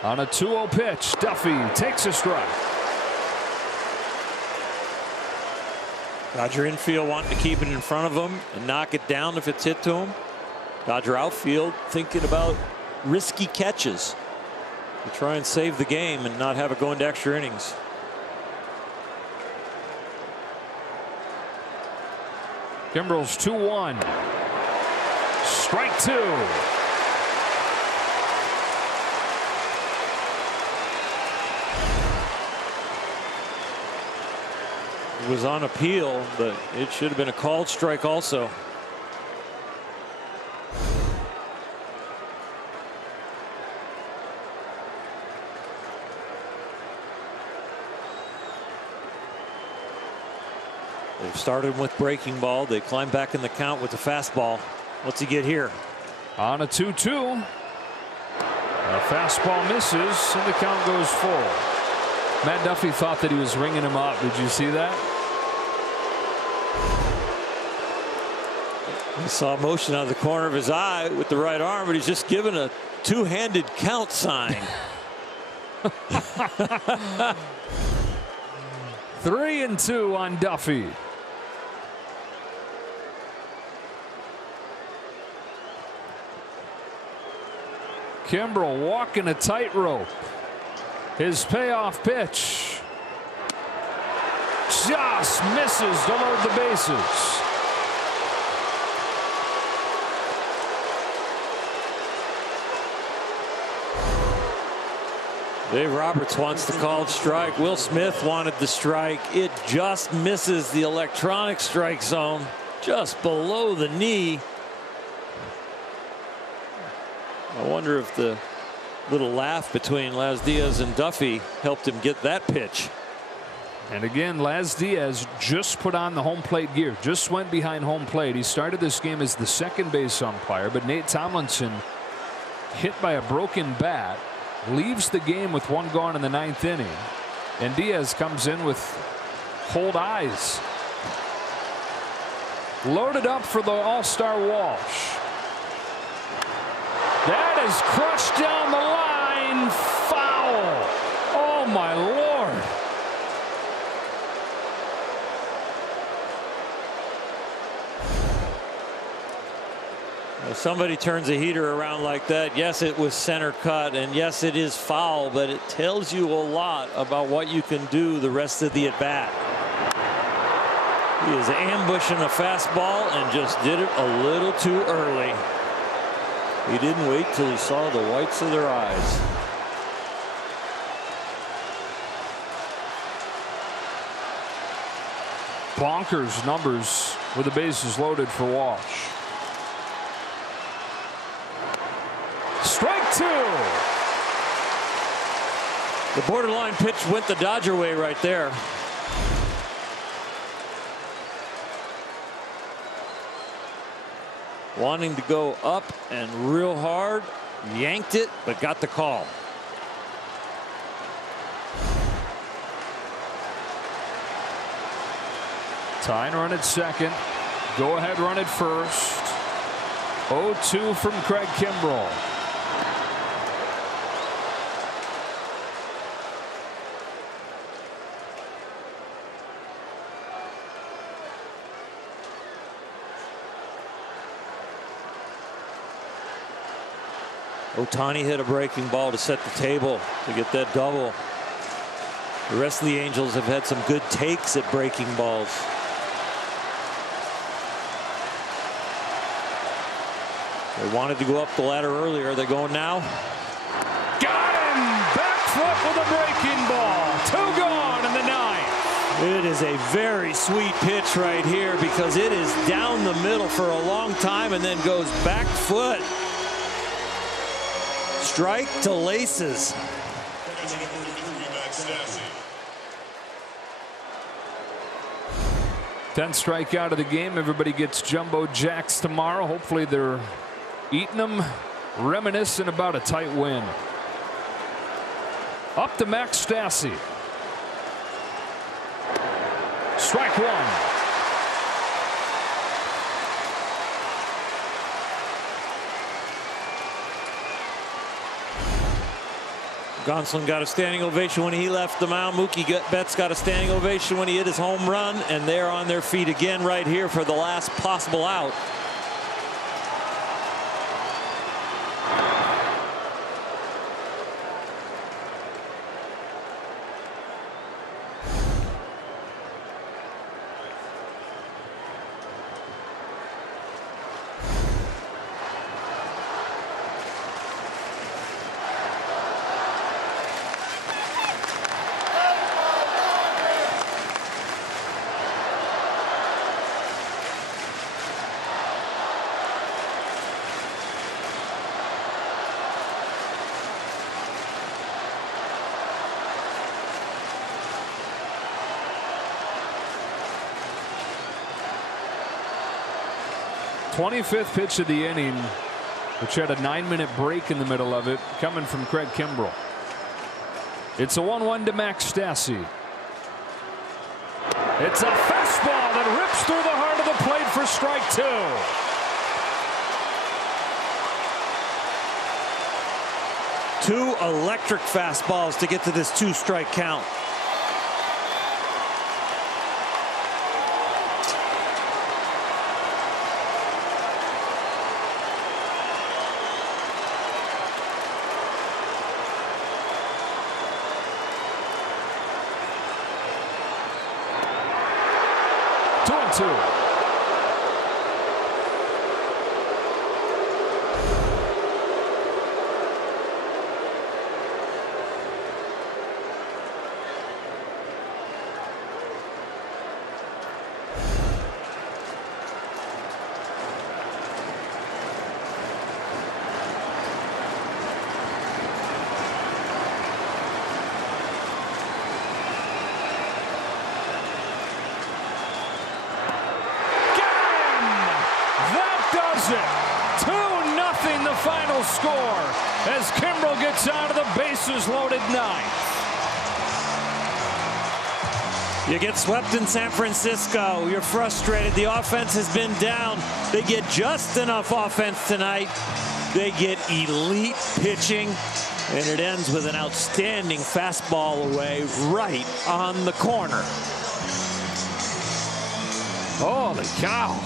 On a 2-0 pitch, Duffy takes a strike. Dodger infield wanting to keep it in front of him and knock it down if it's hit to him. Dodger outfield thinking about risky catches to try and save the game and not have it go into extra innings. Kimbrel's 2-1. Strike 2. It was on appeal, but it should have been a called strike also. They've started with breaking ball. They climb back in the count with the fastball. What's he get here? On a 2-2. A fastball misses and the count goes full. Matt Duffy thought that he was ringing him up. Did you see that? He saw motion out of the corner of his eye with the right arm, but he's just given a two-handed count sign. 3-2 on Duffy. Kimbrel walking a tightrope. His payoff pitch just misses to load the bases. Dave Roberts wants the called strike. Will Smith wanted the strike. It just misses the electronic strike zone, just below the knee. I wonder if the Little laugh between Laz Diaz and Duffy helped him get that pitch. And again, Laz Diaz just put on the home plate gear, just went behind home plate. He started this game as the second base umpire, but Nate Tomlinson, hit by a broken bat, leaves the game with one gone in the 9th inning. And Diaz comes in with cold eyes. Loaded up for the All-Star Walsh. That is crushed down the line. Foul. Oh, my Lord. If somebody turns a heater around like that, yes, it was center cut, and yes, it is foul, but it tells you a lot about what you can do the rest of the at-bat. He is ambushing a fastball and just did it a little too early. He didn't wait till he saw the whites of their eyes. Bonkers numbers with the bases loaded for Walsh. Strike two. The borderline pitch went the Dodger way right there. Wanting to go up and real hard, yanked it, but got the call. Tying run at second. Go ahead run at first. 0-2 from Craig Kimbrel. Ohtani hit a breaking ball to set the table to get that double. The rest of the Angels have had some good takes at breaking balls. They wanted to go up the ladder earlier. Are they going now? Got him! Back foot with a breaking ball. 2 gone in the 9th. It is a very sweet pitch right here because it is down the middle for a long time and then goes back foot. Strike to laces. 10th strikeout of the game. Everybody gets jumbo jacks tomorrow. Hopefully they're eating them, reminiscing about a tight win. Up to Max Stassi. Strike one. Gonsolin got a standing ovation when he left the mound. Mookie Betts got a standing ovation when he hit his home run, and they're on their feet again right here for the last possible out. th pitch of the inning, which had a 9-minute break in the middle of it, coming from Craig Kimbrel. It's a 1-1 to Max Stassi. It's a fastball that rips through the heart of the plate for strike 2. Two electric fastballs to get to this 2-strike count. scores it. 2-0 the final score as Kimbrel gets out of the bases loaded ninth. You get swept in San Francisco. You're frustrated. The offense has been down. They get just enough offense tonight. They get elite pitching, and it ends with an outstanding fastball away right on the corner. Holy cow.